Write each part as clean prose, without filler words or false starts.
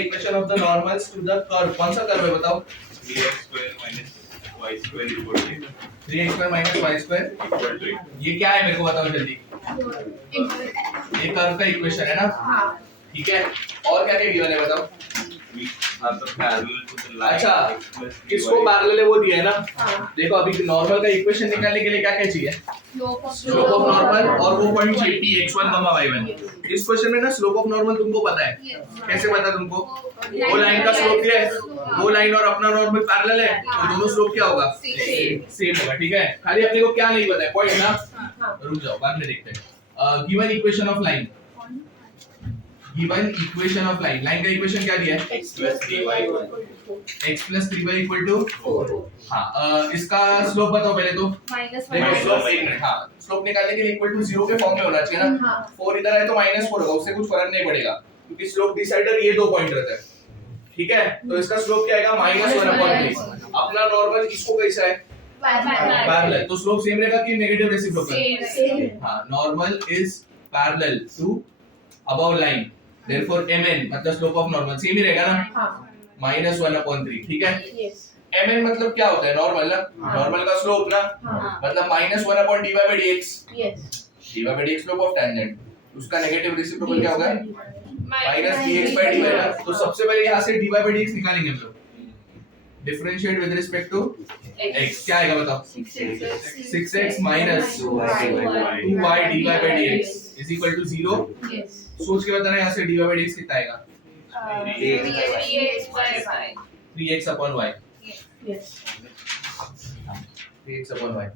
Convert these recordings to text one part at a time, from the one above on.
Equation of the normals to the curve, कौन सा curve है बताओ? 3x² minus y² ये क्या है मेरे को बताओ जल्दी। ये कर्व का इक्वेशन है ना, ठीक है। और क्या क्या गिवन है बताओ? अच्छा, किसको पैरेलल है वो दिया है ना। देखो अभी नॉर्मल का इक्वेशन निकालने के लिए क्या क्या चाहिए? स्लोप ऑफ नॉर्मल और वो पॉइंट चाहिए p x1, y1। इस क्वेश्चन में ना स्लोप ऑफ नॉर्मल तुमको पता है, कैसे पता तुमको? वो लाइन का स्लोप क्या है, वो लाइन और अपना नॉर्मल पैरेलल है, तो दोनों स्लोप क्या होगा? सेम होगा, ठीक है। खाली अपने को क्या नहीं पता है, पॉइंट ना। रुक जाओ, बाद में देखते हैं। Given equation of line, given equation of line, line का इक्वेशन क्या दिया है? x plus 3y equal to 4। हाँ, इसका स्लोप बताओ पहले तो। देखो स्लोप एक मिनट, हाँ स्लोप निकालने के लिए इक्वल टू 0 के फॉर्म में होना चाहिए ना। 4 इधर है तो -4 होगा, उससे कुछ फर्क नहीं पड़ेगा क्योंकि स्लोप डिसाइडर ये दो पॉइंट रहता है, ठीक है। तो इसका स्लोप क्या आएगा? -1/3। अपना नॉर्मल इसको कैसा है? पैरेलल, तो स्लोप सेम रहेगा कि नेगेटिव रेसिप्रोकल? हाँ, normal is parallel to above line, therefore mn मतलब स्लोप ऑफ नॉर्मल सेम ही रहेगा ना, -1/3, ठीक है। mn मतलब क्या होता है? नॉर्मल ना, नॉर्मल का स्लोप ना, मतलब -1/dydx, dydx slope of tangent, उसका नेगेटिव रेसिप्रोकल क्या होगा? -dx/dy ना। तो सबसे पहले यहाँ से dy/dx निकालेंगे हम लोग, differentiate with respect to x, क्या आएगा बताओ? 6x minus 2y dy/dx is equal to 0। सोच के बताना यहाँ से dy/dx कितना आएगा? 3x/y। 3x/y,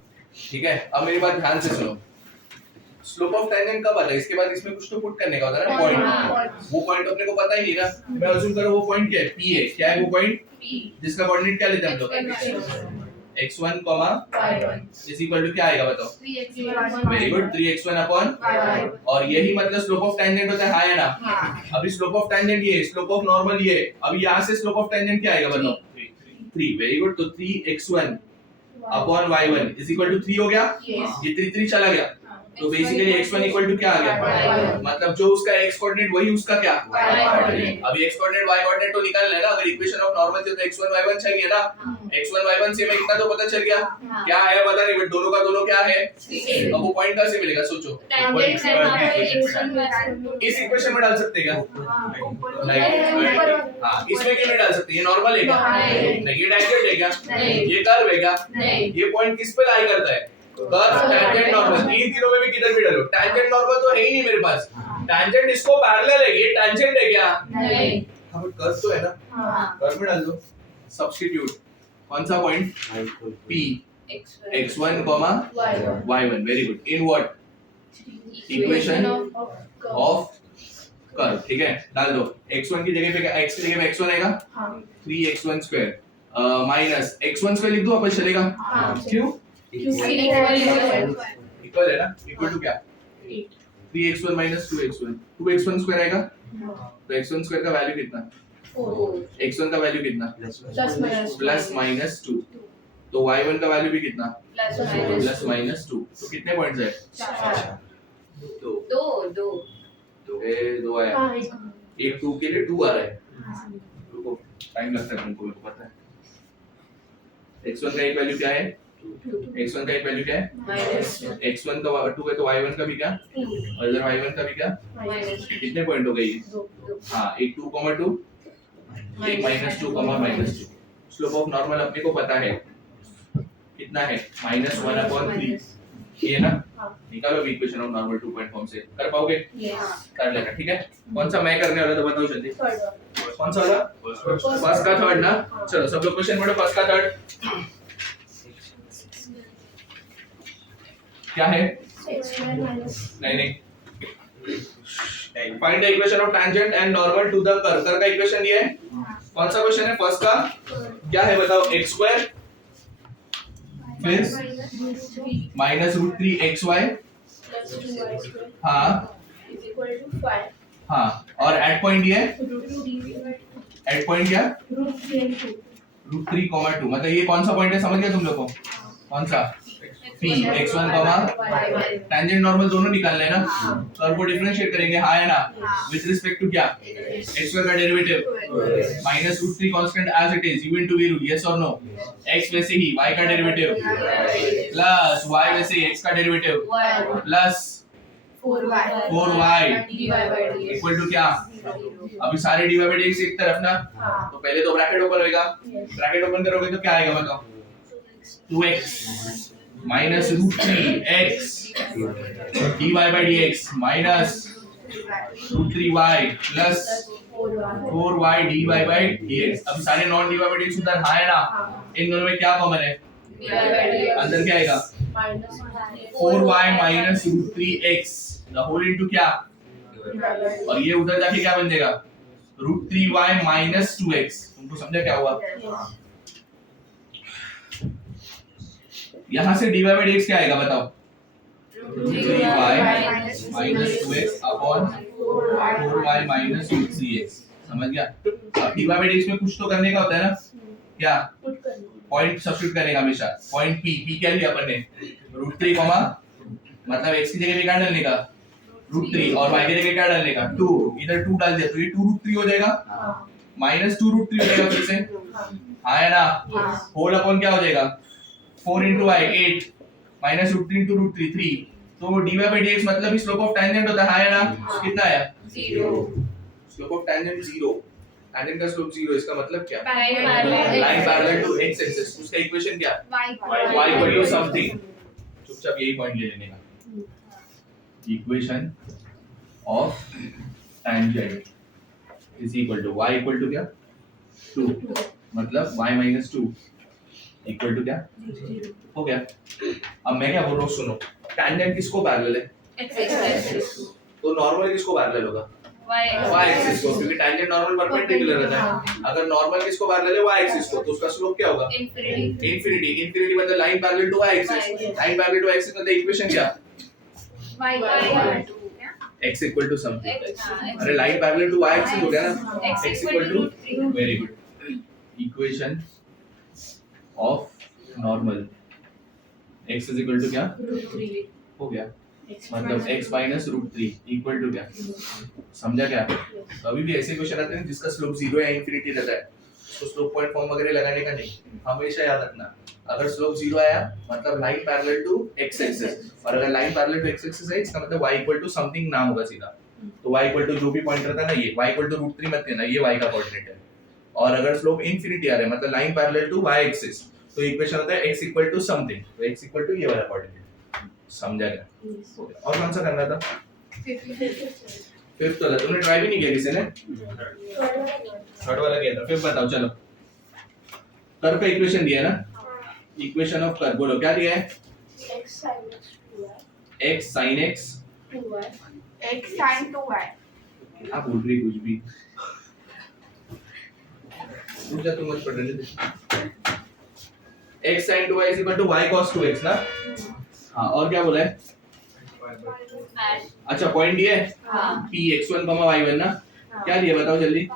ठीक है। अब मेरी बात ध्यान से सुनो, स्लोप ऑफ टेंजेंट कब आता है? इसके बाद इसमें कुछ तो पुट करने का होता है ना, पॉइंट। वो पॉइंट अपने को पता ही नहीं ना, मैं अज्यूम करो वो पॉइंट क्या है? p है। क्या है वो पॉइंट? जिसका कोऑर्डिनेट क्या लेते हैं हम लोग? x1, y1 is equal to क्या आएगा बताओ? 3x1। Very good, 3x1/y1। और यही मतलब स्लोप ऑफ टेंजेंट होता है, हाँ या ना? अभी स्लोप ऑफ टेंजेंट ये, स्लोप ऑफ नॉर्मल ये, अभी यहाँ से स्लोप ऑफ टेंजेंट क्या आएगा बताओ? 3। वेरी गुड, तो 3x1/y1 इज इक्वल टू 3 हो गया। ये 3 चला गया, तो बेसिकली x1 इक्वल टू क्या आ गया? मतलब जो उसका x कोऑर्डिनेट वही उसका क्या? अभी x कोऑर्डिनेट y कोऑर्डिनेट तो निकालना है ना। अगर इक्वेशन ऑफ नॉर्मल से तो x1 y1 चाहिए ना। x1 y1 से हमें इतना तो पता चल गया, क्या है पता नहीं, बट दोनों का दोनों क्या है? अब वो पॉइंट कहां से मिलेगा सोचो? इस इक्वेशन में डाल सकते हैं क्या? नहीं। हां, इसमें क्यों नहीं डाल सकते? ये नॉर्मल है क्या? नहीं। ये टैंजेंट है क्या? ये कर्व है क्या? ये पॉइंट किस पे लाई करता है? Curve, tangent, normal. इन तीनों में भी किधर भी डालो, टैंजेंट नॉर्मल तो है ही नहीं मेरे पास। टैंजेंट इसको पैरेलल है, ये टैंजेंट है क्या? नहीं। हां, बट कर्व तो है ना। कर्व में डाल दो, सब्स्टिट्यूट। कौन सा point? p x1, y1। Very good. In what? Equation of curve, ठीक है। डाल दो, x1 की जगह पे x की जगह पे x1 आएगा। 3x1² माइनस x1² लिख दो वापस, चलेगा? क्यों? इक्वल है ना, इक्वल टू क्या? 3x1 minus 2x1, 2x1² आएगा। तो x1² का वैल्यू कितना? x1 का वैल्यू कितना? Plus minus 2। तो y1 का वैल्यू भी कितना? Plus minus 2। तो कितने पॉइंट्स है? दो आया। एक 2 के लिए 2 आ रहा है। रुको, टाइम लगता है तुमको, मेरे को पता है। x1 का एक वैल्यू क्या है? x1 का एक वैल्यू क्या है? x1 का 2 है, तो y1 का भी क्या? और इधर y1 का भी क्या? कितने पॉइंट हो गए ये? हाँ, एक 2,2, एक -2, -2। स्लोप ऑफ नॉर्मल अपने को पता है कितना है? -1/3। ये ना, निकालो equation of normal 2 point form से। कर पाओगे? कर लेना, ठीक है। कौन सा मैं करने वाला तो बताओ जल्दी। कौन सा वाला? फर्स्ट का थर्ड ना। चलो सब लोग क्वेश्चन पढ़ो, फर्स्ट का थर्ड क्या है? नहीं, find the equation of tangent and normal to the curve. Curve का इक्वेशन ये है। कौन सा क्वेश्चन है? फर्स्ट का क्या है बताओ? x² फिर -√3xy, हाँ हाँ, और एट पॉइंट ये एट पॉइंट क्या? √3, 2। मतलब ये कौन सा पॉइंट है, समझ गया तुम लोग को? कौन सा? p x1 टेंजेंट नॉर्मल दोनों निकालना है ना, कर्व को डिफरेंशिएट करेंगे, हाँ है ना, विद रिस्पेक्ट टू क्या, x2 का derivative minus root 3 constant as it is, u into v root, yes और नो, x वैसे ही, y का डेरिवेटिव प्लस y वैसे ही, x का derivative plus 4y equal to क्या, अभी सारे dy बाय dx एक तरफ ना, तो पहले तो ब्रैकेट ओपन होएगा, ब्रैकेट ओपन करोगे तो क्या आएगा बताओ, 2x minus root 3x dy by dx minus root 3y plus 4y dy by dx। अब सारे नॉन dy बाय dx उधर हाँ है ना, इन दोनों में क्या कॉमन है, अंदर क्या आएगा 4y minus root 3x the whole into क्या, और ये उधर जाके क्या बन जाएगा रूट 3y माइनस 2x। तुमको समझा क्या हुआ, यहां से dy बाय dx क्या आएगा बताओ, 3y minus 2x upon 4y minus 3x। समझ गया, अब dy बाय dx में कुछ तो करने का होता है ना, क्या पॉइंट सब्स्टिट्यूट करने का हमेशा, पॉइंट p क्या लिया अपन ने, रूट 3 मतलब x की जगह पे क्या डालने का रूट 3 और y की जगह क्या डालने का 2, इधर 2 डाल दिया तो ये 2 रूट 3 हो जाएगा, माइनस 2 रूट 3 हो जाएगा फिर से, हाँ है ना, होल अपॉन क्या हो जाएगा 4 into y 8 minus root 3 into root 3 3, तो dy by dx मतलब ही स्लोप ऑफ टेंजेंट होता है, हाँ है ना, कितना आया 0, स्लोप ऑफ टेंजेंट 0, टेंजेंट का स्लोप 0, इसका मतलब क्या, line parallel to x axis, उसका इक्वेशन क्या y इक्वल टू समथिंग, चुपचाप यही पॉइंट ले लेने का, equation of tangent is equal to y equal to क्या 2, मतलब y माइनस 2 इक्वल टू क्या हो गया। अब मैं क्या बोल रहा हूँ सुनो, टेंजेंट किसको पैरेलल है, तो नॉर्मल किसको पैरेलल होगा y एक्सिस को, क्योंकि टेंजेंट नॉर्मल परपेंडिकुलर रहता है, अगर नॉर्मल किसको पैरेलल है y एक्सिस को, तो उसका स्लोप क्या होगा इंफिनिटी, इंफिनिटी मतलब line parallel to y axis, line parallel to y axis मतलब इक्वेशन क्या x इक्वल टू समथिंग, अरे line parallel to y axis हो गया ना, x equal to, very good, equation of normal x is equal to क्या हो गया, मतलब x minus root 3 equal to क्या, समझा क्या, अभी भी ऐसे क्वेश्चन आते हैं जिसका स्लोप 0 या इंफिनिटी रहता है, तो स्लोप पॉइंट फॉर्म वगैरह लगाने का नहीं, हमेशा याद रखना अगर स्लोप 0 आया मतलब line parallel to x axis, और अगर line parallel to x axis है इसका मतलब y इक्वल टू समथिंग नाम होगा सीधा, तो y इक्वल टू जो भी पॉइंट रहता है ना, ये y इक्वल टू रूट 3 मत लेना, ये y का कोऑर्डिनेट है, और अगर स्लोप इंफिनिटी आ रहा है मतलब line parallel to y axis, तो इक्वेशन होता है x इक्वल टू समथिंग, तो x इक्वल टू ये वाला कोऑर्डिनेट, समझा क्या, और कौन सा करना था, फिफ्थ वाला, तुमने ट्राई भी नहीं किया किसी ने, थर्ड वाला किया था, फिफ्थ बताओ चलो, कर्व का इक्वेशन दिया है ना, इक्वेशन ऑफ कर्व बोलो क्या दिया है, x sin x 2y, x sin 2y, क्या बोल रही कुछ भी, रुक जा तुम मत पढ़ रहे थे, x sin 2y is equal to y cos 2x ना, हाँ और क्या बोला है, अच्छा पॉइंट दिया है p x1 y1 ना, क्या दिया बताओ जल्दी,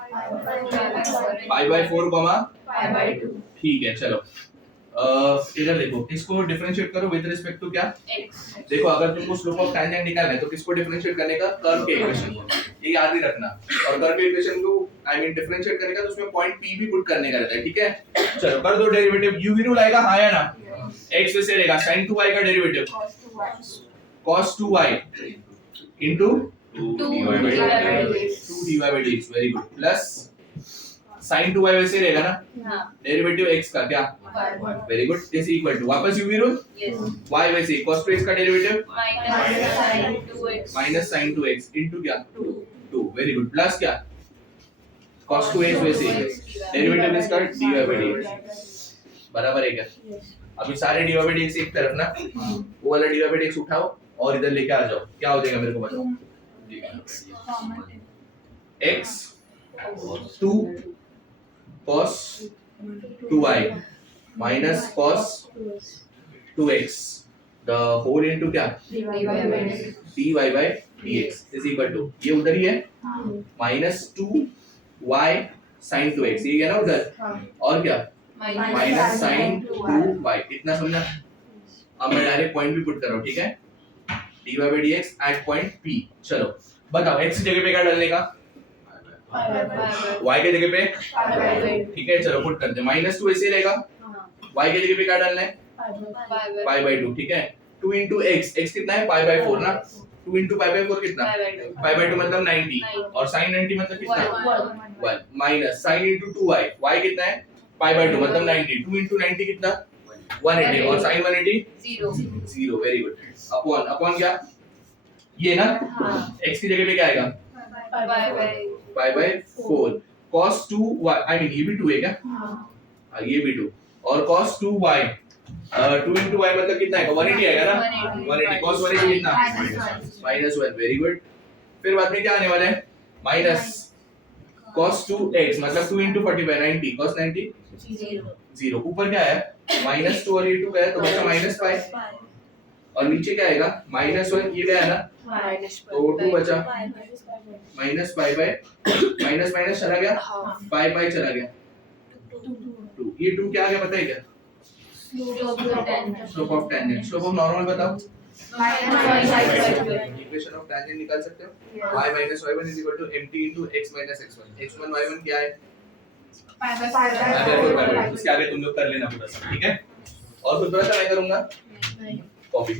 5/4 ठीक है चलो, इधर देखो इसको डिफरेंशिएट करो विद रिस्पेक्ट टू क्या x, देखो अगर तुमको स्लोप ऑफ टेंजेंट निकालना है तो किसको डिफरेंशिएट करने का, कर्व के इक्वेशन को, ये याद ही रखना, और कर्व के इक्वेशन को आई मीन डिफरेंशिएट करने का तो उसमें पॉइंट p भी पुट करने का रहता है, ठीक है, चलो कर दो डेरिवेटिव, u भी रूल आएगा, हाँ या ना, x वैसे रहेगा sin 2y का derivative cos 2y into 2 dy by dx, very good, plus sin 2y वैसे रहेगा ना, डेरिवेटिव x का क्या, very good, is equal to वापस u भी रूल, y वैसे cos 2x का derivative minus sin 2x into क्या 2, वेरी गुड, प्लस क्या cos 2x वैसे डेरिवेटिव इसका dy by dx, बराबर है क्या, अभी सारे dy by dx एक तरफ ना, वो वाला dy by dx उठाओ और इधर लेके आ जाओ, क्या हो जाएगा मेरे को बताओ, x 2 cos 2y minus cos 2x the whole into क्या dy by dx is equal to, ये उधर ही है minus 2y sin 2x, ये क्या ना उधर, और क्या माइनस sin 2y, इतना समझा, अब मैं डायरेक्ट पॉइंट भी पुट कर रहा हूँ, ठीक है, dy by dx at point P। चलो बताओ x की जगह पे क्या डालने का, y के जगह पे, ठीक है, चलो पुट करते हैं। -2 ऐसे रहेगा, y के जगह पे क्या डालना है, पाई बाय 2, ठीक है। 2 into x, x कितना है, पाई बाय 4 ना, 2 into पाई बाय 4 कितना, पाई बाय 2 मतलब 90, और sin 90 मतलब कितना, 1 minus sin into 2y, y कितना है, पाई बाय 2 मतलब 90, 2 into 90 कितना, 180, और sin 180 0, very good. Upon upon क्या, ये ना, x की जगह पे क्या आएगा, पाई by 4, cos 2y, I mean ये भी 2 है क्या, हाँ ये भी 2, और cos 2y, 2 into y मतलब कितना है, 180 आएगा ना, 180, cos 180 कितना, -1, वेरी गुड। फिर बाद में क्या आने वाला है, माइनस cos 2x मतलब 2 into 45 90, cos 90 0, ऊपर क्या है, -2 और ये 2 का है तो बचा -5, और नीचे क्या आएगा, -1, ये क्या है ना, तो 2 बचा, -5 बाय माइनस चला गया, पाई चला गया, 2, ये 2 क्या आ गया पता है क्या, slope of tangent. Slope of normal बताओ, इक्वेशन ऑफ टेंजेंट निकाल सकते हो, y minus y1 is equal to mt into x minus x1, x1 y1 क्या है, उसके आगे तुम लोग कर लेना पूरा सब, ठीक है, और कुछ बड़ा मैं करूंगा कॉपी।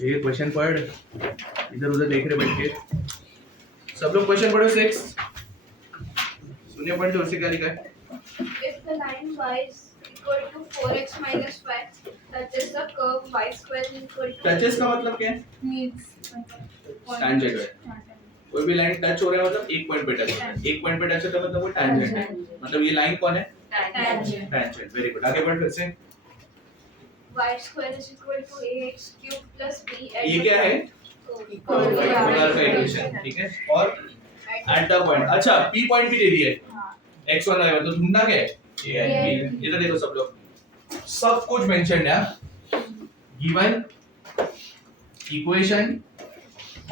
ये क्वेश्चन पढ़, इधर उधर देख रहे बैठ के, सब लोग क्वेश्चन पढ़ो 6, सुनिए पढ़ जोर से क्या लिखा है। If the line y is equal to 4x minus 5 touches the curve y square is equal to touches का मतलब क्या है, टैंजेंट है, कोई भी लाइन टच हो रहा है मतलब एक पॉइंट पे टच हो रहा है, एक पॉइंट पे टच होता है मतलब वो टैंजेंट है, मतलब ये लाइन कौन है, टैंजेंट, वेरी गुड। आगे बढ़ फिर से, y square is equal to ax cube plus b at ये क्या है, पोलर का इक्वेशन, ठीक है, और एट द पॉइंट, अच्छा p पॉइंट भी दे दिया है, x1 y1, तो ढूंढना क्या है, a है, b, इधर देखो सब लोग, सब कुछ मेंशन है, गिवन इक्वेशन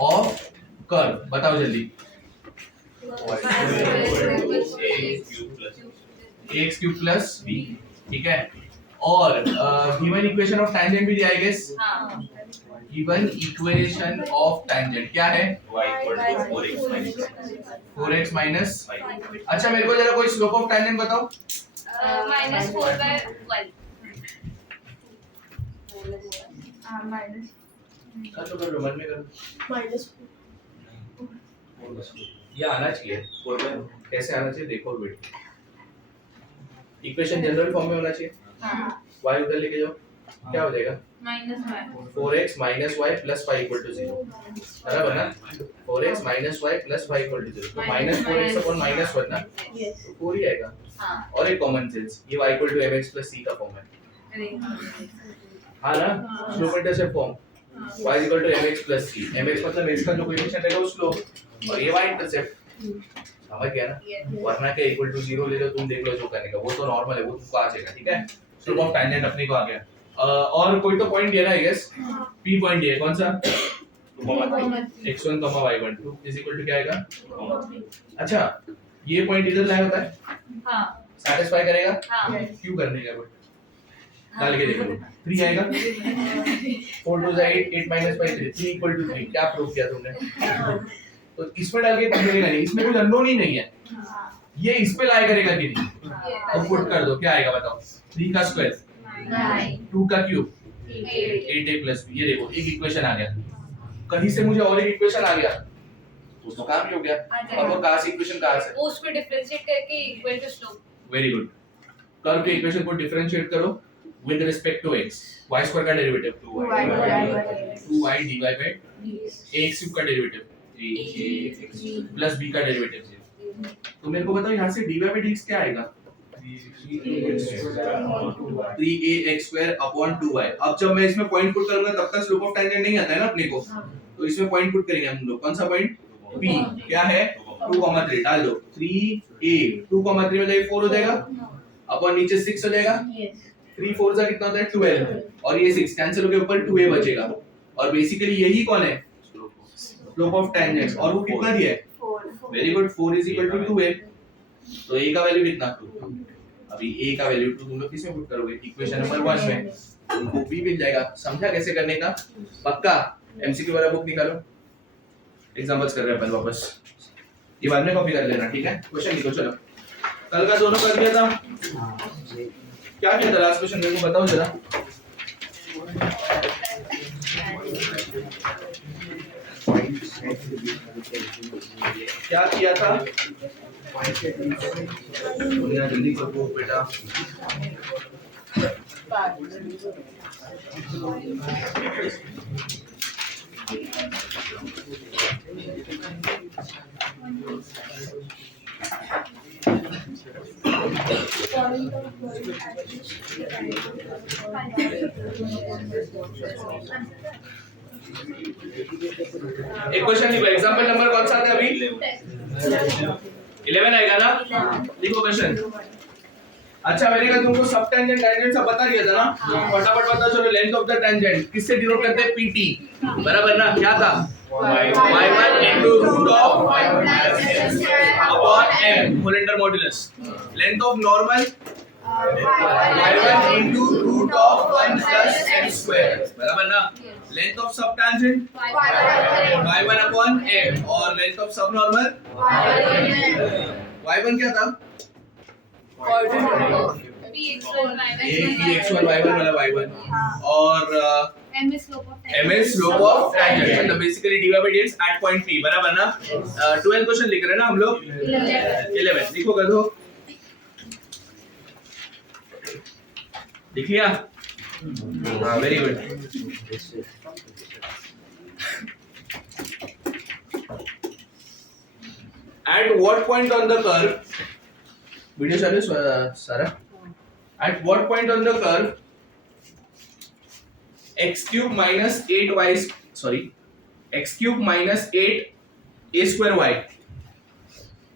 ऑफ कर्व, बताओ जल्दी, ax क्यूब प्लस b, ठीक है, और गिवन इक्वेशन ऑफ टेंजेंट भी दिया है guess, given equation of tangent क्या है, y equal to 4x minus 5। अच्छा मेरे को जरा कोई स्लोप ऑफ टेंजेंट बताओ, -4 by 1 तो कर लो, मन में करो, ये आना चाहिए, कैसे आना चाहिए देखो बेटा, इक्वेशन जनरल फॉर्म में होना चाहिए, y उधर लेके जाओ, क्या हो जाएगा, -4x minus y plus 5 equal to 0, बराबर ना, 4x minus y plus 5 equal to 0, तो -4x upon -1 ना, तो 4 ही आएगा, और एक कॉमन सेंस, ये y equal to mx plus c का फॉर्म है, हाँ ना, slope intercept form, y is equal to mx plus c, mx मतलब x का जो कोएफिशिएंट है वो स्लोप, और ये y इंटरसेप्ट, समझ गया ना, वरना क्या इक्वल टू 0 ले लो, तुम देख लो जो करने का, वो तो नॉर्मल है, वो तुमको आ जाएगा, ठीक है, स्लोप ऑफ टेंजेंट अपने को आ गया। और कोई तो पॉइंट दिया ना, आई गेस p पॉइंट दिया, कौन सा, x1, y1 2 is equal to क्या आएगा, अच्छा ये पॉइंट इधर लाया होता है, हां सैटिस्फाई करेगा, हां क्यों करने का, बट डाल के देख लो, 3 आएगा, 4 2 8 8 5 3 इक्वल टू 3, क्या प्रूव किया तुमने, तो इसमें डाल के करेगा नहीं, इसमें कोई अननोन ही नहीं है, ये इस पे लाया करेगा कि नहीं, तो पुट कर दो, क्या आएगा बताओ, 3 का स्क्वायर 2 का क्यूब 8a प्लस b, ये देखो एक इक्वेशन आ गया, कहीं से मुझे और एक इक्वेशन आ गया तो काम ही हो गया, अब वो कहां से इक्वेशन कहां से, वो उसको डिफरेंशिएट करके equal to slope, very good, curve के इक्वेशन को डिफरेंशिएट करो with respect to x, y square का derivative 2y dy by ax cube का डेरिवेटिव प्लस b का डेरिवेटिव 0, तो मेरे को बताओ यहां से dy बाय dx क्या आएगा, 3ax स्क्वायर अपॉन 2y। अब जब मैं इसमें पॉइंट पुट करूंगा तब तक स्लोप ऑफ टेंजेंट नहीं आता है ना अपने को, तो इसमें पॉइंट पुट करेंगे हम लोग, कौन सा पॉइंट, p क्या है 2,3 डाल दो, 3a 2,3 में जाए 4 हो जाएगा, अपॉन नीचे 6 हो जाएगा, 3 4 जा कितना होता है 12, और ये 6 कैंसिल हो गया, ऊपर 2a बचेगा, और बेसिकली यही कौन है, स्लोप ऑफ टेंजेंट, और वो कितना दिया है, 4 very good, 4 is equal to 2 है, तो a का वैल्यू कितना, 2, अभी a का वैल्यू 2 तुम लोग किसमें पुट करोगे, इक्वेशन नंबर 1 में, तुमको b मिल जाएगा। समझा कैसे करने का, पक्का एमसीक्यू वाला बुक निकालो, एग्जांपल्स कर रहे हैं अपन वापस, ये बाद में कॉपी कर लेना, ठीक है। क्वेश्चन लिखो चलो, कल का दोनों कर दिया था, क्या किया था लास्ट क्वेश्चन, मेरे को बताओ जरा। क्या किया था, जल्दी करो बेटा। एक क्वेश्चन लिखो, एग्जांपल नंबर कौन सा था अभी, 11 आएगा ना, लिखो क्वेश्चन। अच्छा मैंने कहा तुमको सब टेंजेंट टेंजेंट सब बता दिया था ना, फटाफट बताओ चलो। लेंथ ऑफ द टेंजेंट किससे डिनोट करते हैं, pt, बराबर ना, क्या था, y1 into root of upon m whole under modulus। Length of normal y1 into root of 1 plus m square, बराबर ना। Length of sub tangent y1 upon m, और length of sub normal y1 क्या था, px1 y1 वाला y1, और m is slope of m is slope of tangent, मतलब basically dy by dx at point p, बराबर ना। 12 question लिख रहे हैं ना हम लोग, 11 लिखो, कर दो, लिख लिया, हाँ very good. At what point on the curve, video चालू है सारा, at what point on the curve x cube minus 8y, sorry, x cube minus 8 a square y,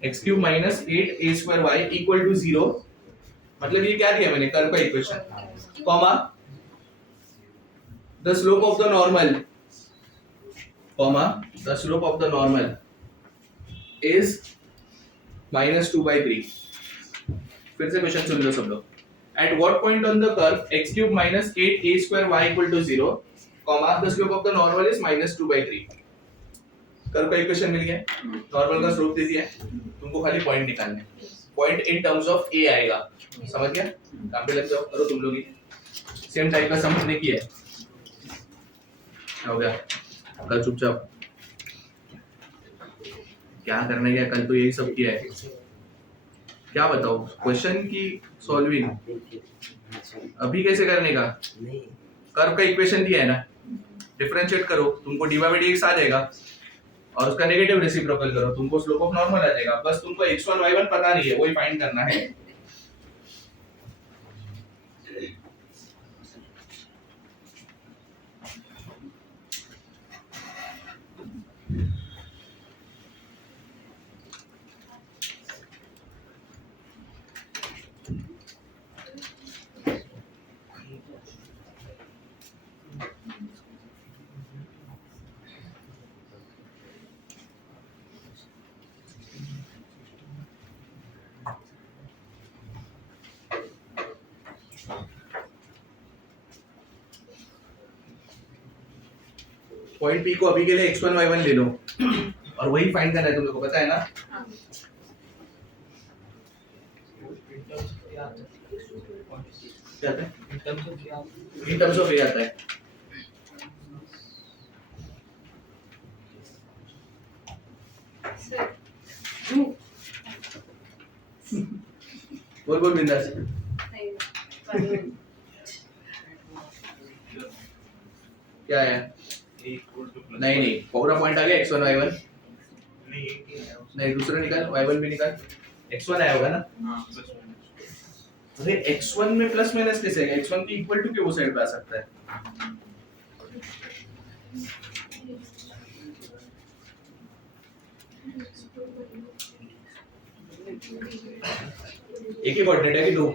x cube minus 8 a square y equal to 0, मतलब ये क्या दिया मैंने, curve का equation, comma the slope of the normal, comma the slope of the normal is minus 2 by 3। फिर से question सुन लो सब लोग। At what point on the curve x cube minus 8 a square y equal to 0, comma the slope of the normal is minus 2 by 3। Curve का equation मिल गया, normal का slope दे दिया है, तुमको खाली पॉइंट निकालना है, point in terms of a आएगा, समझ गया, काम पे लग जाओ, करो तुम लोग ही, सेम टाइप का सम हमने किया है, हो गया। कल चुपचाप क्या करने गया, कल तो यही सब किया है, क्या बताओ क्वेश्चन की सॉल्विंग अभी कैसे करने का, कर्व का इक्वेशन दिया है ना, डिफरेंशिएट करो, तुमको dy by dx आ जाएगा, और उसका नेगेटिव रेसिप्रोकल करो, तुमको स्लोप ऑफ नॉर्मल आ जाएगा, बस तुमको x1 y1 पता नहीं है, वही फाइंड करना है। पॉइंट पी को अभी के लिए x1 y1 ले लो, और वही फाइंड करना है, तुम लोग को पता है ना। क्या आता है, इन टर्म्स ऑफ a आता है, बोल बोल बिंदास, क्या है, नहीं नहीं पूरा पॉइंट आ गया, x1 y1 नहीं, दूसरा निकाल, y1 भी निकाल, x1 आया होगा ना, अरे x1 में प्लस माइनस कैसे आएगा, x1 के इक्वल टू के वो साइड पे आ सकता है, एक ही कोऑर्डिनेट है कि दो,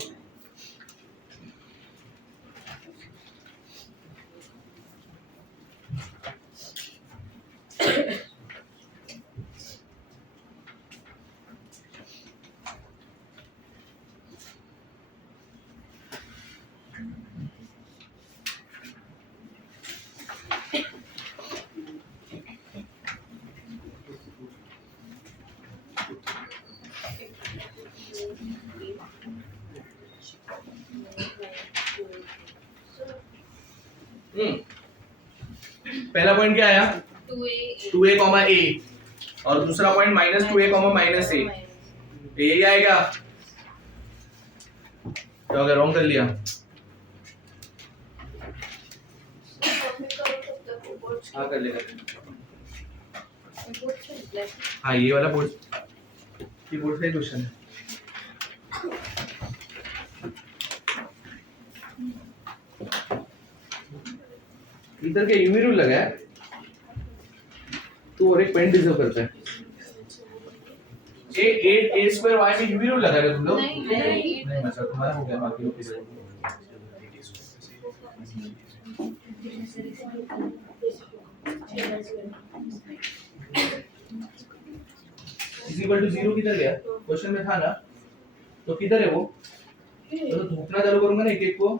पहला पॉइंट क्या आया 2a 2a, और दूसरा पॉइंट -2a, -a, यही आएगा। क्या हो गया, रॉन्ग कर लिया? हाँ कर लेगा। हाँ ये वाला बोर्ड का ही क्वेश्चन है। इधर के यूवी रूल लगा है, तू और एक पेन डिजर्व करता है। ए स्क्वायर वाई में यूवी रूल लगा है तुम लोग? नहीं मतलब तुम्हारा हो गया, बाकी लोग किधर? इक्वल टू 0 किधर गया? क्वेश्चन में था ना, तो किधर है वो? तो धोखना चालू करूंगा ना एक एक को,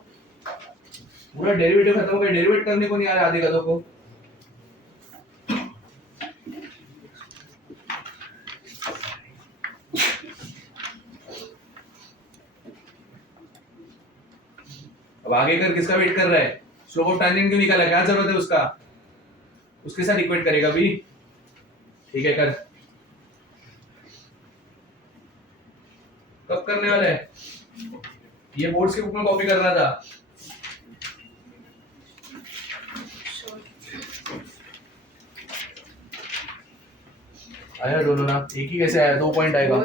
पूरा डेरिवेटिव खत्म हो गया, डेरिवेट करने को नहीं आ रहा आधे गधों को। अब आगे कर किसका वेट कर रहा है? स्लोप ऑफ टैंजेंट क्यों निकाला, क्या जरूरत है उसका? उसके साथ इक्वेट करेगा भी, ठीक है कर। कब करने वाला है? ये बोर्ड्स के बुक में कॉपी करना था। आया दोनों ना, एक ही कैसे आया? 2 पॉइंट आएगा।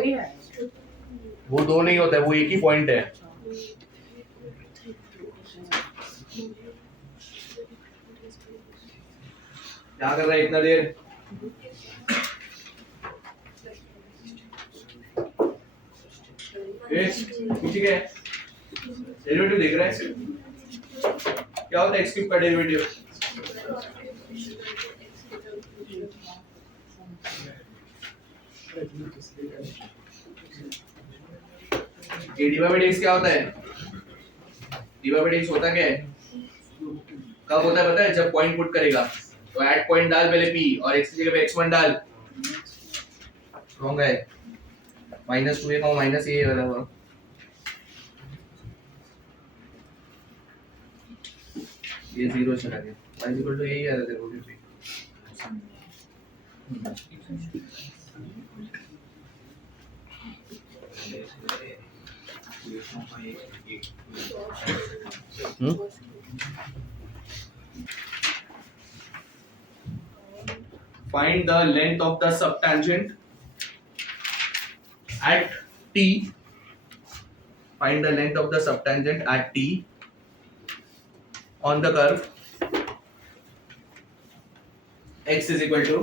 वो 2 नहीं होता है, वो एक ही पॉइंट है। क्या कर रहा है इतना देर? ठीक है, डेरिवेटिव देख रहा है, क्या होता है x क्यूब का डेरिवेटिव? ये dy by dx क्या होता है? dy by dx होता क्या है? कब होता है पता है? जब पॉइंट पुट करेगा तो ऐट पॉइंट डाल पहले p और x की जगह पे x1 डाल। रॉन्ग है, -2a, -a वाला हुआ। ये 0 चला गया, y इक्वल टू यही आ रहा है देखो भी। Find the length of the subtangent at t. Find the length of the subtangent at t on the curve x is equal to,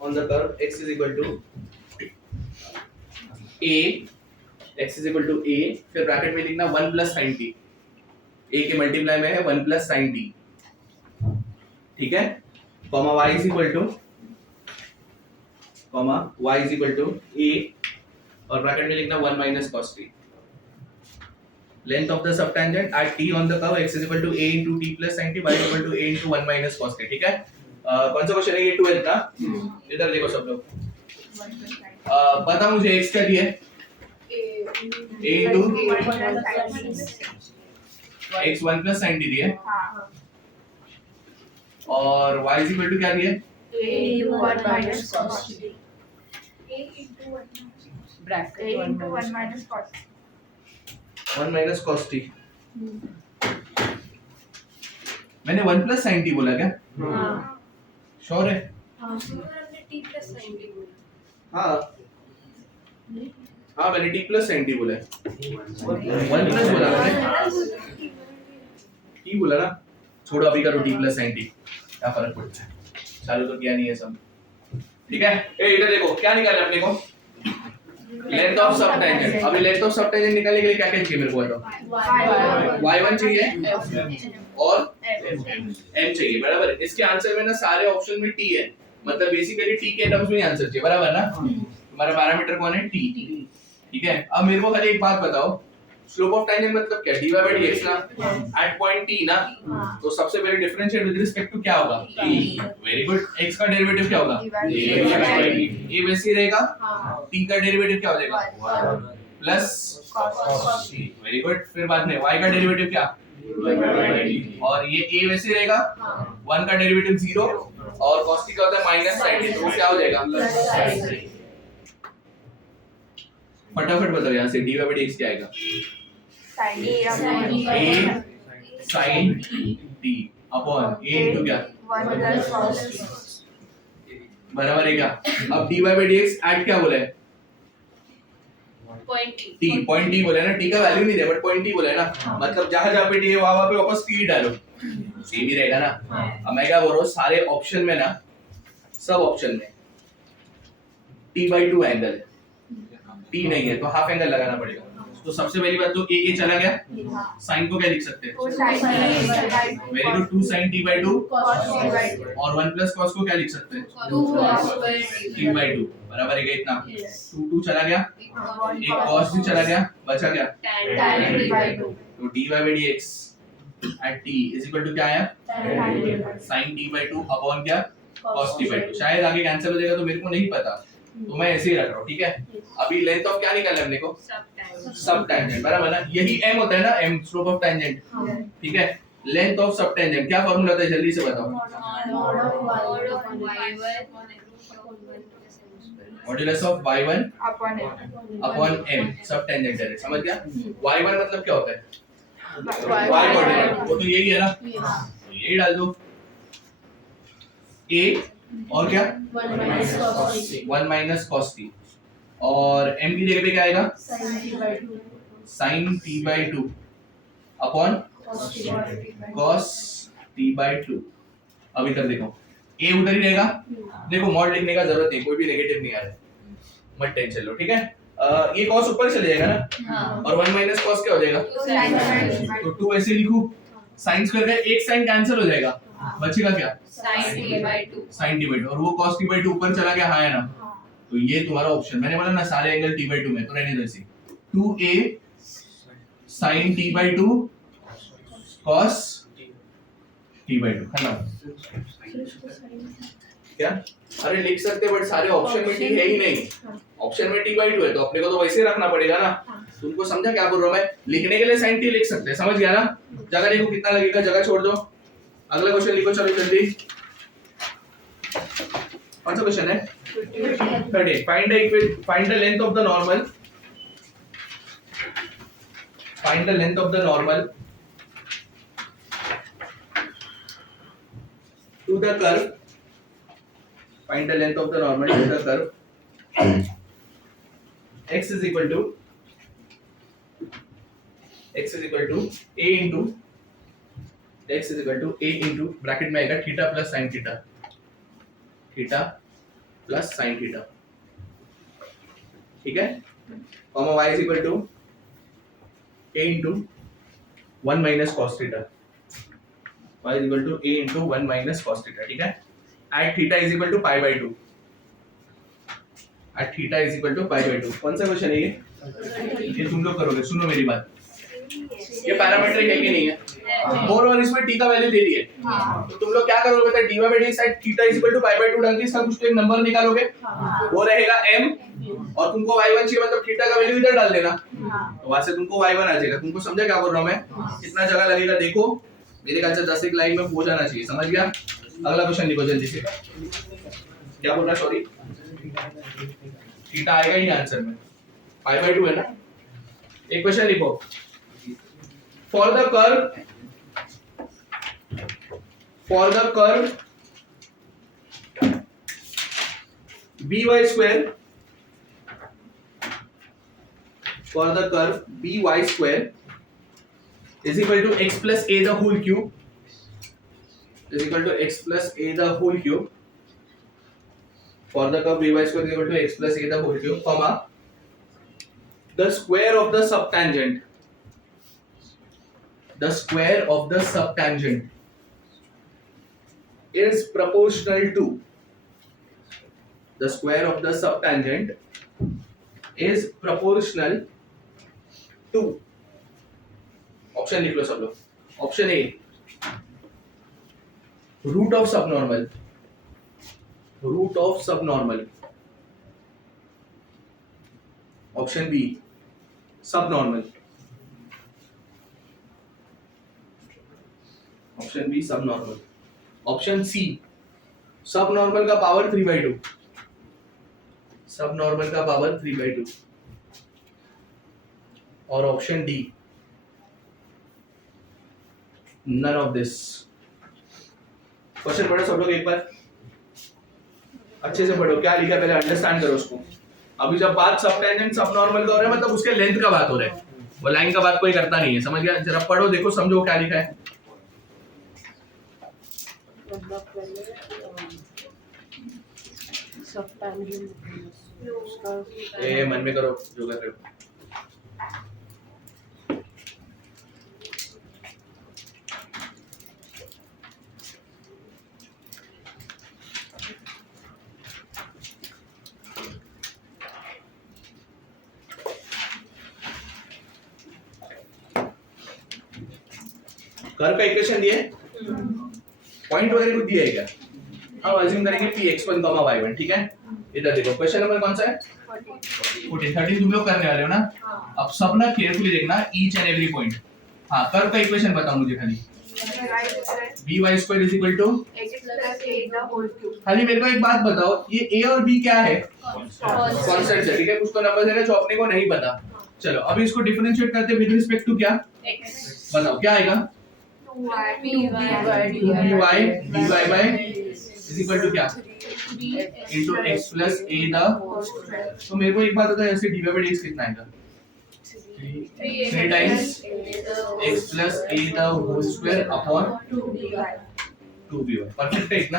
on the curve x is equal to a, x is equal to a, फिर bracket में लिखना 1 plus sin t, a के multiply में है 1 plus sin t, ठीक है, comma y is equal to, comma y is equal to a और bracket में लिखना 1 minus cos t। Length of the subtangent at t on the curve x is equal to a into t plus sin t, y is equal to a into 1 minus cos t, ठीक है। कौन सा question है ये? 12th का। इधर देखो सब लोग, बता मुझे x क्या दिया है? a into x 1 plus sin t दिया है, और y is equal to क्या दिया है? a 1 minus cos t, a into 1 minus cos t, 1 minus cos t। मैंने 1 plus sin t बोला क्या? हाँ श्योर है? हाँ हमने t plus sin t बोला। हाँ हाँ मैंने t plus sin t बोला है। 1 plus बोला मैंने, t बोला ना। छोड़ो अभी करो t plus sin t, क्या फर्क पड़ता है? चालू तो किया नहीं है सब, ठीक है। ए इधर देखो क्या निकाला है अपने को? Length of subtangent. अभी लेंथ ऑफ सबटेंजेंट निकालने के लिए क्या क्या चाहिए मेरे को? बताओ। y1 चाहिए और m चाहिए, बराबर। इसके आंसर में ना सारे ऑप्शन में t है, मतलब बेसिकली t के टर्म्स में आंसर चाहिए, बराबर ना। तुम्हारा पैरामीटर कौन है? t, ठीक है। अब मेरे को खाली एक बात बताओ, स्लोप ऑफ टैंजेंट मतलब क्या? dy by dx ना, एट पॉइंट t ना, तो सबसे पहले डिफरेंशिएट विद रिस्पेक्ट टू क्या होगा? t। Very good. x का डेरिवेटिव क्या होगा? a वैसे ही रहेगा, t का डेरिवेटिव क्या हो जाएगा? Plus cos t। Very good. फिर बाद में y का डेरिवेटिव क्या? और ये a वैसे रहेगा, 1 का डेरिवेटिव 0 और cos t का होता है माइनस साइन t, तो वो क्या हो जाएगा फटाफट बताओ यहाँ से dy by dx क्या आएगा a sin t upon a into क्या बराबर है क्या। अब dy by dx ऐड क्या बोला है t, पॉइंट t बोला है ना, t का वैल्यू नहीं दिया बट पॉइंट t बोला है ना, मतलब जहां जहां पे t है वहां पे वापस t डालो, सेम ही रहेगा ना। अब मैं क्या बोल रहा हूँ सारे ऑप्शन में ना, सब ऑप्शन में t/2 एंगल है, t नहीं है तो हाफ एंगल लगाना पड़ेगा। तो सबसे पहली बात तो a चला गया, साइन को क्या लिख सकते हैं वेरी गुड 2 sin t/2 और 1 plus cos को क्या लिख सकते हैं t/2 बराबर है क्या इतना, 2 चला गया, एक cos भी चला गया, बचा क्या तो dy by dx at t is equal to क्या आया sin t/2 अपॉन क्या cos t/2। शायद आगे कैंसिल हो जाएगा तो मेरे को नहीं पता, तो मैं ऐसे ही रख रहा हूँ, ठीक है। अभी लेंथ ऑफ क्या निकालना है अपने को सब टेंजेंट, बराबर ना, यही m होता है ना, m स्लोप ऑफ टेंजेंट, ठीक है। लेंथ ऑफ सब टेंजेंट क्या फॉर्मूला होता है जल्दी से बताओ, modulus of y1 upon m सब टेंजेंट है, समझ गया। y1 मतलब क्या होता है y कोऑर्डिनेट, वो तो यही है ना, तो यही डाल दो a और क्या 1 माइनस cos t और m की जगह पे क्या आएगा sin t/2 upon cos t/2। अब इधर देखो a उधर ही रहेगा, देखो मॉड लिखने का जरूरत नहीं, कोई भी नेगेटिव नहीं आ रहा है, मत टेंशन लो, ठीक है। ये cos ऊपर चले जाएगा ना, और 1 माइनस cos क्या हो जाएगा तो 2 ऐसे लिखूं, sin स्क्वायर का एक sin कैंसिल हो जाएगा, बचेगा क्या sin t/2 और वो cos t/2 ऊपर चला गया, हाँ है ना, तो ये तुम्हारा ऑप्शन, मैंने बोला ना सारे एंगल t/2 में, तो रहने दो ऐसे 2a sin t/2 cos t/2 है ना क्या, अरे लिख सकते बट सारे ऑप्शन में t है ही नहीं, ऑप्शन में t/2 है तो अपने को तो वैसे ही रखना पड़ेगा ना। तुमको समझा क्या बोल रहा हूं मैं, लिखने के लिए sin t लिख सकते हैं, समझ गया ना। जगह देखो कितना लगेगा, जगह छोड़ दो, अगला क्वेश्चन लिखो, चलो जल्दी। कौन सा क्वेश्चन है 30, find the length of the normal, find the length of the normal to the curve, find the length of the normal to the curve x is equal to a into x is equal to a into bracket में आएगा theta plus sine theta, theta plus sine theta, ठीक है, comma y is equal to a into 1 minus cos theta, y is equal to a into 1 minus cos theta, ठीक है। at theta is equal to pi by 2, at theta is equal to pi by 2। कौन सा question है ये तुम लोग करोगे, सुनो मेरी बात, ये पैरामीट्रिक है कि नहीं है, और इसमें t का वैल्यू दे दी है, तो तुम लोग क्या करोगे बेटा, dy by dx at theta is equal to pi by 2 डाल के इसका कुछ तो एक नंबर निकालोगे, वो रहेगा m, और तुमको y1 चाहिए मतलब थीटा का वैल्यू इधर डाल देना, तो वहां से तुमको y1 आ जाएगा। तुमको समझा क्या बोल रहा हूं मैं, कितना जगह लगेगा देखो, मेरे ख्याल से 10 एक लाइन में हो जाना चाहिए, समझ गया। अगला क्वेश्चन लिखो जल्दी से, क्या बोल रहा है, सॉरी थीटा आएगा ही आंसर में, pi by 2 है ना। एक क्वेश्चन लिखो, for the curve by square, for the curve by square is equal to x plus a the whole cube, is equal to x plus a the whole cube, for the curve by square is equal to x plus a the whole cube, comma the square of the subtangent, the square of the subtangent is proportional to, the square of the subtangent is proportional to, option लिख लो सब लोग, option A root of subnormal, root of subnormal, option B subnormal, option B subnormal, option C subnormal का power 3/2, सब normal का power 3/2, और option D none of this. Question पढ़ो सब लोग एक बार, अच्छे से पढ़ो, क्या लिखा है पहले अंडरस्टैंड करो उसको। अभी जब बात सब टेंजेंट सब नॉर्मल का हो रहा है, मतलब उसके लेंथ का बात हो रहा है, वो लाइन का बात कोई करता नहीं है, समझ गया? जरा पढ़ो, देखो, समझो क्या लिखा है। ए मन में करो जो कर रहे हो। कर्व का इक्वेशन दिए, पॉइंट वगैरह कुछ दिया है क्या? हम अज्यूम करेंगे px1, y1, ठीक है? इधर देखो, क्वेश्चन नंबर कौन सा है? 14, 13 तुम लोग करने वाले हो ना? अब सब ना केयरफुली देखना, ईच एंड एवरी पॉइंट। हाँ, कर्व का इक्वेशन बताओ मुझे खाली। by square is equal to, खाली मेरे को एक बात बताओ, ये a और b क्या है? कांस्टेंट है, ठीक है? कुछ तो नंबर है जो अपने को नहीं पता। चलो अभी इसको डिफरेंशिएट करते हैं विद रिस्पेक्ट टू क्या? बताओ क्या आएगा? 2by dy by is equal to क्या? into x plus a the, तो मेरे को एक बात बताओ, ऐसे dy by dx कितना आएगा? 3 times x plus a the whole square upon 2by। Perfect है इतना?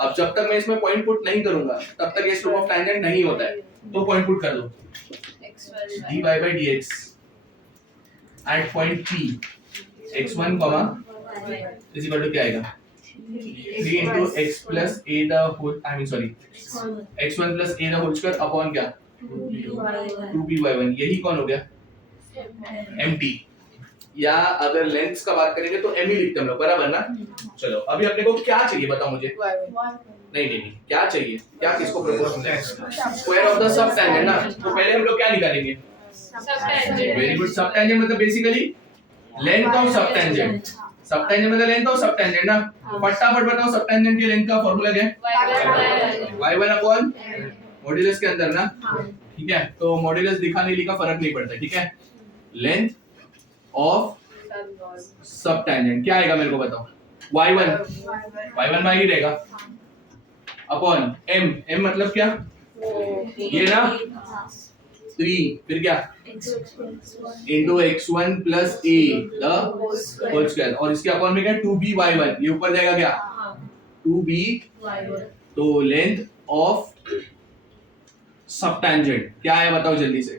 अब जब तक मैं इसमें पॉइंट पुट नहीं करूंगा तब तक ये स्लोप ऑफ टेंजेंट नहीं होता है, तो पॉइंट पुट कर दो। dy by dx at point p x1 is equal to क्या आएगा? 3 into x plus a the whole, I mean sorry, x1 plus a the whole square upon क्या? 2by1। यही कौन हो गया? mt। या अगर लेंथ्स का बात करेंगे तो m ही लिखते हम लोग, बराबर ना? चलो अभी अपने को क्या चाहिए बताओ मुझे? नहीं, क्या चाहिए? क्या किसको प्रपोज करना है? Square of the sub tangent ना। तो पहले हम लोग क्या निकालेंगे? Very good. सब टेंजेंट मतलब basically length of sub tangent. सब टेंजेंट मतलब लेंथ ऑफ सब टेंजेंट ना। फटाफट बताओ सब टेंजेंट की लेंथ का फार्मूला क्या है? y1 अपॉन मॉड्यूलस के अंदर ना, ठीक है? तो मॉड्यूलस लिखा नहीं लिखा फर्क नहीं पड़ता, ठीक है? लेंथ ऑफ सब टेंजेंट क्या आएगा मेरे को बताओ? y1 y ही रहेगा अपॉन m मतलब क्या? ये ना 3, फिर क्या? into x1 plus a the whole square, और इसके अपॉन में क्या? 2by1, ये ऊपर जाएगा क्या? 2by, तो लेंथ ऑफ सब टेंजेंट क्या है बताओ जल्दी से?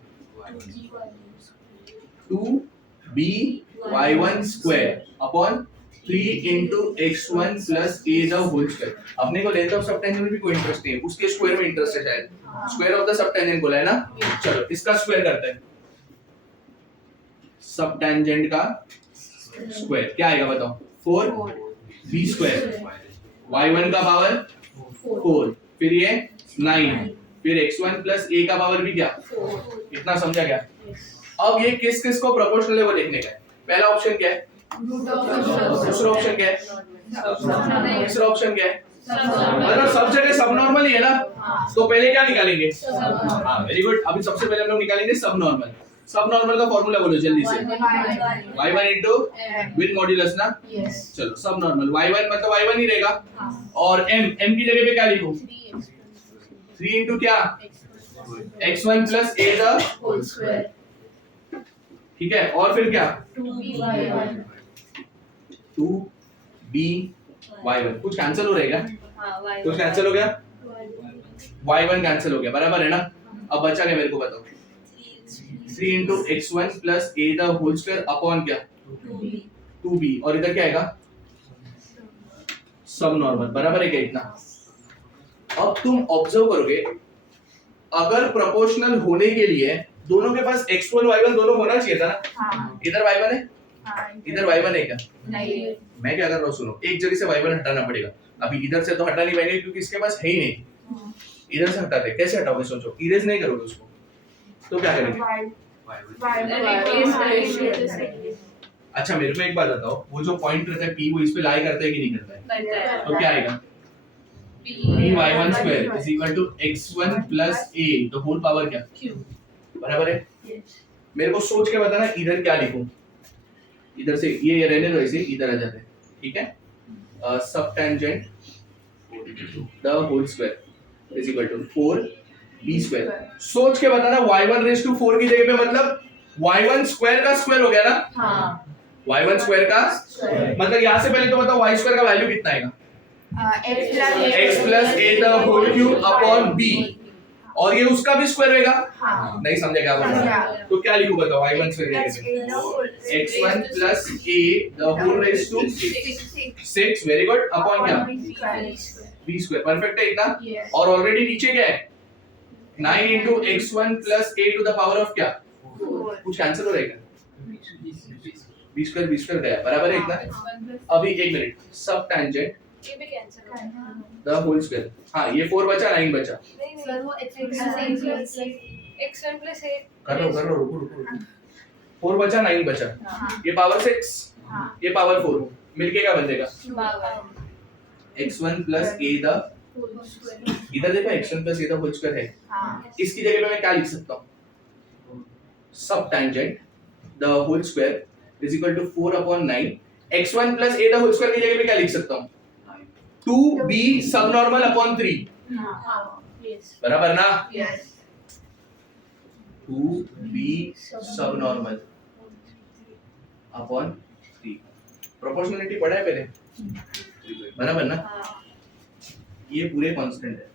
2by1 square upon 3 into x1 plus a the whole square। अपने को लेंथ ऑफ सब टेंजेंट में भी कोई इंटरेस्ट नहीं है, उसके स्क्वायर में इंटरेस्ट है शायद। Square of the sub tangent बोला है ना? चलो इसका स्क्वायर करते हैं। सब टेंजेंट का स्क्वायर क्या आएगा बताओ? 4b स्क्वायर, y1 का पावर 4, फिर ये 9, फिर x1 प्लस a का पावर भी क्या? इतना समझा क्या? अब ये किस किस को प्रोपोर्शनल है वो देखने का है। पहला ऑप्शन क्या है? दूसरा ऑप्शन क्या है? तीसरा ऑप्शन क्या है? मतलब सब जगह सब नॉर्मल ही है ना, तो पहले क्या निकालेंगे? हाँ वेरी गुड। अभी सबसे पहले हम लोग निकालेंगे सब नॉर्मल। सब नॉर्मल का फॉर्मूला बोलो जल्दी से। y1 into विद मॉड्यूलस ना। चलो सब नॉर्मल y1 मतलब y1 ही रहेगा, और m की जगह पे क्या लिखूं? 3 into क्या? x1 plus a the whole square, ठीक है? और फिर क्या? 2by1 कुछ कैंसिल हो रहेगा? कुछ कैंसिल हो गया? y1 कैंसिल हो गया, बराबर है ना? अब बचा क्या मेरे को बताओ? 3 into x1 plus a the whole square upon क्या? 2b, और इधर क्या आएगा? सब नॉर्मल, बराबर है क्या इतना? अब तुम ऑब्जर्व करोगे, अगर प्रोपोर्शनल होने के लिए दोनों के पास x1 y1 दोनों होना चाहिए था ना? इधर y1 है, इधर y1 है क्या? नहीं। मैं क्या कर रहा हूँ सुनो, एक जगह से y1 हटाना पड़ेगा। अभी इधर से तो हटा नहीं पाएंगे क्योंकि इसके पास है ही नहीं। इधर से हटाते, कैसे हटाओगे सोचो? इरेज नहीं करोगे उसको, तो क्या करेंगे? अच्छा मेरे को एक बात बताओ, वो जो पॉइंट रहता है p वो इस पे लाई करता है कि नहीं करता है? तो क्या आएगा? y1 square is equal to x1 plus a the whole power क्या? बराबर है? मेरे को सोच के बताना इधर क्या लिखूं? इधर से ये रहने दो, ऐसे इधर आ जाते हैं, ठीक है? सब tangent the whole square is equal to 4b square. सोच के बताना y1 raised to 4 की जगह पे मतलब y1 square का स्क्वायर हो गया ना? हाँ. y1 square का मतलब यहाँ से पहले तो बताओ y square का वैल्यू कितना आएगा? x plus a the whole cube upon b. और ये उसका भी स्क्वायर रहेगा? हाँ. नहीं समझे क्या बोल रहा है? तो क्या लिखूं बताओ y1 square x1 plus a the whole raised to 6 very good upon क्या? b square परफेक्ट है इतना? और ऑलरेडी नीचे क्या है? 9 into x1 plus a to the power of क्या? कुछ कैंसिल हो रहेगा? b square गया बराबर है इतना? अभी एक मिनट सब टेंजेंट ये भी कैंसिल हो गया the whole square. हाँ ये 4 बचा 9 बचा. सर वो x1 plus a कर लो रुको 4 बचा 9 बचा. ये पावर 6 ये पावर 4 मिलके क्या बन जाएगा? x1 plus a the इधर देखो x1 plus a the whole square है. इसकी जगह पे मैं क्या लिख सकता हूँ? सब tangent the whole square is equal to 4 upon 9. x1 plus a the whole square की जगह पे क्या लिख सकता हूँ? 2b subnormal upon 3. बराबर ना? 2b subnormal upon 3. प्रोपोर्शनलिटी पढ़ा है पहले? बराबर ना? ये पूरे कांस्टेंट है.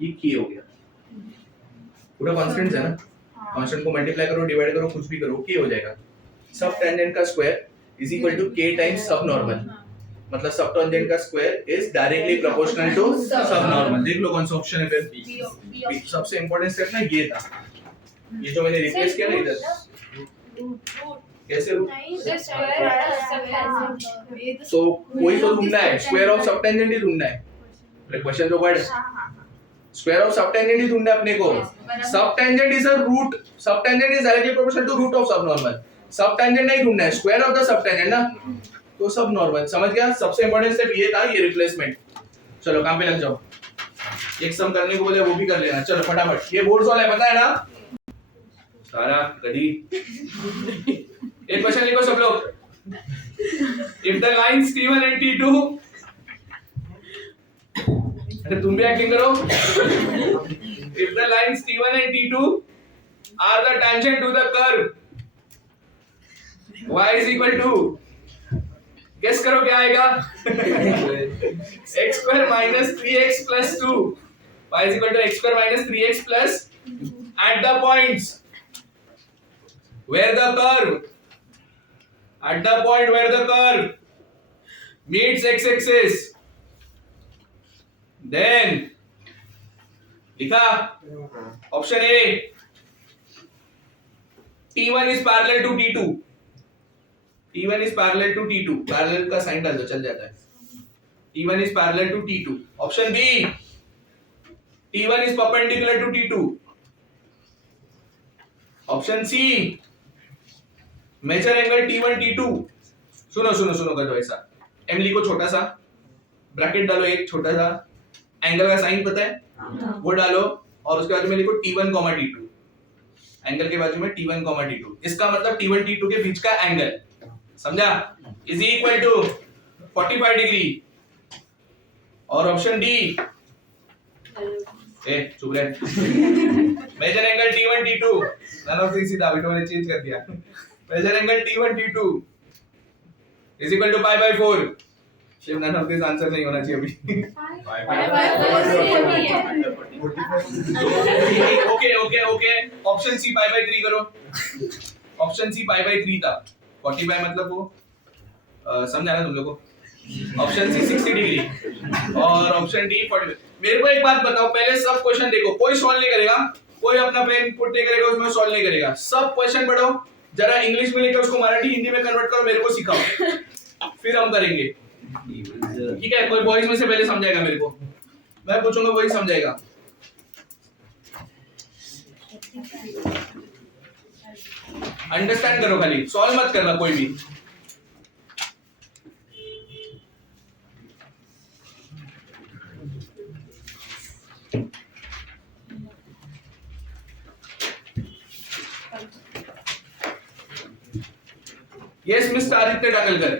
ये k हो गया. पूरा कांस्टेंट है ना? कांस्टेंट को मल्टीप्लाई करो, डिवाइड करो, कुछ भी करो, k हो जाएगा. सब टेंजेंट का square is equal to k times sub normal. मतलब सब टेंजेंट का square is directly proportional to sub normal. देख लो कौन सा ऑप्शन है फिर. सबसे इंपॉर्टेंट स्टेप ना ये था. ये जो मैंने रिप्लेस किया ना इधर. कैसे रूट? तो कोई तो ढूंढना है. स्क्वायर ऑफ सब टेंजेंट ही ढूंढना है. क्वेश्चन तो word square of sub tangent ही ढूंढना है अपने को. Sub tangent is a root. Sub tangent is directly proportional to root of sub normal. Sub tangent नहीं ढूंढना है, square of the sub tangent ना. तो सब नॉर्मल. समझ गया? सबसे इंपॉर्टेंट स्टेप ये था, ये रिप्लेसमेंट. चलो काम पे लग जाओ. एक सम करने को बोले वो भी कर लेना. चलो फटाफट. ये बोर्ड सॉल्व है पता है ना? सारा गधी. एक क्वेश्चन लिखो सब लोग. If the lines T1 and T2 अरे तुम भी एक्टिंग करो. If the lines T1 and T2 are the tangent to the curve y is equal to, guess करो क्या आएगा? x square minus 3x plus 2 y is equal to x square minus 3x plus at the points where the curve meets x axis, then लिखा option A T1 is parallel to T2. T1 is parallel to T2. Parallel का sign डाल दो चल जाता है. T1 is parallel to T2. Option B. T1 is perpendicular to T2. Option C. Measure angle T1 T2. सुनो कर दो ऐसा. M लिखो छोटा सा. ब्रैकेट डालो एक छोटा सा. एंगल का साइन पता है? वो डालो और उसके बाद में लिखो T1, T2. एंगल के बाजू में T1, T2. इसका मतलब T1 T2 के बीच का एंगल समझा? Is equal to 45 degree. और ऑप्शन डी. चुप रहे. Major angle T1 T2. None of this सीधा बिटो ने चेंज कर दिया. Major angle T1 T2 is equal to pi by 4. Shiv none of this answer नहीं होना चाहिए अभी. Okay option C pi by 3 करो. ऑप्शन सी पाई बाय 3 था. 45 मतलब वो समझा ना तुम लोगों को. ऑप्शन सी 60 डिग्री और ऑप्शन डी 45. मेरे को एक बात बताओ, पहले सब क्वेश्चन देखो. कोई सॉल्व नहीं करेगा, कोई अपना पेन पुट नहीं करेगा, उसमें सॉल्व नहीं करेगा. सब क्वेश्चन पढ़ो, जरा इंग्लिश में लिखकर उसको मराठी हिंदी में कन्वर्ट करो, मेरे को सिखाओ, फिर हम करेंगे. ठीक है? कोई बॉयज में से पहले समझाएगा मेरे को, मैं पूछूंगा वही समझाएगा. अंडरस्टैंड करो, खाली सॉल्व मत करना कोई भी। यस मिस्टर आदित्य डाकलकर,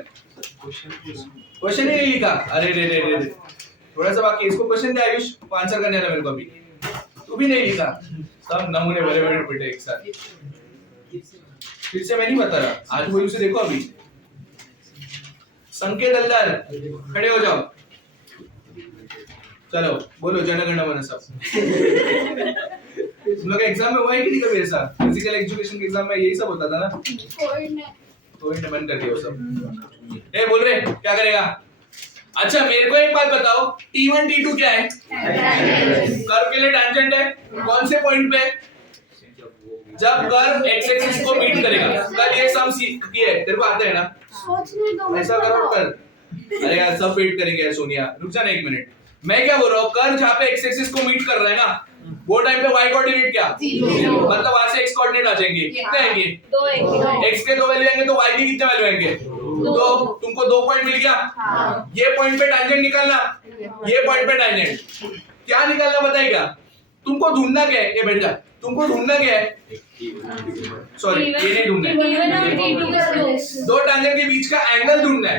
क्वेश्चन ही नहीं लिखा। अरे रे रे रे, थोड़ा सा बाकी, इसको क्वेश्चन दे आयुष, आंसर करने ना मेरे को अभी। तू भी नहीं लिखा, सब नमूने बड़े बड़े पिटे एक साथ। फिर से मैं नहीं बता रहा, आज वही उसे देखो अभी। संकेत हलदार खड़े हो जाओ, चलो बोलो जनगण मन सब। तुम लोग एग्जाम में हुआ है कि नहीं कभी ऐसा? फिजिकल एजुकेशन के एग्जाम में यही सब होता था ना? कोई ने मन कर दिया वो सब। ए बोल रहे क्या करेगा? अच्छा मेरे को एक बात बताओ, T1 T2 क्या है? कर्व के लिए टैंजेंट है। कौन से पॉइंट पे? जब कर्व एक्स एक्सिस को मीट करेगा। कल ये सम सीख किया है, तेरे को आता है ना? ऐसा करो कर। अरे यार सब वेट करेंगे सोनिया, रुक जा ना एक मिनट। मैं क्या बोल रहा हूँ, कर्व जहाँ पे एक्स एक्सिस को मीट कर रहा है ना, वो टाइम पे y कोऑर्डिनेट क्या? 0। मतलब वहां से x कोऑर्डिनेट आ जाएंगे। कितने आएंगे? 2 x के 2 वैल्यू आएंगे तो y के कितने वैल्यू आएंगे? 2। तुमको 2 पॉइंट मिल गया। ये पॉइंट पे टैंजेंट निकालना, ये पॉइंट पे टैंजेंट क्या निकालना बताएगा? तुमको ढूंढना क्या है? ये बैठ जा, तुमको ढूंढना क्या है? सॉरी ये नहीं ढूंढना है, दो टैंजेंट के बीच का एंगल ढूंढना है।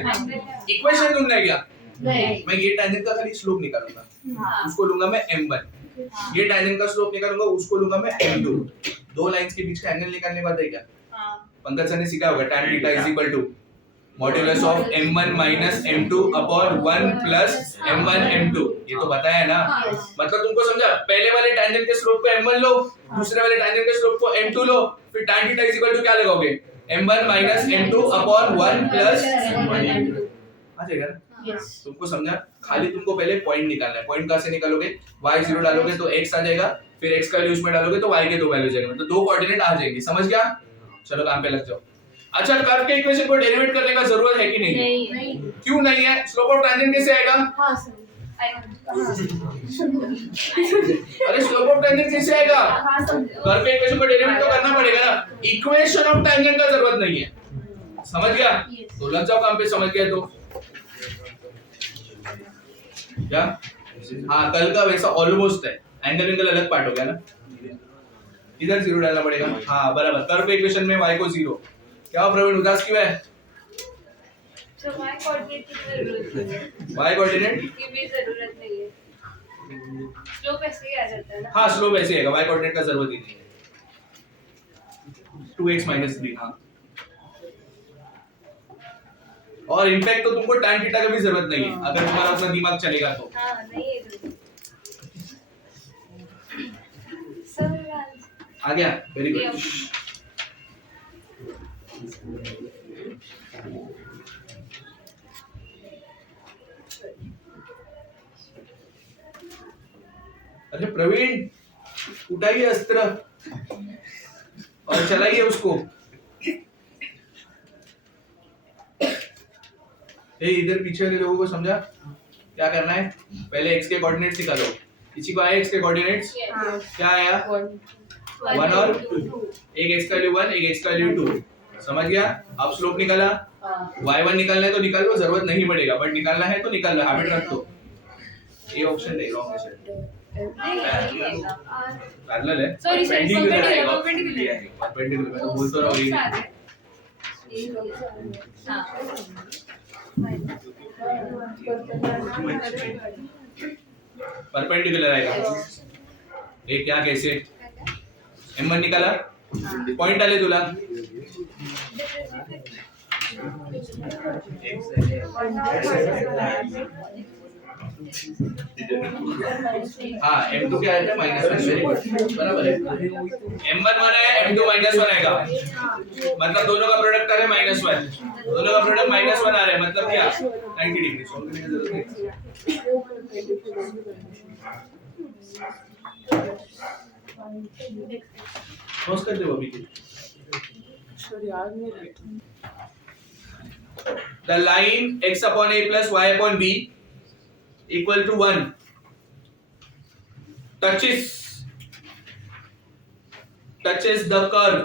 इक्वेशन ढूंढना है क्या? मैं ये टैंजेंट का खाली स्लोप निकालूंगा, उसको लूंगा मैं m1। ये टैंजेंट का स्लोप निकालूंगा, उसको लूंगा मैं m2। दो लाइंस के बीच का एंगल निकालने के बाद है क्या? पंकज सर ने सीखा होगा tan theta is equal to modulus of m1 minus m2 upon 1 plus m1 m2। ये तो बताया है ना? मतलब तुमको समझा? पहले वाले टैंजेंट के स्लोप को m1 लो, दूसरे वाले टैंजेंट के स्लोप को m2 लो, फिर tan theta is equal to क्या लगाओगे? m1 minus m2 upon 1 plus m1 आ जाएगा ना? तुमको समझा? खाली तुमको पहले पॉइंट निकालना है। पॉइंट कहां से निकालोगे? y0 डालोगे तो x आ जाएगा, फिर x का वैल्यू उसमें डालोगे तो y के दो वैल्यू जाएंगे, मतलब दो कोऑर्डिनेट आ जाएंगे। समझ गया? चलो काम पे लग जाओ। अच्छा कर्व के इक्वेशन को डेरिवेट करने का जरूरत है कि नहीं? नहीं। क्यों नहीं है? स्लोप ऑफ टैंजेंट कैसे आएगा? हां सर अरे स्लोप ऑफ टैंजेंट कैसे आएगा? हां सर कर्व के इक्वेशन को डेरिवेट तो करना पड़ेगा ना। इक्वेशन ऑफ टैंजेंट का जरूरत नहीं है। समझ गया? तो लग जाओ काम पे। समझ गया तो क्या? हाँ कल का वैसा ऑलमोस्ट है। एंगल अलग पार्ट हो गया ना, इधर 0 डालना पड़ेगा। हाँ बराबर। कर्व के इक्वेशन में y को 0। क्या प्रवीण उदास क्यों है? तो y कोऑर्डिनेट की जरूरत नहीं है। y कोऑर्डिनेट की भी जरूरत नहीं है, स्लोप ऐसे ही आ जाता है ना। हाँ स्लोप ऐसे आएगा, y कोऑर्डिनेट का जरूरत ही नहीं है। 2x - 3। हाँ और इनफैक्ट तो तुमको tan थीटा की भी जरूरत नहीं है अगर तुम्हारा अपना दिमाग चलेगा तो। हां नहीं है सर आ गया? Very good. अरे प्रवीण उठाइए अस्त्र और चलाइए उसको। इधर पीछे वाले लोगों को समझा क्या करना है? पहले x के कोऑर्डिनेट्स निकालो। किसी को आया x के कोऑर्डिनेट्स? क्या आया? 1 और 2। एक x का वैल्यू 1, एक x का वैल्यू 2। समझ गया? अब स्लोप निकाला। y1 निकालना है तो निकाल लो, जरूरत नहीं पड़ेगा, बट निकालना है तो निकाल लो, हैबिट रख दो। ये ऑप्शन नहीं, रॉन्ग है। पैरेलल है। सॉरी परपेंडिकुलर है। मैं तो बोल तो रहा हूं परपेंडिकुलर आएगा। ये क्या कैसे? m1 निकाला, पॉइंट आले तुला। हाँ m2 क्या आया था? -1। वेरी गुड, बराबर है। m1 1 है, m2 -1 आएगा, मतलब दोनों का प्रोडक्ट आ रहा है -1। दोनों का प्रोडक्ट -1 आ रहा है, मतलब क्या? 90 डिग्री। सॉल्व करने की जरूरत नहीं। क्रॉस कर दो अभी। The line x upon a plus y upon b equal to 1 touches the curve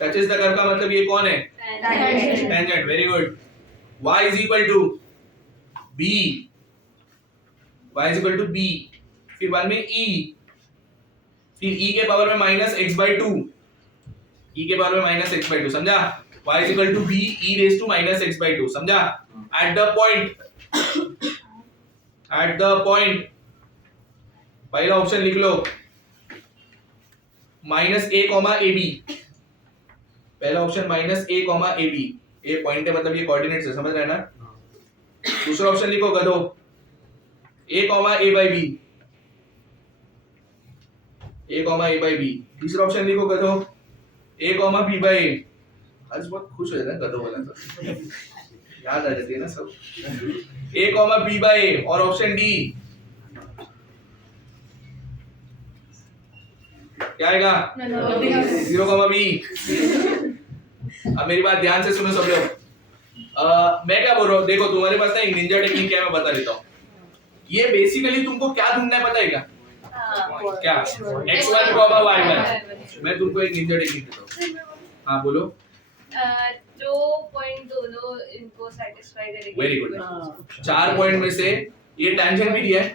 touches the curve का मतलब ये कौन है? Tangent. Very good. y is equal to b. y is equal to b. फिर बाद में e. फिर e के पावर में माइनस x by 2. e के पावर में माइनस x by 2. समझा? y is equal to b e raised to minus x by 2. समझा? At the point पहला ऑप्शन लिख लो minus a comma A B. पहला option minus a comma A B. ये point है मतलब ये कोऑर्डिनेट्स है, समझ रहे हैं ना? दूसरा ऑप्शन लिखो गधो a comma a by B. a comma a by B. तीसरा ऑप्शन लिखो गधो a comma b by a. आज बहुत खुश हो जाता है गधो वाला तो याद आ जाती है ना सब. a comma b by a. और ऑप्शन डी क्या आएगा? 0 कॉमा b. अब मेरी बात ध्यान से सुनो सब लोग. मैं क्या बोल रहा हूँ, देखो तुम्हारे पास ना एक निंजा टेक्निक क्या मैं बता देता हूँ. ये बेसिकली तुमको क्या ढूंढना है पता है क्या? क्या? x1 comma y1. मैं तुमको एक निंजा टेक्निक देता हूँ. हाँ बोलो. जो पॉइंट दोनों इनको सेटिस्फाई करेंगे. Very good. 4 पॉइंट में से ये टेंजेंट भी दिया है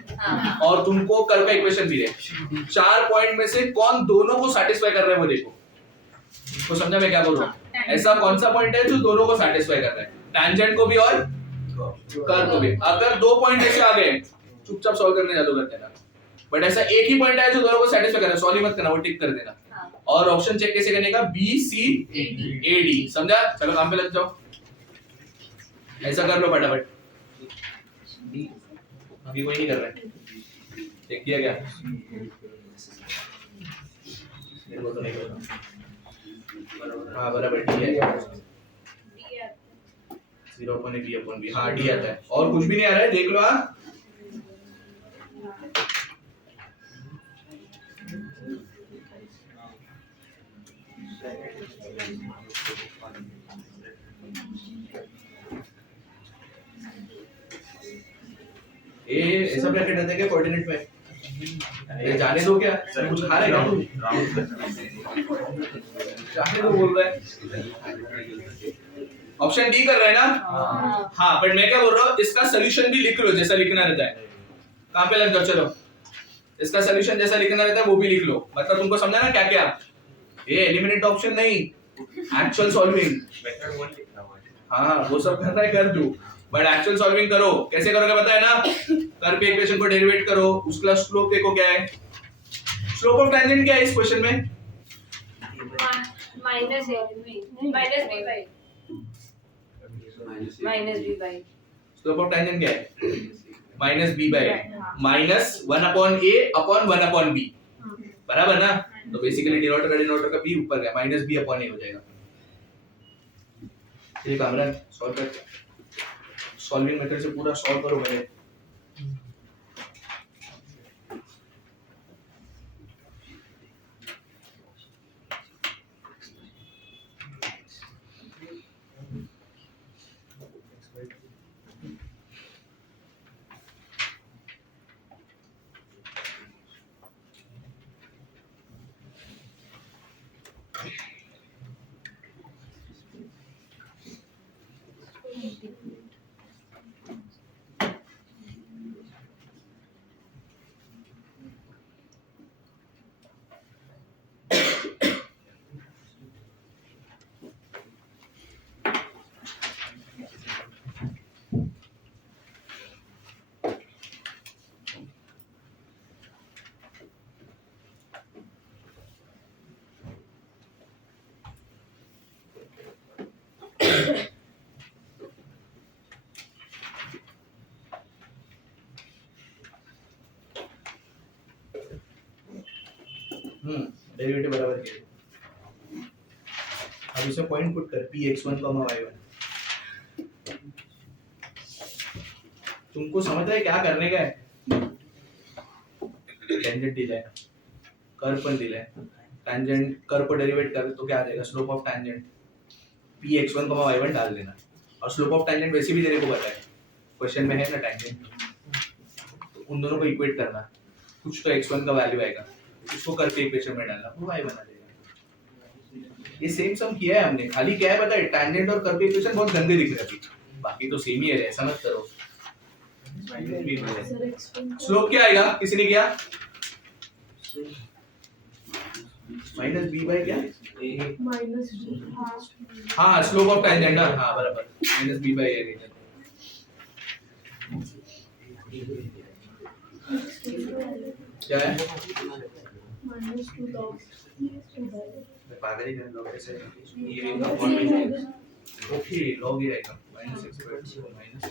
और तुमको कर्व का इक्वेशन भी दिया है. 4 पॉइंट में से कौन दोनों को सेटिस्फाई कर रहा है वो देखो. तो समझा मैं क्या बोल रहा हूँ? ऐसा कौन सा पॉइंट है जो दोनों को सेटिस्फाई कर रहा है? टेंजेंट को भी और कर्व को भी. अगर 2 पॉइंट ऐसे आ गए चुपचाप सॉल्व करने चालू कर देना. बट ऐसा एक ही पॉइंट है जो दोनों को सेटिस्फाई कर रहा है, सॉल्व ही मत करना, वो टिक कर देना. और ऑप्शन चेक कैसे करने का? B C A D. समझा? चलो काम पे लग जाओ. ऐसा कर लो फटाफट. अभी कोई नहीं कर रहा है. चेक किया क्या? मेरे को तो नहीं कर रहा. हाँ बराबर डी है. 0 upon A B upon B. हाँ डी आता है और कुछ भी नहीं आ रहा है. देख लो. हाँ ये ऐसा ब्रैकेट रहता है क्या कोऑर्डिनेट में? ये जाने दो क्या? कुछ खा रहे हो? जाने दो बोल रहा है. ऑप्शन डी कर रहा है ना? हाँ बट मैं क्या बोल रहा हूँ, इसका सॉल्यूशन भी लिख लो जैसा लिखना रहता है. कहाँ पे लग जाओ. चलो इसका सॉल्यूशन जैसा लिखना रहता है वो भी लिख लो. मतलब तुमको समझा ना क्या क्या? ये एलिमिनेट ऑप्शन नहीं, एक्चुअल सॉल्विंग. हाँ वो सब करना है कर दो. बट एक्चुअल सॉल्विंग करो. कैसे करोगे पता है ना? कर्व पे इक्वेशन को डेरिवेट करो. उसका स्लोप देखो क्या है. स्लोप ऑफ टेंजेंट क्या है इस क्वेश्चन में? Minus B by. Slope of tangent क्या है? Minus B by minus 1 upon A upon 1 upon B. बराबर ना? तो बेसिकली डिनोमिनेटर का बी ऊपर गया, माइनस बी अपॉन ए हो जाएगा. ये कामरान सॉल्व कर. सॉल्विंग मेथड से पूरा सॉल्व करो पहले. डेरिवेटिव बराबर किया. अब इसमें पॉइंट पुट कर px1 y1. तुमको समझ रहा है क्या करने का है? टेंजेंट दिला है, कर्व पर दिला है. टेंजेंट कर्व को डेरिवेट कर तो क्या आ जाएगा? Slope of tangent px1 y1 डाल देना. और स्लोप ऑफ टेंजेंट वैसे भी तेरे को पता है, क्वेश्चन में है ना टेंजेंट. तो उन दोनों को इक्वेट करना. कुछ तो x1 का वैल्यू आएगा, उसको करके इक्वेशन में डालना, वो y1 आ जाएगा. ये सेम सम किया है हमने, खाली क्या है पता है, टैंजेंट और कर्व के इक्वेशन बहुत गंदे दिख रहे हैं अभी, बाकी तो सेम ही है, ऐसा मत करो। स्लोप क्या आएगा, किसी ने किया? माइनस बी बाय क्या? हाँ स्लोप ऑफ टैंजेंट, हाँ बराबर, माइनस बी बाय ए। क्या है? पागल ही कर लोग ऐसे, ये ओके लॉग ही आएगा माइनस एक्स बाय 2 माइनस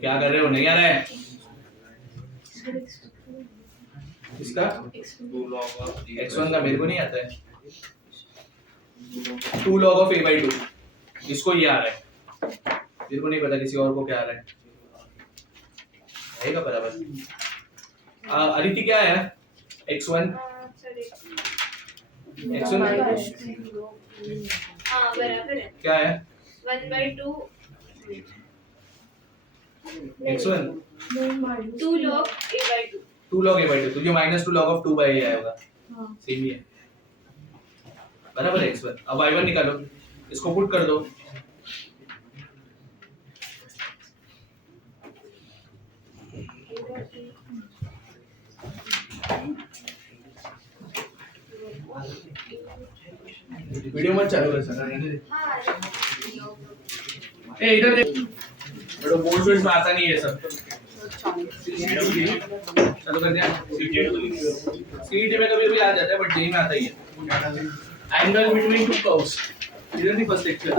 क्या कर रहे हो, नहीं आ रहा है इसका? x1 का मेरे को नहीं आता है, 2 log of a by 2, इसको ये आ रहा है, मेरे को नहीं पता किसी और को क्या आ रहा है, आएगा बराबर। अदिति क्या है? x1 हाँ बराबर है, क्या है? 1/2 x1 2 log a/2, 2 log a by 2, तो ये minus 2 log of 2 by a आएगा, सेम ही है बराबर है x1। अब y1 निकालो, इसको पुट कर दो, वीडियो मत चालू कर सर, ए इधर देख, बड़ो बोर्ड में आता नहीं है सब, चालू कर दिया। सीईटी में कभी भी आ जाता है बट जेई में आता ही है। एंगल बिटवीन टू कर्व्स, इधर नहीं फर्स्ट लेक्चर,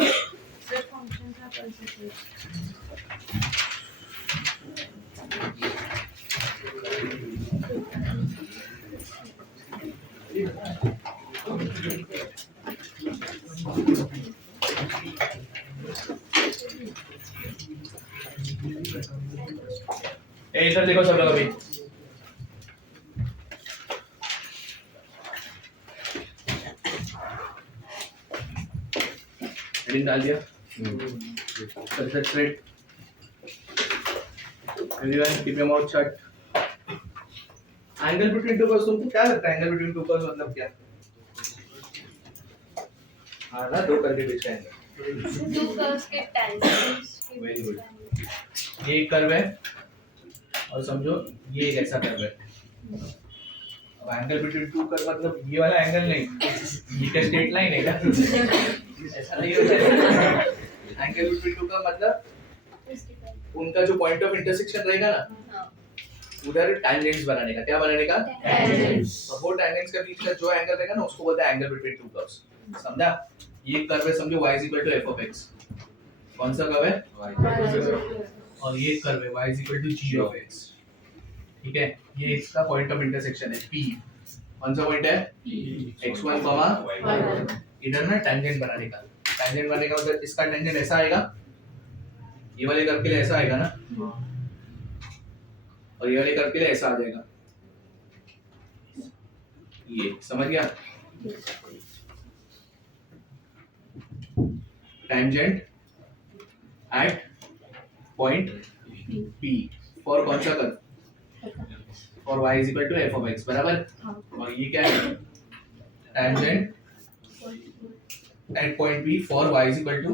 ए इधर देखो सब लोग अभी, हेडिंग डाल दिया, sunset straight, everyone keep your mouth shut. Angle between two curves, तुमको क्या लगता है एंगल बिटवीन टू कर्व्स मतलब क्या? हाँ ना, दो कर्व के बीच का एंगल, 2 कर्व्स के टेंजेंट्स। Very good. ये एक कर्व है और समझो ये एक ऐसा कर्व है। अब एंगल बिटवीन टू कर्व मतलब ये वाला एंगल नहीं, ये क्या स्ट्रेट लाइन है क्या? ऐसा नहीं होता है। एंगल बिटवीन टू का मतलब उनका जो पॉइंट ऑफ इंटरसेक्शन रहेगा ना, उधर टैंजेंट्स बनाने का, क्या बनाने का? टैंजेंट्स। और वो टैंजेंट्स के बीच का जो एंगल रहेगा ना उसको बोलते हैं एंगल बिटवीन टू कर्व्स, समझा? ये कर्व है समझो y f of x, कौन सा कर्व है? और ये कर्व है y g of x, ठीक है? ये इसका पॉइंट ऑफ इंटरसेक्शन है P, कौन सा पॉइंट है? x1, इधर ना टैंजेंट बनाने का, टैंजेंट बनाने का मतलब इसका टैंजेंट ऐसा आएगा, ये वाले कर्व के लिए ऐसा आएगा ना, और ये वाले कर्व के लिए ऐसा आ जाएगा, ये समझ गया? tangent at point P for कौन सा curve? for y is equal to f of x, बराबर? और ये क्या है? tangent at point P for y is equal to,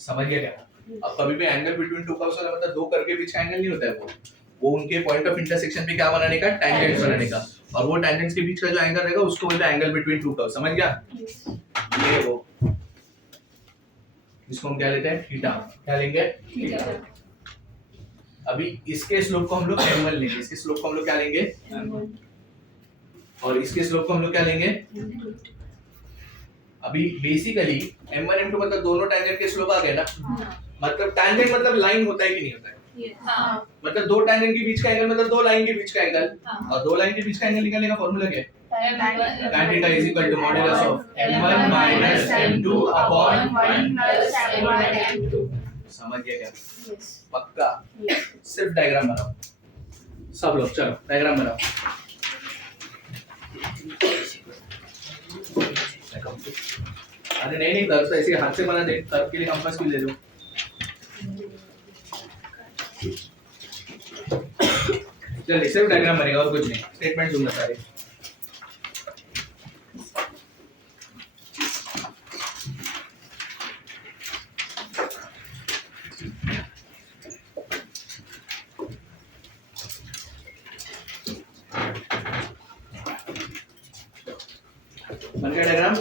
समझ गया क्या? अब कभी भी एंगल बिटवीन टू कर्व्स वाला मतलब दो कर्व के बीच का एंगल नहीं होता है, वो उनके पॉइंट ऑफ इंटरसेक्शन पे क्या बनाने का? टैंजेंट्स बनाने का, और वो टैंजेंट्स के बीच का जो एंगल रहेगा उसको बोलते हैं एंगल बिटवीन टू कर्व्स, समझ गया? ये वो इसको हम क्या लेते हैं? थीटा, क्या लेंगे? थीटा। अभी इसके स्लोप को हम लोग m1 लेंगे, इसके स्लोप को हम लोग क्या लेंगे? और इसके स्लोप को हम लोग क्या लेंगे? अभी बेसिकली m1 m2 मतलब दोनों टैंजेंट के स्लोप आ गए ना, मतलब टैंजेंट मतलब लाइन होता है कि नहीं होता है? मतलब दो टैंजेंट के बीच का एंगल मतलब दो लाइन के बीच का एंगल, और दो लाइन के बीच का एंगल निकालने का फॉर्मूला क्या है? tan theta is equal to modulus of m1 minus m2 upon 1 plus m1 m2. समझ गया क्या? Yes. पक्का? Yes. सिर्फ डायग्राम बनाओ सब लोग, चलो डायग्राम बनाओ। अरे नहीं कर्व तो ऐसे हाथ से बना दे, कर्व के लिए कंपास भी ले लो। चलिए सिर्फ डायग्राम बनेगा और कुछ नहीं, स्टेटमेंट दूंगा सारे। बन गया diagram?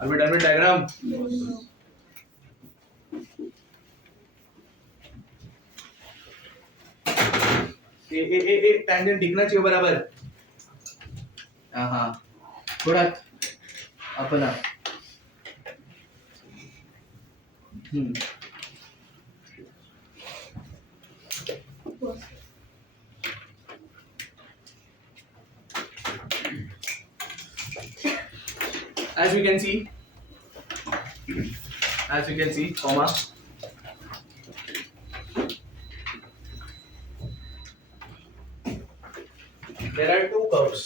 Are we done with diagram? A tangent दिखना चाहिए बराबर। हाँ थोड़ा अपना as we can see comma there are two curves.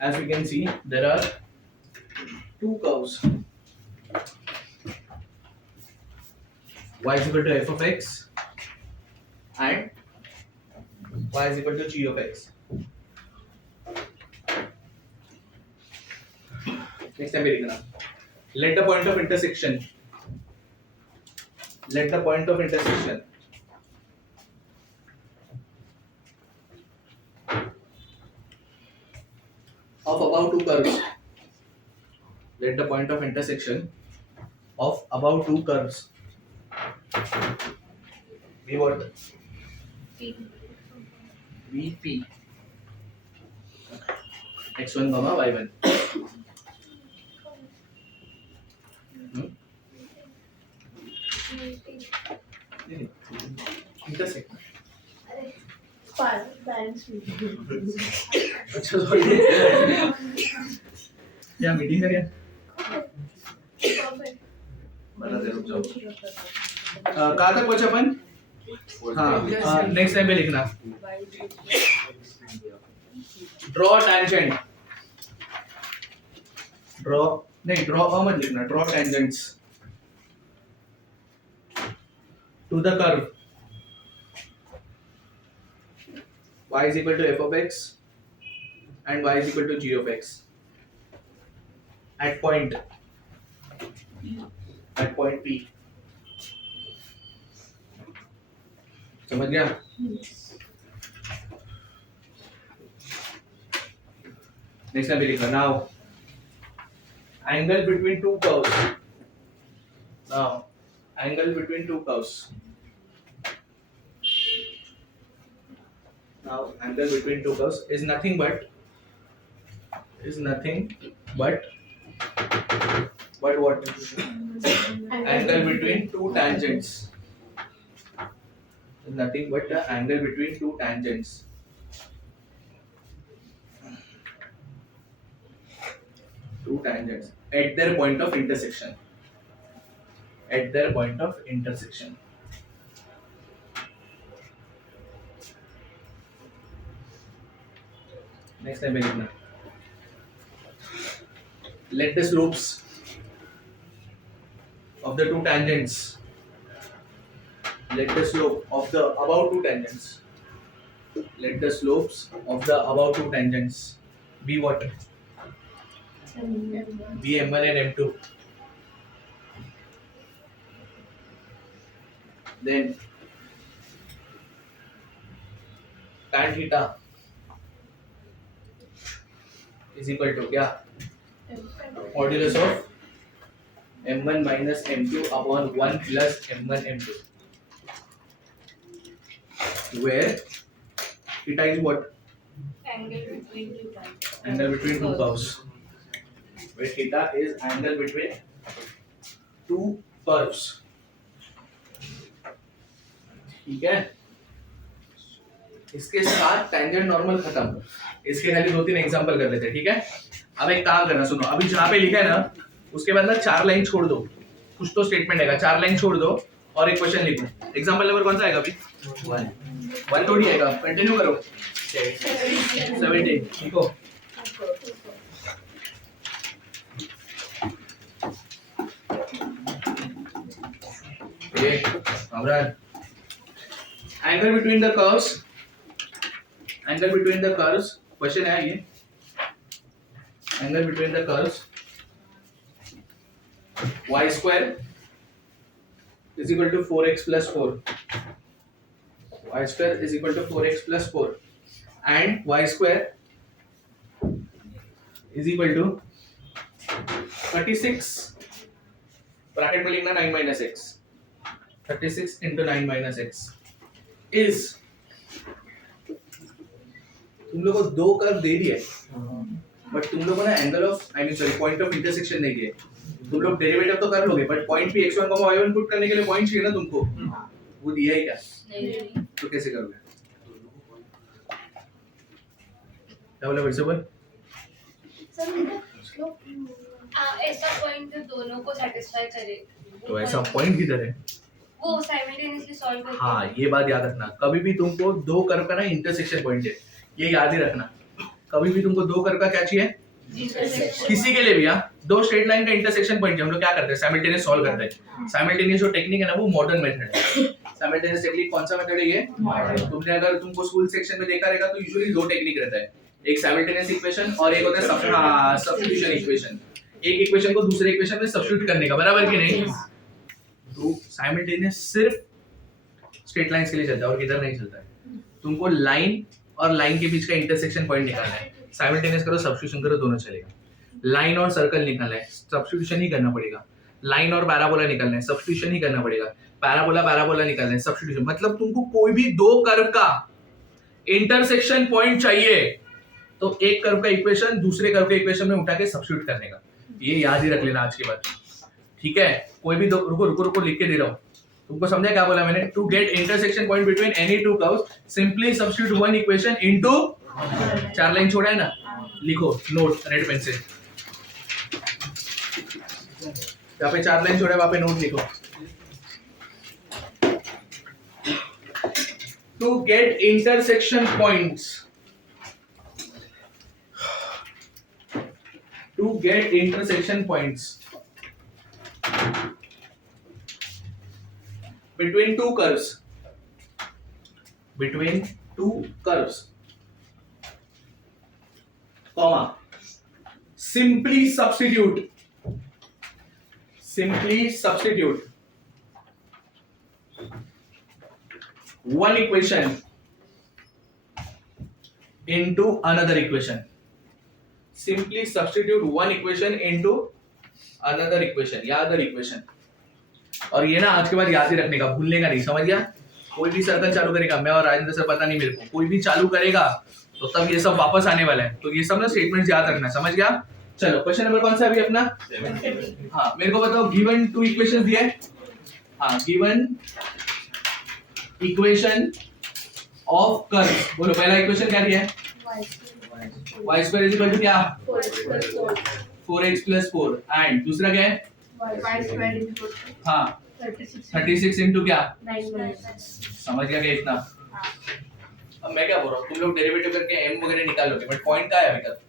As we can see there are two curves, y is equal to f of x and y is equal to g of x. Next time we read let the point of intersection of above two curves, let the point of intersection of above two curves be what? VP x1 comma y1. Intersect. अच्छा sorry क्या meeting कर बना दे, रुक जाओ। कहाँ तक पहुंचे अपन? हाँ नेक्स्ट टाइम पे लिखना ड्रॉ टेंजेंट, ड्रॉ मत लिखना, draw tangents to the curve y is equal to f of x and y is equal to g of x at point P. समझ गया? नेक्स्ट टाइम लिखना now angle between two curves. Now angle between two curves. Now angle between two curves is nothing but what? Angle between two tangents. Is nothing but the angle between two tangents. Two tangents at their point of intersection. Next time पे लिखना let the slopes of the two tangents let the slope of the above two tangents let the slopes of the above two tangents be what be m1 and m2 then tan theta is equal to क्या modulus of m1 minus m2 upon 1 plus m1 m2 where theta is what Angle between two points. angle between two curves where theta is angle between two curves ठीक है इसके साथ tangent normal खत्म इसके खाली 2-3 example कर लेते हैं ठीक है अब एक काम करना सुनो अभी जहां पे लिखा है ना उसके बाद ना 4 लाइन छोड़ दो कुछ तो स्टेटमेंट आएगा 4 लाइन छोड़ दो और एक क्वेश्चन लिखो एग्जांपल नंबर कौन सा आएगा अभी 1 थोड़ी आएगा कंटिन्यू करो 17 लिखो Amran angle between the curves question है ये angle between the curves y square is equal to 4x plus 4 y square is equal to 4x plus 4 and y square is equal to 36 bracket में लिखना 9 minus x 36 into 9 minus x is तुम लोगों को दो curve दे दिए but तुम लोगों ने angle of I mean sorry point of intersection नहीं दिए तुम लोग डेरिवेटिव तो कर लोगे बट पॉइंट पे x1 y1 पुट करने के लिए पॉइंट चाहिए ना तुमको वो दिया ही क्या नहीं तो कैसे करोगे क्या बोला फिर से बोल ऐसा पॉइंट दोनों को सेटिस्फाई करे तो ऐसा पॉइंट किधर है वो साइमल्टेनियसली सॉल्व करते हाँ ये बात याद रखना कभी भी तुमको दो कर्व का ना इंटरसेक्शन पॉइंट है ये याद ही रखना कभी भी तुमको दो कर्व का क्या चाहिए किसी के लिए भी दो स्ट्रेट लाइन का इंटरसेक्शन पॉइंट हम लोग क्या करते हैं साइमल्टेनियस सॉल्व करते हैं साइमल्टेनियस जो टेक्निक है ना वो मॉडर्न मेथड है साइमल्टेनियस टेक्निक कौन सा मेथड है ये तुमने अगर तुमको स्कूल सेक्शन में देखा रहेगा तो यूजुअली दो टेक्निक रहता है एक साइमल्टेनियस इक्वेशन और एक होता है सब्स्टिट्यूशन इक्वेशन एक इक्वेशन को दूसरे इक्वेशन में सब्स्टिट्यूट करने का बराबर कि नहीं तो साइमल्टेनियस सिर्फ स्ट्रेट लाइंस के लिए चलता है और किधर नहीं चलता है तुमको लाइन और लाइन के बीच का इंटरसेक्शन पॉइंट निकालना है साइमल्टेनियस करो सब्स्टिट्यूशन करो दोनों चलेगा लाइन और सर्कल निकालना है सब्स्टिट्यूशन ही करना पड़ेगा लाइन और पैराबोला निकालना है सब्स्टिट्यूशन ही करना पड़ेगा पैराबोला निकालना है सब्स्टिट्यूशन मतलब तुमको कोई भी दो कर्व का इंटरसेक्शन पॉइंट चाहिए तो एक कर्व का इक्वेशन दूसरे कर्व के इक्वेशन में उठा के सब्स्टिट्यूट करने का ये याद ही रख लेना आज के बाद ठीक है कोई भी दो रुको लिख के दे रहा हूँ तुमको समझा क्या बोला मैंने to get intersection point between any two curves simply substitute one equation into 4 line छोड़ा है ना लिखो नोट रेड पेन से यहाँ पे 4 लाइन छोड़ा है वहां पे नोट लिखो to get intersection points to get intersection points between two curves comma simply substitute one equation into another equation simply substitute one equation into another equation या other equation और ये ना आज के बाद याद ही रखने का भूलने का नहीं समझ गया कोई भी सर्कल चालू करेगा मैं और राजेंद्र सर पता नहीं मेरे को कोई भी चालू करेगा तो तब ये सब वापस आने वाला है तो ये सब ना स्टेटमेंट्स याद रखना समझ गया चलो क्वेश्चन नंबर कौन सा अभी अपना हाँ मेरे को बताओ गिवन टू इक्वेशंस दिए हाँ गिवन इक्वेशन ऑफ कर्व बोलो पहला इक्वेशन क्या दिया है y square is equal to क्या 4x plus 4 and दूसरा क्या है y square is equal to हाँ 36 into क्या 9 समझ गया क्या इतना अब मैं क्या बोल रहा हूँ, तुम लोग डेरिवेटिव करके m वगैरह निकालोगे, बट पॉइंट क्या है अभी तक?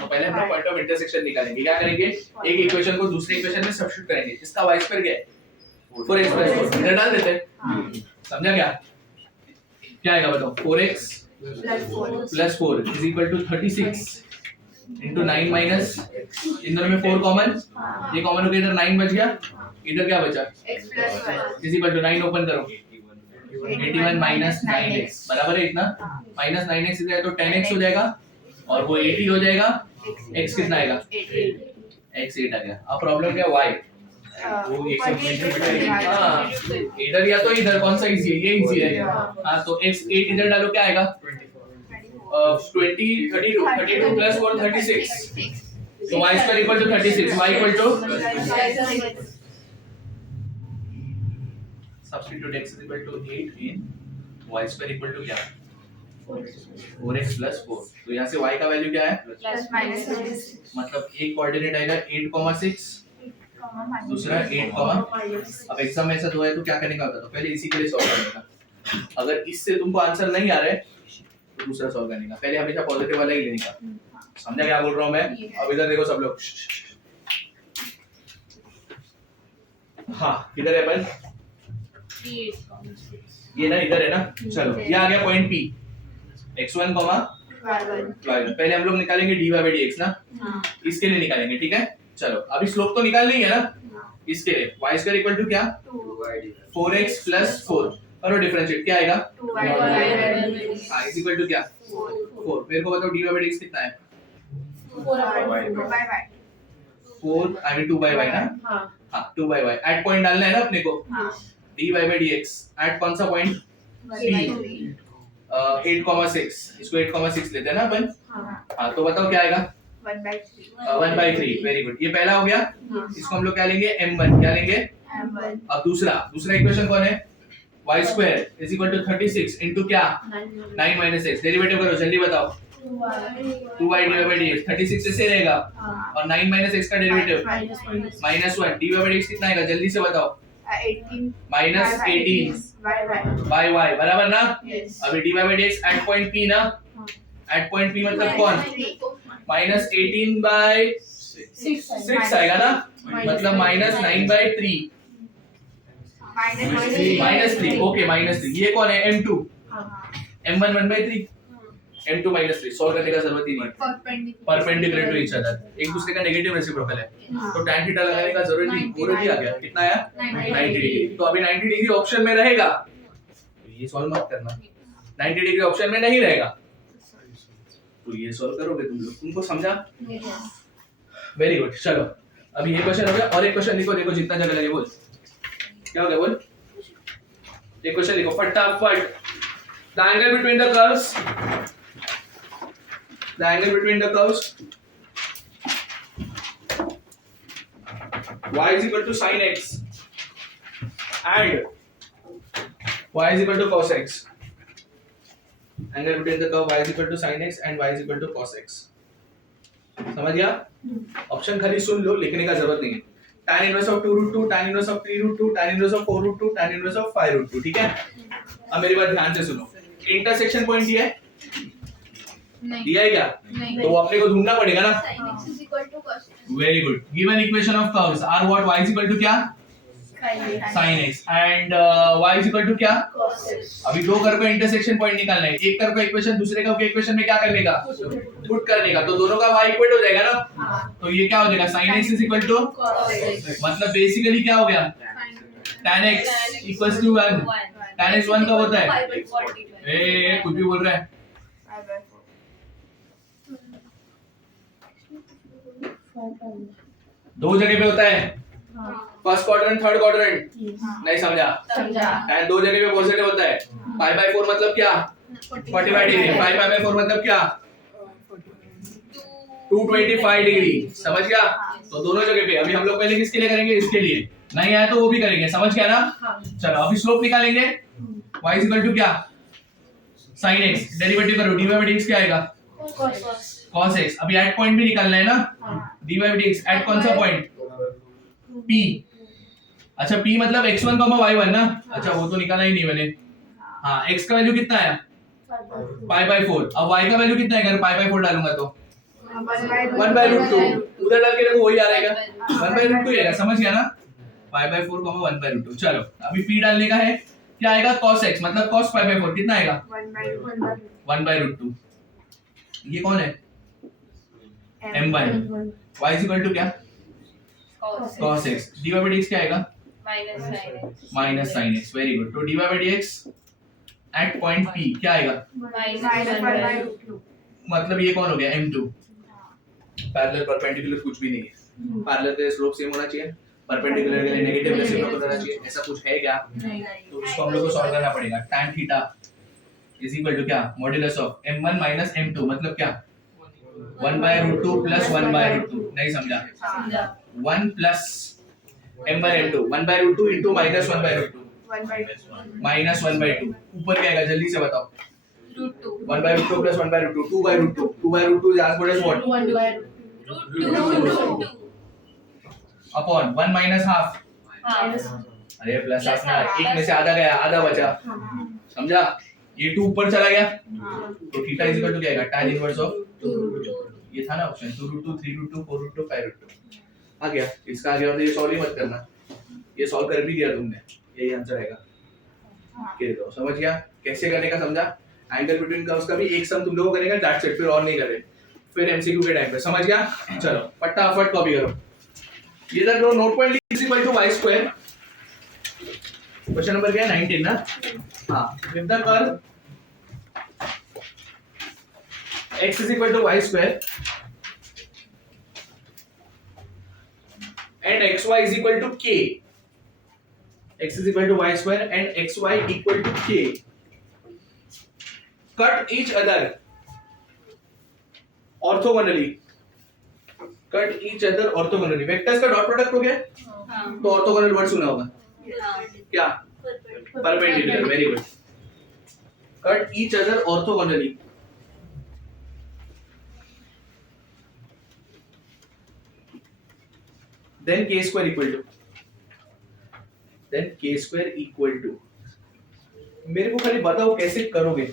तो पहले हम लोग पॉइंट ऑफ इंटरसेक्शन निकालेंगे। क्या करेंगे, एक इक्वेशन को दूसरे इक्वेशन में सब्स्टिट्यूट करेंगे। इसका y स्क्वायर क्या है? 4x + 4 इधर डाल देते हैं। समझा क्या? क्या आएगा बताओ? 4x + 4 = 36 into 9 minus, इन दोनों में 4 कॉमन, ये कॉमन हो गया, इधर 9 बच गया, इधर क्या बचा? x + 1 = 9 ओपन करो, 81 minus 9x बराबर है इतना, minus 9x इधर है तो 10x हो जाएगा, और वो 80 हो जाएगा। x कितना आएगा? x 8 आ गया। अब प्रॉब्लम क्या? y इधर या तो इधर, कौन सा इजी है? ये इजी है। हाँ तो x 8 इधर डालो, क्या आएगा? 20 32 plus 4 36, so y square equal to 36, y equal to substitute x is equal to 8 in y square equal to क्या? 4x plus 4। तो यहाँ से y का वैल्यू क्या है? मतलब एक कोऑर्डिनेट आएगा 8,6, दूसरा 8, अब एग्जाम में ऐसा दो है तो क्या करने का होता है? तो पहले इसी के लिए सॉल्व करने का। अगर इससे तुमको आंसर नहीं आ रहा है तो दूसरा सॉल्व करने का। पहले हमेशा पॉजिटिव वाला ही लेने का। समझा क्या बोल रहा हूँ मैं? अब इधर देखो सब लोग, हाँ इधर है अपन, ये ना इधर है ना। चलो ये आ गया पॉइंट P, x1, y1। पहले हम लोग निकालेंगे dy/dx ना, इसके लिए निकालेंगे, ठीक है। चलो अभी स्लोप तो निकाल नहीं है ना, इसके लिए y स्क्वायर इक्वल टू क्या? 4x + 4 करो डिफरेंशिएट, क्या आएगा? 2y इज इक्वल टू क्या? 4। मेरे को बताओ dy/dx कितना है? 4 आई मीन 2/y ना। हाँ 2/y एट पॉइंट डालना है ना अपने को। dy/dx एट कौन सा पॉइंट? 8,6, इसको 8,6 लेते हैं ना अपन। हाँ तो बताओ क्या आएगा? 1/3। वेरी गुड, ये पहला हो गया। इसको हम लोग क्या लेंगे? m1। क्या लेंगे? अब दूसरा इक्वेशन कौन है? y square is equal to 36 into क्या? 9 - x। डेरिवेटिव करो जल्दी बताओ। 2y dy/dx 36 ऐसे रहेगा, और 9 - x का डेरिवेटिव -1 dy/dx कितना आएगा? जल्दी से बताओ। 18 by y बराबर ना। अभी dy/dx एट पॉइंट P ना, एट पॉइंट P मतलब कौन? -18/6 आएगा ना, मतलब -9/3 -3। ओके -3, ये कौन है? m2, m1 1/3, m2 -3। सॉल्व करने का जरूरत ही नहीं, परपेंडिकुलर टू ईच अदर, एक दूसरे का नेगेटिव रेसिप्रोकल है, तो tan थीटा लगाने का जरूरत नहीं, पूरा ही आ गया। कितना आया? 90 डिग्री। तो अभी 90 डिग्री ऑप्शन में रहेगा, तो ये सॉल्व मत करना। 90 डिग्री ऑप्शन में नहीं रहेगा, तो ये सॉल्व करोगे तुम लोग। तुमको समझा? Very good. चलो अभी ये क्वेश्चन हो गया, और एक क्वेश्चन लिखो, देखो जितना जगह लगे बोल। क्या हो गया बोल? एक क्वेश्चन लिखो फटाफट। The angle between the curves, the angle between the curves y is equal to sin x and y is equal to cos x. Angle between the curve y is equal to sin x and y is equal to cos x. समझ गया? Option खाली सुन लो, लिखने का जरूरत नहीं है। tan inverse of 2√2, tan inverse of 3√2, tan inverse of 4√2, tan inverse of 5√2, ठीक है। अब मेरी बात ध्यान से सुनो, इंटरसेक्शन पॉइंट दिया है, दिया है क्या? तो वो अपने को ढूंढना पड़ेगा ना। Very good. Given equation of curves are what? y is equal to क्या? sin x and y is equal to क्या? अभी दो कर्व का इंटरसेक्शन पॉइंट निकालना है, एक कर्व का इक्वेशन दूसरे कर्व के इक्वेशन में क्या करने का? पुट करने का, तो दोनों का y इक्वल हो जाएगा ना। तो ये क्या हो जाएगा? sin x is equal to, मतलब बेसिकली क्या हो गया? tan x equals to 1। tan x 1 कब होता है? ए कुछ भी बोल रहा है। दो जगह पे होता है, फर्स्ट क्वाड्रेंट थर्ड क्वाड्रेंट। नहीं समझा? एंड दो जगह पे पॉजिटिव होता है। π/4 मतलब क्या? 45 डिग्री। π/4 मतलब क्या? 225 डिग्री। समझ गया? तो दोनों जगह पे। अभी हम लोग पहले किसके लिए करेंगे? इसके लिए। नहीं आया तो वो भी करेंगे, समझ गया ना? चलो अभी स्लोप निकालेंगे। y इज इक्वल टू क्या? sin x। डेरिवेटिव करो, dy/dx क्या आएगा? cos x। अभी एट पॉइंट भी निकालना है ना, dy/dx एट कौन सा पॉइंट? P। अच्छा P मतलब x1, y1 ना। अच्छा वो तो निकाला ही नहीं मैंने। हाँ x का वैल्यू कितना है? पाई बाय 4। अब y का वैल्यू कितना है अगर पाई बाय 4 डालूंगा तो 1/√2। उधर डाल के देखो वही आ रहेगा 1/√2 ही आएगा, समझ गया ना? पाई बाय 4 1/√2। चलो अभी p डालने का है, क्या आएगा cos x मतलब cos पाई बाय 4 कितना आएगा 1/√2। ये कौन है m1। y is equal to क्या cos x, dy by dx क्या आएगा minus sin x। Very good. तो dy by dx at point p क्या आएगा मतलब ये कौन हो गया m2। पैरेलल परपेंडिकुलर कुछ भी नहीं है, पैरेलल का स्लोप सेम होना चाहिए, परपेंडिकुलर के लिए नेगेटिव रेसिप्रोकल होना चाहिए, ऐसा कुछ है क्या? तो इसको हम लोग को सॉल्व करना पड़ेगा। tan theta is equal to क्या modulus of m1 minus m2 मतलब क्या 1/√2 प्लस 1/√2। नहीं समझा? 1 plus m1 m2 1/√2 into minus 1/√2 minus 1/2। ऊपर क्या आएगा जल्दी से बताओ? 1/√2 plus 1/√2 2/√2 2/√2 is as good as what upon 1 minus half. अरे प्लस हाफ ना, एक में से आधा गया आधा बचा, समझा? ये 2 ऊपर चला गया तो थीटा इज इक्वल टू क्या आएगा tan इनवर्स ऑफ 2√2। ये था ना ऑप्शन 2√2 3√2 4√2 5√2 आ गया। इसका आगे और ये सॉल्व ही मत करना, ये सॉल्व कर भी दिया तुमने, यही आंसर आएगा। के दो समझ गया कैसे करने का, समझा? एंगल बिटवीन कर्व्स का भी एक सम तुम लोगों को करेगा, दैट्स इट, फिर और नहीं करे, फिर एमसीक्यू के टाइम पे, समझ गया? चलो फटाफट कॉपी करो। ये इधर लो note point is equal to y square. Question number क्या है 19 ना? हां, if the curve x is equal to y square and xy is equal to k, x is equal to y square and xy equal to k, cut each other orthogonally, cut each other orthogonally। Vectors का dot product हो गया तो orthogonal word सुना होगा क्या? Perpendicular. Very good. Cut each other orthogonally, then k square equal to, then k square equal to, मेरे को खाली बताओ कैसे करोगे।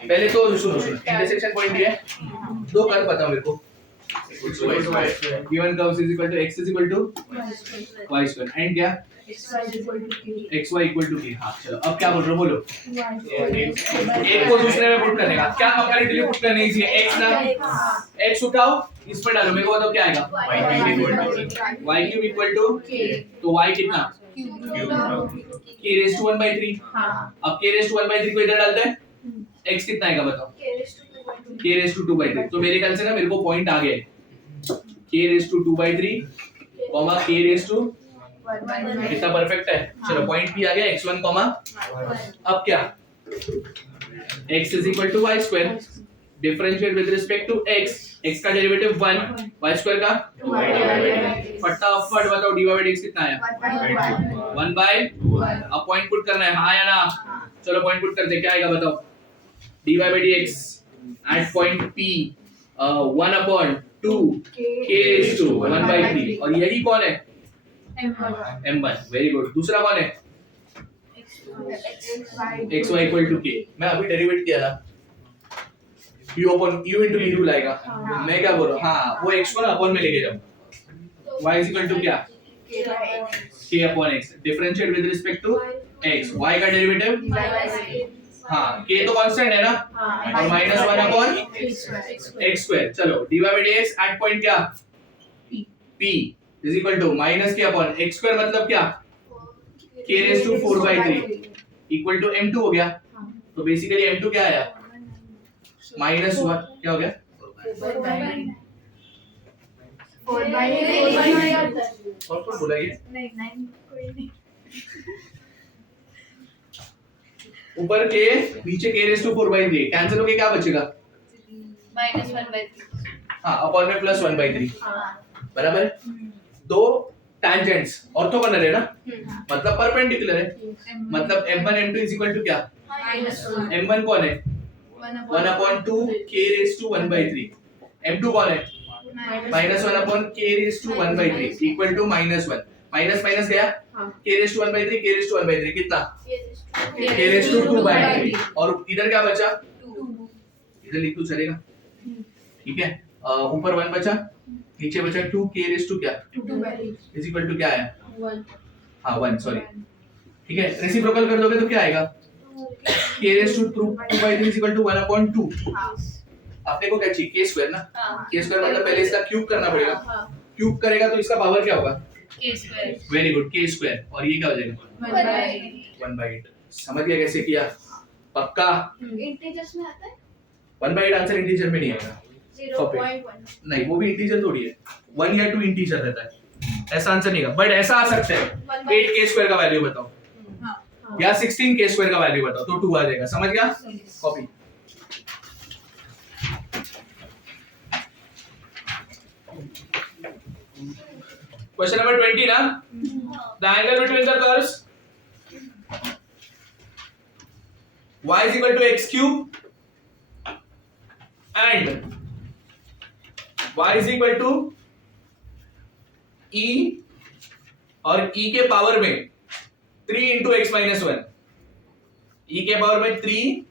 पहले तो सुनो इंटरसेक्शन पॉइंट ये है, दो कर्व बताओ मेरे को। given curves is equal to x is equal to y square and क्या xy equal to k। हाँ चलो अब क्या बोल रहे हो बोलो। एक को दूसरे में पुट करने का क्या कंपैरेटिवली पुट करने की है, x ना x उठाओ इस पर डालो, मेरे को बताओ क्या आएगा y cube equal to तो y कितना k raised to 1/3। अब k raised to 1/3 को इधर डालते हैं, x कितना आएगा बताओ k raised to 2/3। तो मेरे ख्याल से ना मेरे को पॉइंट आ गया k raised to 2/3 k raised to कितना परफेक्ट है। चलो पॉइंट p आ गया x1 अब क्या x is equal to y square, differentiate with respect to x, x का डेरिवेटिव 1 y स्क्वायर का फटाफट बताओ dy by dx कितना आया 1/2। अब पॉइंट पुट करना है हाँ या ना? चलो पॉइंट पुट करते क्या आएगा बताओ dy by dx at point p 1/2 k raised to 1/3 और यही कौन है m1। Very good. दूसरा कौन है xy equal to k। मैं अभी डेरिवेट किया था u upon u into v rule आएगा। मैं क्या बोल रहा हूँ हाँ वो x को ना अपॉन में लेके जाओ, y is equal to क्या k upon x, differentiate with respect to x, y का डेरिवेटिव हाँ k तो कांस्टेंट है ना और -1 अपॉन x स्क्वायर। चलो dy by dx at point क्या p is equal to minus K upon x square मतलब क्या k raised to 4/3 equal to m2 हो गया। तो बेसिकली m2 क्या आया -1 क्या हो गया 4/3 और कौन बोला ये नहीं ऊपर k नीचे k raised to 4/3 कैंसिल हो के क्या बचेगा -1/3। हाँ अपॉन में +1/3 बराबर। दो टैंजेंट्स ऑर्थोगोनल है ना मतलब परपेंडिकुलर है, मतलब m1 m2 is equal to क्या m1 कौन है 1/2 k raised to 1/3, m2 कौन है -1 upon k raised to 1/3 equal to -1। Minus minus गया, हाँ। k raise to 1/3 k raise to 1/3 कितना, K k रेस टू 2/3 2/3 और इधर क्या बचा, 2 इधर लिख तो चलेगा, ठीक है। ऊपर 1 बचा, नीचे बचा 2 k रेस टू क्या 2/3 इज इक्वल टू क्या आया, 1 हाँ 1 सॉरी, ठीक है। रेसिप्रोकल कर दोगे तो क्या आएगा, k raise to 2/3 is equal to 1/2। आपने को क्या चाहिए, k स्क्वायर ना, k स्क्वायर मतलब पहले इसका क्यूब करना पड़ेगा, क्यूब करेगा तो इसका पावर क्या होगा, k square very good, k square, और ये क्या हो जाएगा 1/8। समझ गया कैसे किया, पक्का। इंटीजर्स में आता है 1/8 आंसर इंटीजर में नहीं आएगा, 0.1 नहीं वो भी इंटीजर थोड़ी है, 1 या 2 इंटीजर रहता है, ऐसा आंसर नहीं है, बट ऐसा आ सकता है 8k स्क्वायर का वैल्यू बताओ या 16k स्क्वायर का वैल्यू बताओ तो 2 आ जाएगा, समझ गया, कॉपी। क्वेश्चन नंबर 20 ना, the angle between the curves y is equal to x cube and y is equal to e और e के पावर में 3 into x minus 1, e के पावर में 3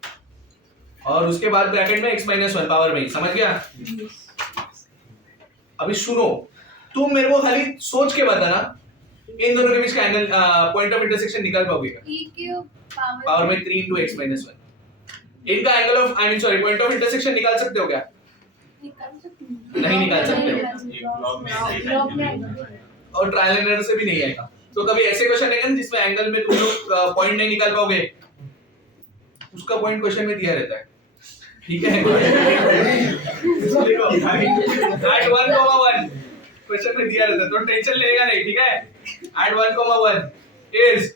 और उसके बाद ब्रैकेट में x minus 1 पावर में, समझ गया। अभी सुनो, तुम मेरे को खाली सोच के बताना इन दोनों के बीच का एंगल पॉइंट ऑफ इंटरसेक्शन निकाल पाओगे, e क्यूब पावर में 3 into x minus 1, इनका angle of I mean sorry point of intersection निकाल सकते हो क्या, निकाल सकते नहीं निकाल सकते हो, एक लॉग में से और ट्रायल एंड एरर से भी नहीं आएगा। तो कभी ऐसे क्वेश्चन आएगा ना जिसमें एंगल में तुम लोग पॉइंट नहीं निकाल पाओगे, उसका पॉइंट क्वेश्चन में दिया रहता है, ठीक है। देखो एट 1,1 क्वेश्चन में दिया रहता है, तो टेंशन लेगा नहीं, ठीक है। एट 1,1 इज,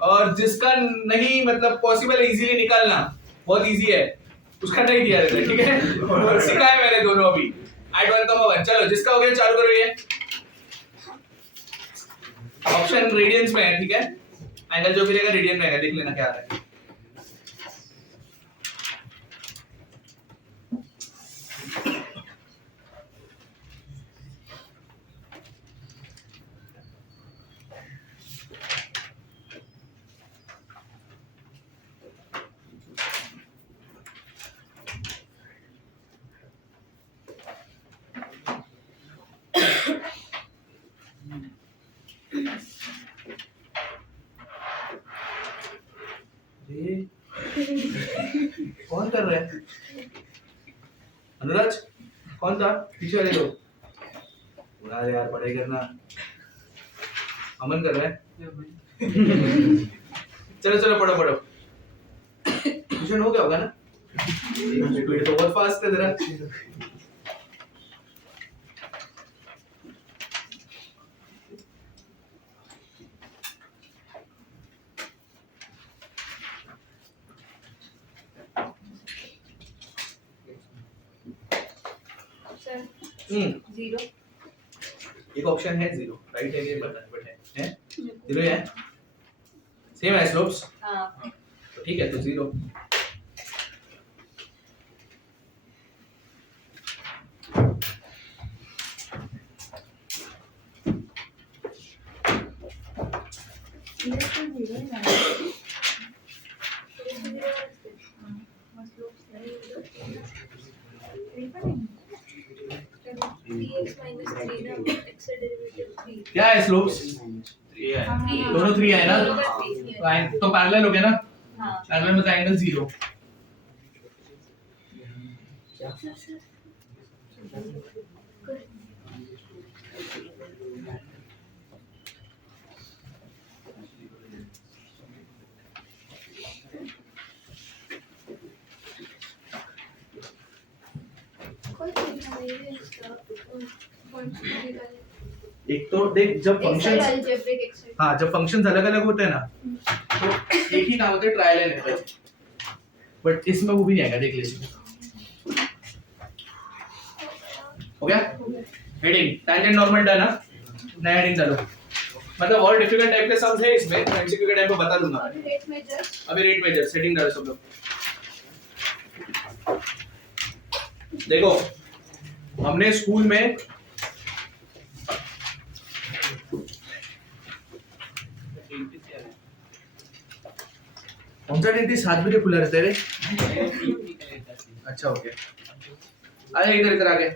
और जिसका नहीं मतलब पॉसिबल है इजीली निकालना, बहुत इजी है, उसका नहीं दिया रहता है, ठीक है। सिखाया है मैंने दोनों अभी। एट 1,1 चलो जिसका हो गया चालू करो, ये ऑप्शन रेडियंस में है, ठीक है। एंगल जो भी रहेगा रेडियन में आएगा, देख लेना क्या आ रहा है। कौन कर रहा है, अनुराज कौन था पीछे वाले लोग, बुला दे यार, पढ़ाई करना। अमन कर रहा है चलो चलो पढ़ो पढ़ो, ट्यूशन हो गया होगा ना, स्पीड तो बहुत फास्ट है जरा। जीरो एक ऑप्शन है 0, राइट है, ये बता बट है 0 है, सेम है स्लोप्स, हाँ तो ठीक है, तो 0। क्या है स्लोप्स, दोनों 3 है ना, तो पैरेलल हो गया ना, पैरेलल में एंगल 0। एक तो देख जब फंक्शन, हाँ जब फंक्शंस अलग अलग होते हैं ना तो एक ही नाम होता है ट्रायल एंड एरर, बट इसमें वो भी नहीं आएगा, देख लीजिए। हो गया, हेडिंग टैंजेंट नॉर्मल डन ना, नया हेडिंग डालो, मतलब और डिफिकल्ट टाइप के सम्स है इसमें, एमसीक्यू के टाइप पे बता दूंगा अभी। रेट मेजर सेटिंग डालो सब लोग। देखो हमने स्कूल में सा डेंटिस्ट 7 बजे खुला रहता है रे? अच्छा ओके, आजा इधर इधर आगे,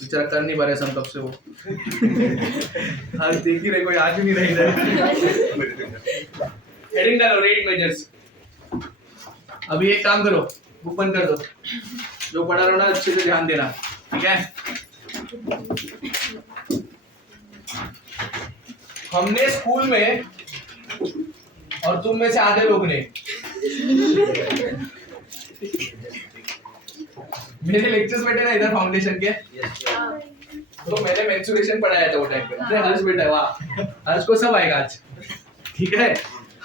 बेचारा कर नहीं पा रहे हम कब से वो आज देख ही रहे, कोई आज ही नहीं रही इधर। हेडिंग डालो रेट मेजर्स। अभी एक काम करो, बुक बंद कर दो, जो पढ़ा रहा हूं ना अच्छे से ध्यान देना, ठीक है? हमने स्कूल में और तुम में से आधे लोग ने मेरे लेक्चर्स बैठे ना इधर फाउंडेशन के, तो मैंने मेंस्ट्रुएशन पढ़ाया था वो टाइम पे। अरे हर्ष बेटा, वाह हर्ष को सब आएगा आज, ठीक है?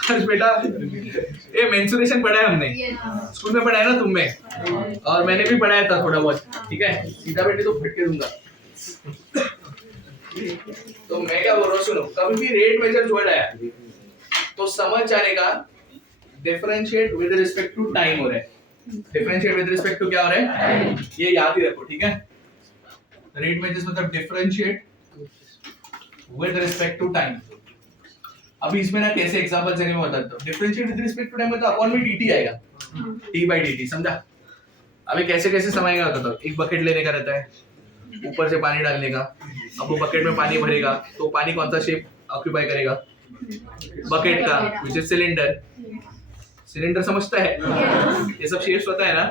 हर्ष बेटा ये मेंस्ट्रुएशन पढ़ाया हमने स्कूल में, पढ़ाया ना तुम में, और मैंने भी पढ़ाया था थोड़ा बहुत, ठीक है? सीधा बेटे तो फटके दूंगा। तो मैं क्या बोल रहा हूँ, सुनो, कभी भी रेट मेजर वर्ड आया तो समझ जाने का differentiate with respect to time हो रहा है। डिफरेंशिएट विद रिस्पेक्ट टू क्या हो रहा है, ये याद ही रखो, ठीक है? रेट मेजर्स मतलब differentiate with respect to time. अभी इसमें ना कैसे एग्जांपल देने में बताता हूं। Differentiate with respect to time मतलब अपॉन में dt आएगा, t by dt, समझा? अभी कैसे कैसे समझेगा बताता हूं। एक बकेट लेने का रहता है, ऊपर से पानी डालने का। अब वो बकेट में पानी भरेगा तो पानी कौन सा शेप ऑक्यूपाई करेगा? बकेट का, विच इज सिलेंडर। सिलेंडर समझता है, ये सब शेप्स पता है ना?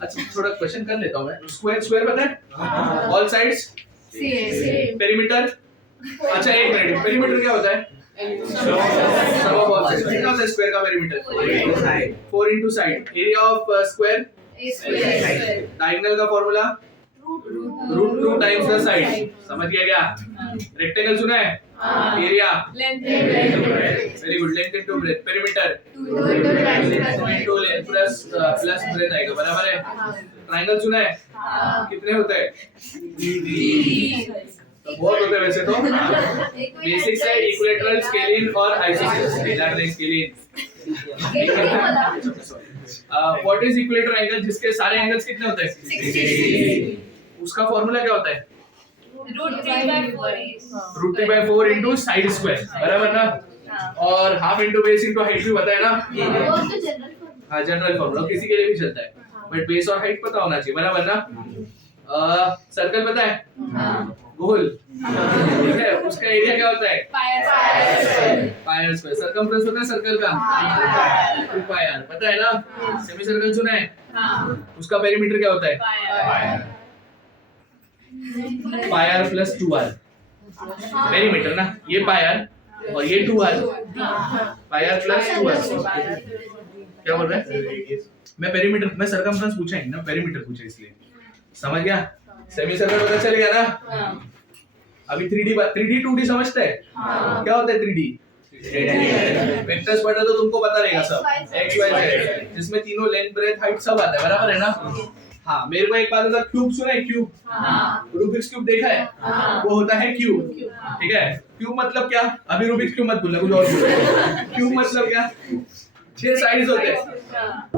अच्छा थोड़ा क्वेश्चन कर लेता हूं मैं। स्क्वायर, स्क्वायर पता है? All sides perimeter. अच्छा एक मिनट, पेरीमीटर क्या होता है? सम ऑफ ऑल साइड्स। कितना होता है स्क्वायर का perimeter? 4 into side. Area of square diagonal का फॉर्मूला √2 टाइम्स द साइड। समझ गया क्या? रेक्टेंगल सुना है? Area very good, length into breadth. Perimeter 2 into length plus breadth आएगा, बराबर है? ट्रायंगल सुना है? कितने होते हैं? 3 बहुत होते हैं वैसे तो। बेसिक्स है इक्विलैटरल, स्केलिन और isosceles. Scalene what is equilateral angle, जिसके सारे एंगल्स कितने होते हैं? 60। उसका फॉर्मूला क्या होता है? √3/4 into साइड स्क्वायर, बराबर ना? और half into base into height भी पता है ना? हाँ जनरल फॉर्मूला, किसी के लिए भी चलता है, बट बेस और हाइट पता होना चाहिए, बराबर ना? सर्कल पता है? गोल, ठीक है? उसका एरिया क्या होता है? Pier square. सर्कमफ्रेंस पता है सर्कल का? 2 पायर, पता है ना? सेमी सर्कल सुना है? उसका पेरीमीटर क्या होता है? Pier plus 2r। पेरीमीटर ना, ये पायर और ये 2r, पायर प्लस 2r। क्या बोल रहे हैं? मैं पेरीमीटर, मैं सर्कमफ्रेंस पूछा ही ना, पेरीमीटर पूछा इसलिए। समझ गया? सेमी सर्कल पता चल गया ना? अभी 3D 2D समझते हैं? क्या होता है 3D? वेक्टर्स पढ़ा तो तुमको पता रहेगा सब, x y z, जिसमें तीनों लेंथ ब्रेथ हाइट सब आता है, बराबर है ना? हाँ, मेरे को एक बात होता, क्यूब सुना है? क्यूब, रूबिक्स क्यूब देखा है? वो होता है क्यूब, ठीक है? क्यूब मतलब क्या? अभी रूबिक्स क्यूब मत भूलना, कुछ और बोलो। क्यूब मतलब क्या? 6 साइड्स होते हैं,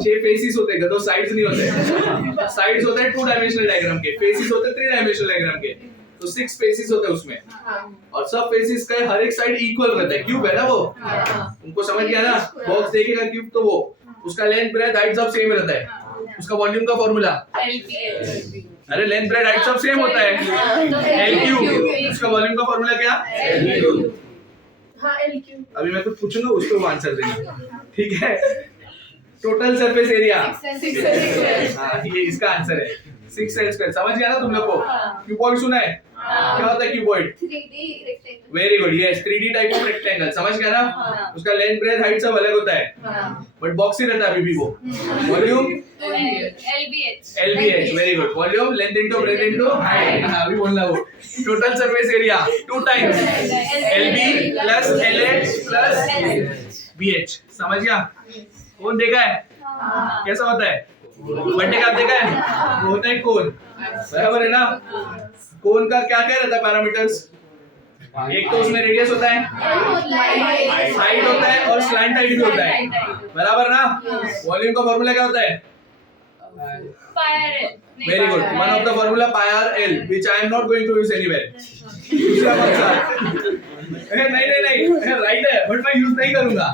6 फेसेस होते हैं, 2 साइड्स नहीं होते। साइड्स होते हैं 2 डायमेंशनल डायग्राम के, फेसेस होते हैं 3 डायमेंशनल डायग्राम के। तो 6 फेसेस होते हैं उसमें, और सब फेसेस का हर एक साइड इक्वल रहता है। क्यूब है ना वो, उनको समझ गया ना? बॉक्स देखेगा क्यूब तो वो, उसका लेंथ ब्रेथ हाइट सब सेम रहता है। उसका वॉल्यूम का फॉर्मूला अरे लेंथ ब्रेथ हाइट सब सेम होता है, L क्यूब। उसका वॉल्यूम का फॉर्मूला क्या? L cube. अभी मैं कुछ पूछूंगा, उसको आंसर देना, ठीक है? टोटल सरफेस एरिया, हाँ ये इसका आंसर है 6l²। समझ गया ना तुम लोग को? क्यूबॉइड सुना है? क्या होता है cuboid? 3D rectangle. Very good, yes 3D type of rectangle. समझ गया ना? उसका लेंथ ब्रेथ हाइट सब अलग होता है, बट बॉक्स ही रहता है अभी भी वो। Volume LBH, very good. Volume length into breadth into height, अभी बोलना वो। Total surface area 2 times LB plus LH plus BH। समझ गया? कौन देखा है? कैसा होता है? बर्थडे का देखा है? वो होता है कोन, बराबर है ना? कोन का क्या क्या रहता है पैरामीटर्स? एक तो उसमें रेडियस होता है, हाइट होता है, और स्लैंट हाइट भी होता है, बराबर ना? वॉल्यूम का फॉर्मूला क्या होता है? Very good, one of the formula पायर L, which I am not going to use anywhere। दूसरा कौन सा? नहीं राइट है, बट मैं यूज नहीं करूंगा।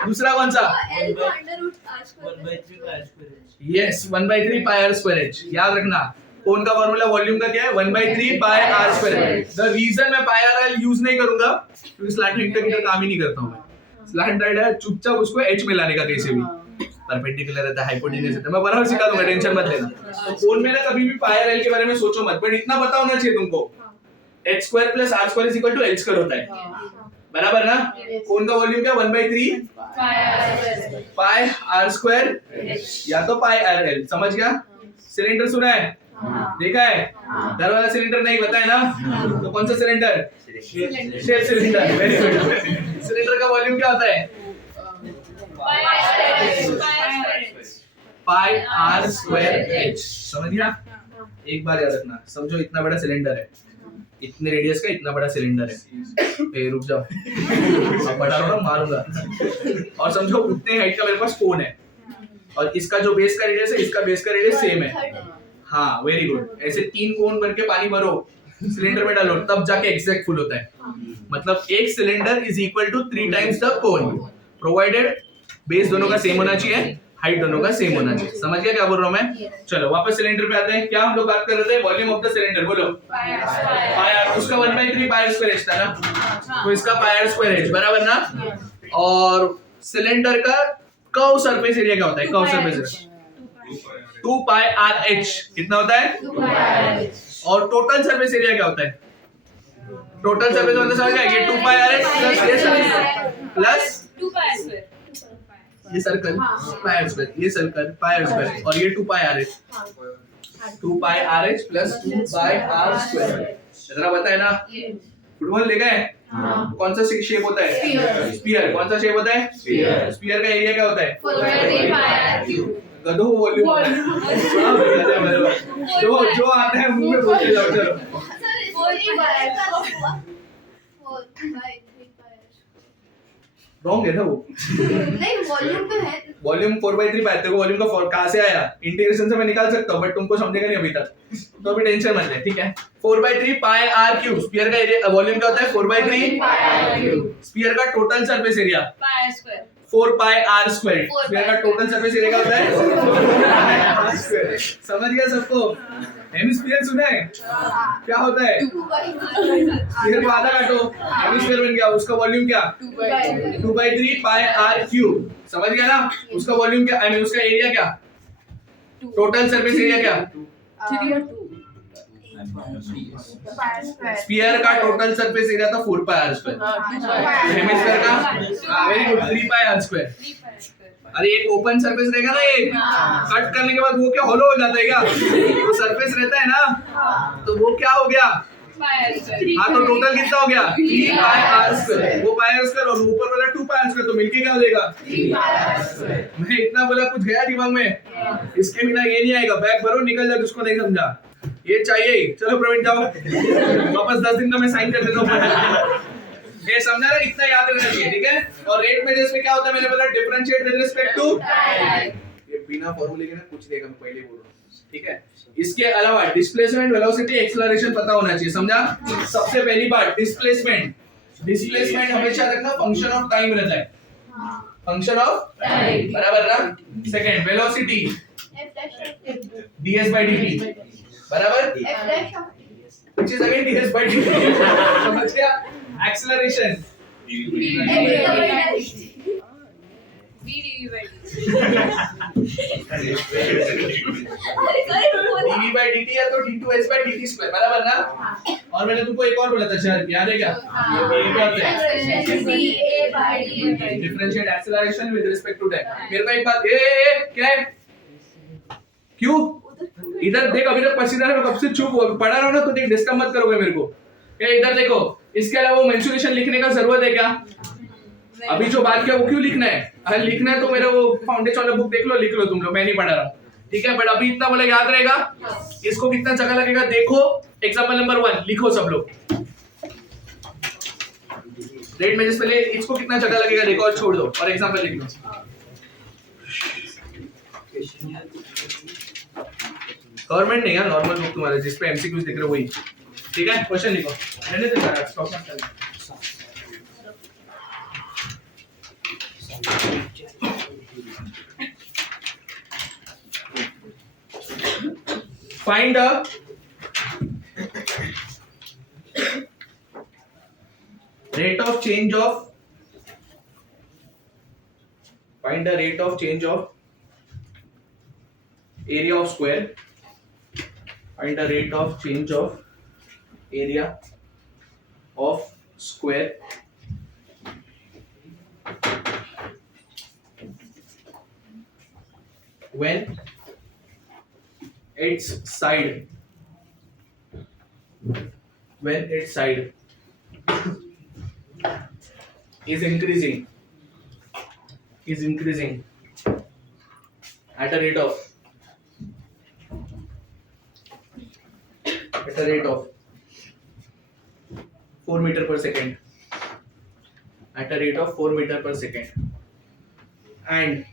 दूसरा कौन सा? L को under root r square 1/3 pi r square h. Yes 1/3 pi R square H. याद रखना कौन का फॉर्मूला वॉल्यूम का क्या है? 1/3 pi R square H. The reason मैं पाई आर एल यूज नहीं करूंगा क्योंकि स्लैंट रेक्टेंगुलर काम ही नहीं करता हूं मैं। स्लैंट राइट है, चुपचाप उसको एच में लाने का कैसे भी। परपेंडिकुलर रहता है, हाइपोटेन्यूज रहता है, मैं बराबर सिखा दूंगा, टेंशन मत लेना। तो कोण में ना कभी भी पाई आर एल के बारे में सोचो मत, बट इतना पता होना चाहिए तुमको h square plus r square is equal to l square होता है, बराबर ना? कोण का वॉल्यूम क्या? 1/3 पाई आर स्क्वायर या तो पाई आर एल। समझ गया? सिलेंडर सुना है, देखा है? घर वाला सिलेंडर नहीं पता है ना? तो कौन सा cylinder? Shape cylinder. Very good. Cylinder का वॉल्यूम क्या होता है? पाई आर स्क्वायर एच। समझ गया? एक बार याद रखना, समझो इतना बड़ा सिलेंडर है, इतने रेडियस का इतना बड़ा सिलेंडर है। ए रुक जाओ, अब बता रहा हूँ मारूंगा। और समझो उतने हाइट का मेरे पास कोन है और इसका जो बेस का रेडियस है इसका बेस का रेडियस सेम है। हाँ वेरी गुड। ऐसे 3 कोन बन के पानी भरो, सिलेंडर में डालो, तब जाके एग्जैक्ट फुल होता है। मतलब एक cylinder is equal to 3 times the cone, provided base दोनों का सेम होना चाहिए, हाइट दोनों का सेम होना चाहिए। समझ गया क्या बोल रहा हूं मैं? चलो वापस सिलेंडर पे आते हैं। क्या हम लोग बात कर रहे थे? Volume of the cylinder. बोलो पाई आर। उसका 1/3 पाई आर स्क्वायर एच था ना, तो इसका पाई आर स्क्वायर एच, बराबर ना? और सिलेंडर का कर्व सरफेस एरिया क्या होता है? Curve surface area 2 pi R H कितना होता है? और टोटल सरफेस एरिया क्या होता है? टोटल सरफेस मतलब समझ गया? ये 2 पाई आर एच प्लस ये सरफेस प्लस 2 pi स्क्वायर, ये सर्कल पाई आर स्क्वायर, ये सर्कल पाई आर स्क्वायर और ये 2 pi R H, 2 pi R H plus 2 pi R square. जरा बताए ना, फुटबॉल ले गए? कौन सा शेप होता है? स्फीयर। कौन सा शेप होता है? स्फीयर का एरिया क्या होता है? 4/3 pi r cube। गधो वॉल्यूम। जो आता है मुंह में बोलते जाओ। चलो 4 pi r का 4/3 pi r। रॉन्ग है ना वो? नहीं वॉल्यूम तो है। वॉल्यूम 4/3 पाई। तेरे को वॉल्यूम का कहां से आया? इंटीग्रेशन से मैं निकाल सकता हूं, बट तुमको समझेगा नहीं अभी तक, तो अभी टेंशन मत ले, ठीक है? 4/3 पाई आर क्यूब। स्फीयर का एरिया वॉल्यूम क्या होता है? 4/3 पाई आर क्यूब। स्फीयर का total surface area pi r square 4 pi R square. Sphere का टोटल सरफेस एरिया क्या होता है? R square. समझ गया सबको? हेमिस्फीयर सुना है? क्या होता है? 2 pi स्फीयर को आधा काटो, हेमिस्फीयर बन गया। उसका वॉल्यूम क्या? 2/3 पाई आर क्यूब। समझ गया ना? उसका वॉल्यूम क्या? आई मीन उसका एरिया क्या? टोटल सरफेस एरिया क्या? 3 और 2 स्फीयर का टोटल सरफेस एरिया था 4 पाई आर स्क्वायर। हेमिस्फीयर का very good 3 pi R square. अरे एक ओपन सरफेस रहेगा ना, एक कट करने के बाद वो क्या होलो हो जाता है क्या? तो सरफेस रहता है ना, तो वो क्या हो गया? हाँ तो टोटल कितना हो गया? 3 पाई आर स्क्वायर। वो पाई आर स्क्वायर और ऊपर वाला 2 पाई आर स्क्वायर, तो मिलके क्या हो जाएगा? 3 पाई आर स्क्वायर। मैं इतना बोला, कुछ गया दिमाग में? इसके बिना ये नहीं आएगा। बैग भरो, निकल जाए, उसको नहीं समझा, ये चाहिए। चलो प्रवीण जाओ वापस, 10 दिन का मैं साइन कर देता हूँ। ये समझा ना? इतना याद रहना चाहिए, ठीक है? और रेट मेजर्स में क्या होता है? मैंने बोला differentiate with respect to time. ये बिना फॉर्मूले के ना कुछ देगा, मैं पहले बोल रहा हूँ, ठीक है? इसके अलावा डिस्प्लेसमेंट, वेलोसिटी, एक्सेलरेशन पता होना चाहिए। समझा? सबसे पहली बात डिस्प्लेसमेंट। डिस्प्लेसमेंट हमेशा रखना फंक्शन ऑफ टाइम रहता है, फंक्शन ऑफ टाइम, बराबर ना? Second velocity ds by dt बराबर, which is again ds by dt। समझ गया? एक्सेलरेशन dv by dt या तो d2s by dt स्क्वायर, बराबर ना? और मैंने तुमको एक और बोला था, शायद याद है क्या? ये क्या होता है? Differentiate acceleration with respect to time. मेरे को एक बात, क्या है? क्यों? इधर देख, अभी तक पसीना है, कब से चुप पढ़ा रहा हूं ना, तो देख डिस्टर्ब मत करोगे मेरे को। क्या इधर देखो, इसके अलावा मेंसुरेशन लिखने का जरूरत है क्या? अभी जो बात किया वो क्यों लिखना है? अगर लिखना है तो मेरा वो फाउंडेशन वाला बुक देख लो, लिख लो तुम लोग, मैं नहीं पढ़ा रहा, ठीक है? बट अभी इतना बोला याद रहेगा। इसको कितना जगह लगेगा देखो। एग्जांपल नंबर 1 लिखो सब लोग। रेट में पहले इसको कितना जगह लगेगा देखो और छोड़ दो, और एग्जांपल लिख लो। गवर्नमेंट नहीं है, नॉर्मल बुक तुम्हारा जिस पे एमसीक्यूज दिख रहे हो वही, ठीक है? क्वेश्चन लिखो, रहने दे सारा स्टॉप मत करना। find a rate of change of area of square. Find the rate of change of area of square when its side is increasing at a rate of 4 meter per second, at a rate of 4 meter per second, and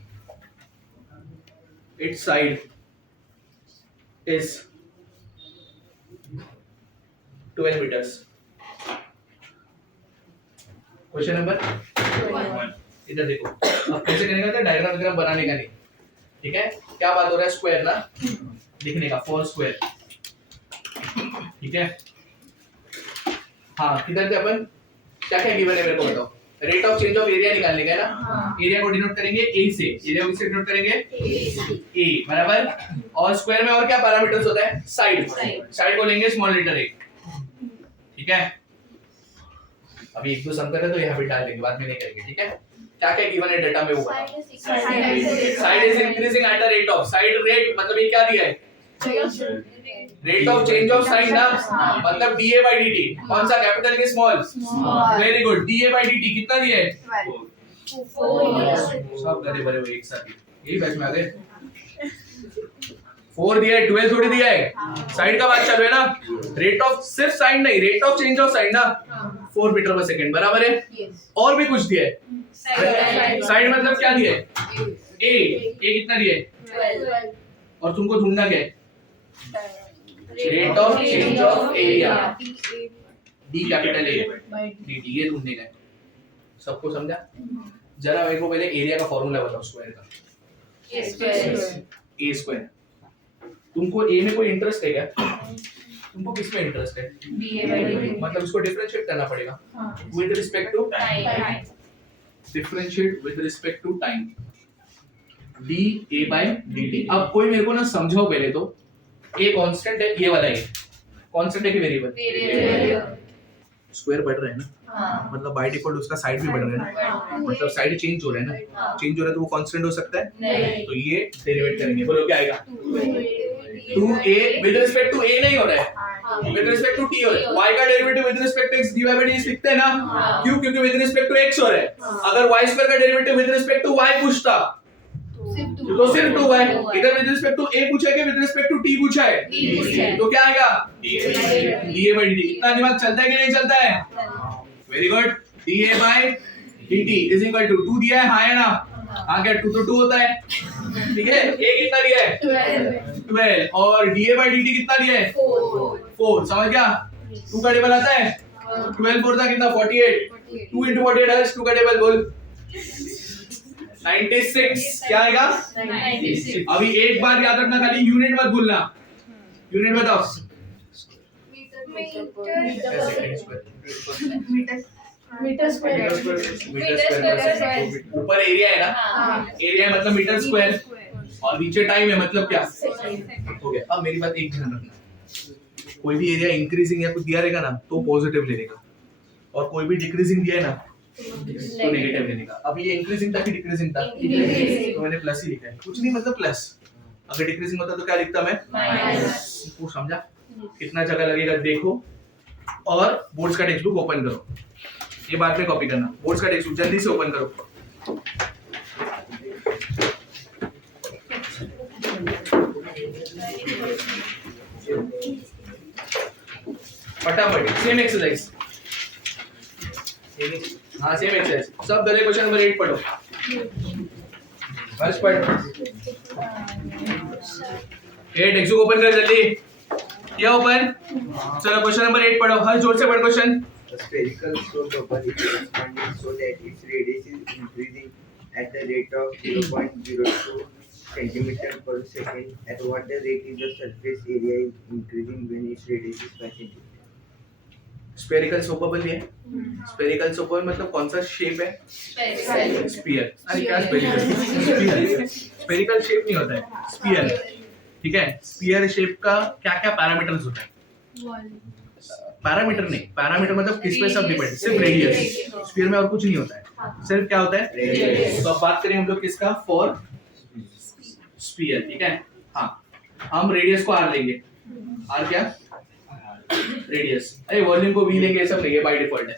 its side is 12 meters. Question number 1. इधर देखो, अब कैसे करेगा तो diagram बनाने का नहीं, ठीक है? क्या बात हो रहा है, स्क्वायर ना लिखने का, 4 स्क्वायर, ठीक है? हाँ, किधर थे अपन, क्या क्या गिवन है मेरे को बताओ. Rate of change of area निकालने का है ना. एरिया को डिनोट करेंगे ए से, एरिया को किससे डिनोट करेंगे, ए, बराबर. और स्क्वायर में और क्या पैरामीटर्स होता है, साइड को लेंगे स्मॉल लेटर ए, ठीक है? अभी एक दो सम कर रहे तो यहाँ पे डाल देंगे, बाद में नहीं करेंगे, ठीक है? क्या क्या गिवन है डेटा में वो बताओ. Side is increasing at the rate of, side rate मतलब ये क्या दिया है, rate of change of side ना, मतलब डीए बाय डीटी. कौन सा, कैपिटल के small? Very good. D A by D T कितना दिया है, 4. सब गधे भरे हुए एक साथ, यही बैच में आ गए. 4 दिया है, 12 थोड़ी दिया है. साइड का बात चल रहा है ना. रेट ऑफ, सिर्फ साइन नहीं, rate of change of side ना, 4 मीटर पर सेकंड, बराबर है. और भी कुछ दिया है. साइड मतलब क्या दिया है, ए कितना दिया है, 12. और तुमको ढूंढना क्या है, rate of change of area, D capital A dt, ये ढूंढने का है. सबको समझा? जरा मेरे को पहले एरिया का फॉर्मूला बताओ स्क्वायर का. ए स्क्वायर. तुमको ए में कोई इंटरेस्ट है क्या, तुमको किसमें इंटरेस्ट है, मतलब इसको डिफरेंशिएट करना पड़ेगा with respect to time. Differentiate with respect to time, D A by dt. अब कोई मेरे को ना समझाओ पहले तो, ए कांस्टेंट है, ये वाला है कांस्टेंट है कि वेरिएबल, स्क्वायर बढ़ रहा है ना, मतलब बाय डिफॉल्ट उसका साइड भी बढ़ रहा है ना, मतलब साइड चेंज हो रहा है ना, चेंज हो रहा है तो वो कांस्टेंट हो सकता है, तो ये डेरिवेट करेंगे. बोलो क्या आएगा, 2a with respect to a नहीं हो रहा है, विद रिस्पेक्ट टू t हो रहा है. y का derivative with respect to x dy by dt लिखते हैं ना, क्यों, क्योंकि विद रिस्पेक्ट टू x हो रहा है. अगर y स्क्वायर का derivative with respect to y पूछता तो सिर्फ 2y. इधर विद रिस्पेक्ट टू a पूछा है कि विद रिस्पेक्ट टू t पूछा है, तो क्या आएगा, dA by dt. इतना दिमाग चलता है कि नहीं चलता है, very good. dA by dt is equal to 2 दिया है, हाँ है ना, हाँ क्या 2 तो 2 होता है, ठीक है. a कितना दिया है, 12, और dA by dt कितना दिया है, 4. समझ गया, 2 का टेबल आता है, 12 4 था कितना, 48. 2 into 48 है, 2 का टेबल बोल, 96. क्या आएगा, 96. अभी एक बार याद रखना, खाली यूनिट मत भूलना. यूनिट बताओ, मीटर स्क्वायर. ऊपर एरिया है ना, एरिया मतलब मीटर स्क्वायर, और नीचे टाइम है मतलब क्या, हो गया. अब मेरी बात एक ध्यान रखना, कोई भी एरिया इंक्रीजिंग या कुछ दिया रहेगा ना तो पॉजिटिव लेने का, और कोई भी डिक्रीजिंग दिया है ना तो नेगेटिव लेने का. अब ये इंक्रीजिंग था कि डिक्रीजिंग था, तो मैंने प्लस ही लिखा है, कुछ नहीं मतलब प्लस. अगर डिक्रीजिंग होता तो क्या लिखता मैं, माइनस. वो समझा, कितना जगह लगेगा देखो, और बोर्ड्स का टेक्स्ट बुक ओपन करो, ये बात में कॉपी करना. बोर्ड्स का टेक्स्ट बुक जल्दी से ओपन करो. फटाफट सेम एक्सरसाइज, हाँ सेम एक्सरसाइज. सब पहले क्वेश्चन नंबर 8 पढ़ो, फर्स्ट पढ़ो. 8 टेक्स्ट बुक ओपन कर जल्दी, क्या ओपन. चलो क्वेश्चन नंबर 8 पढ़ो, हर जोर से पढ़ question. Spherical slope of a expanding so that its radius is increasing at the rate of 0.02 centimeter per second. At what the rate is the surface area is increasing when its radius is 5 centimeter? Spherical सोपेबल है। Spherical सोपेबल मतलब कौन सा shape है? Sphere. अरे क्या spherical? Sphere. Spherical shape नहीं होता है, स्फीयर। ठीक है, स्फीयर शेप का क्या क्या पैरामीटर्स होता है? पैरामीटर नहीं, पैरामीटर मतलब किस पे सब डिपेंड, सिर्फ रेडियस। स्फीयर में और कुछ नहीं होता है, सिर्फ क्या होता है? रेडियस। तो अब बात करें हम लोग किसका? For sphere. ठीक है, हाँ हम रेडियस को आर लेंगे। आर क्या? रेडियस। अरे वॉल्यूम को वी लेंगे, ये सब नहीं है, बाय डिफॉल्ट है।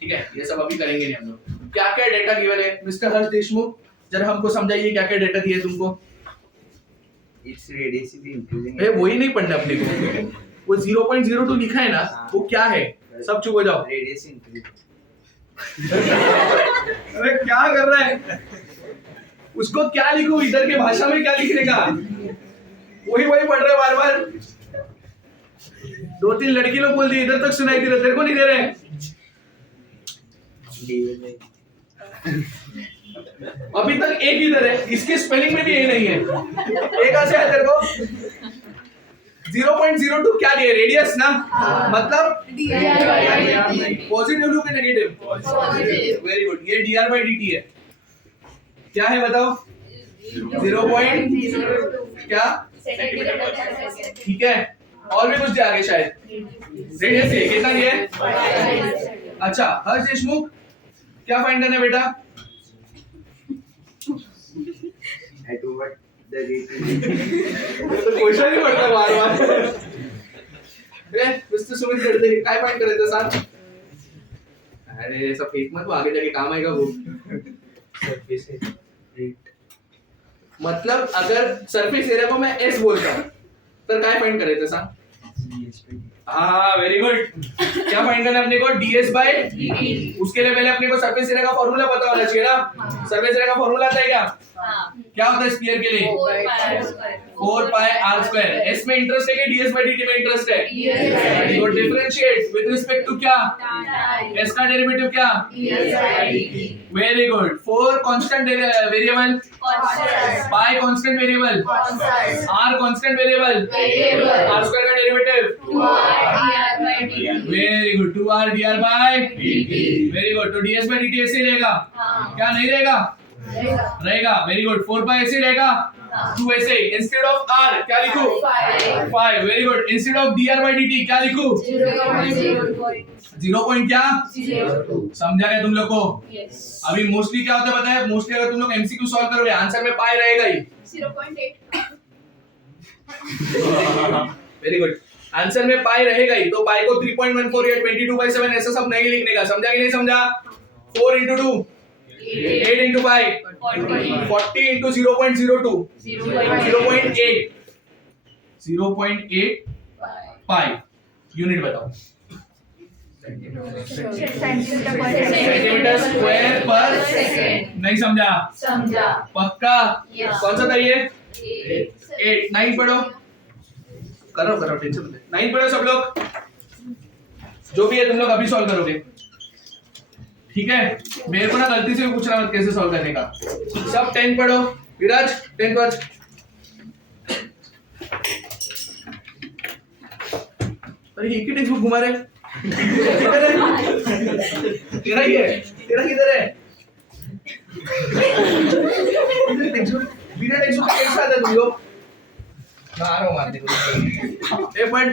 ठीक है, ये सब अभी करेंगे नहीं हम लोग। क्या क्या डेटा गिवन है मिस्टर हर्ष देशमुख, जरा हमको समझाइए क्या क्या डेटा दिए तुमको। Its radius is increasing. ए वही नहीं पढ़ना अपने को, वो 0.02 लिखा है ना, वो क्या है? सब चुप हो जाओ। Radius increasing. अरे क्या कर रहा है? उसको क्या लिखूं, इधर के भाषा में क्या लिखने का? वही पढ़ रहे बार बार। 2-3 लड़की लोग बोल दी, इधर तक सुनाई दे रहा, तेरे को नहीं दे रहे? अभी तक एक इधर है, इसके स्पेलिंग में भी ये नहीं है। एक ऐसे है तेरे को 0.02 क्या दिया? रेडियस ना, मतलब पॉजिटिव लू के नेगेटिव? Very good. ये dr by dt है, क्या है बताओ? 0.02 क्या? ठीक है, और भी कुछ दिया आगे शायद। रेडियस है कितना ये? अच्छा हर्ष देशमुख क्या फाइंड करना है बेटा? At what the rate is क्वेश्चन ही पढ़ता बार-बार। मिस्टर सुमित करते काय फाइंड करायचं सांग? अरे सब फेक मत, वो आगे जाके काम आएगा वो। surface rate. मतलब अगर सरफेस एरिया को मैं s बोलता हूं तर काय फाइंड करायचं सांग? हाँ वेरी गुड। क्या फाइंड करना है अपने को? ds by dt। उसके लिए पहले अपने को सरफेस एरिया का फॉर्मूला पता होना चाहिए ना। सरफेस एरिया का फॉर्मूला आता है क्या? क्या होता है स्फीयर के लिए? 4 pi r square। s में इंटरेस्ट है कि ds by dt में इंटरेस्ट है? तो डिफरेंशिएट विद रिस्पेक्ट टू क्या? s का डेरिवेटिव क्या? Very good. 4 constant variable, pi constant variable, r constant variable, r square का derivative very good 2r dr by dt। Very good. तो ds by dt ऐसे रहेगा क्या? नहीं रहेगा? रहेगा। Very good. 4 pi ऐसे रहेगा, 2 ऐसे। इंस्टेड ऑफ r क्या लिखूं? 5। Very good. Instead of dr by dt क्या लिखूं? 0 पॉइंट क्या? समझा गया तुम लोग को? अभी मोस्टली क्या होता है पता है? मोस्टली अगर तुम लोग एमसीक्यू सॉल्व करोगे आंसर में पाई रहेगा ही। 0.8। Very good. आंसर में पाई रहेगा ही, तो पाई को 3.14 या 22/7 ऐसा सब नहीं लिखने का। समझा कि नहीं समझा? 4 into 2 8 into 5 40 into 0.02 0.8 पाई। यूनिट बताओ। सेंटीमीटर स्क्वायर पर सेकंड। नहीं समझा? पक्का? कौन सा था ये? 8। 9 पढ़ो, करो टेंशन मत ले। 9 पढ़ो सब लोग, जो भी है तुम लोग अभी सॉल्व करोगे। ठीक है, मेरे को ना गलती से भी पूछना मत कैसे सॉल्व करने का। सब 10 पढ़ो। विराज 10 पढ़। अरे एक ही टेक्स्ट बुक घुमा रहे। किधर है? तेरा ही है। तेरा किधर है? बिना टेक्स्ट बुक कैसे आता तुम लोग? मारो मार दे। ए पढ़।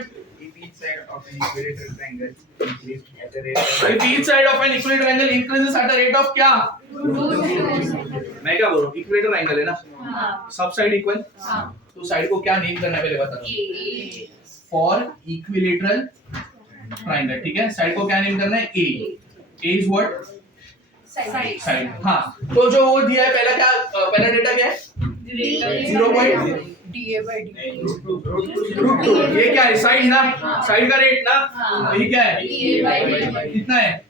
Each side of an equilateral triangle increases at the rate of If each side of an equilateral angle increases at the rate of क्या? मैं क्या बोल रहा हूँ? इक्वेलेटरल एंगल है ना, सब साइड इक्वल। तो साइड को क्या नेम करना है पहले बता दो। For equilateral triangle. ठीक है, साइड को क्या नेम करना है? ए। ए इज व्हाट? साइड। हाँ, तो जो वो दिया है पहला क्या, पहला डेटा क्या है? 0.2। ये क्या है? साइड ना, साइड का रेट ना। ये क्या है? कितना है?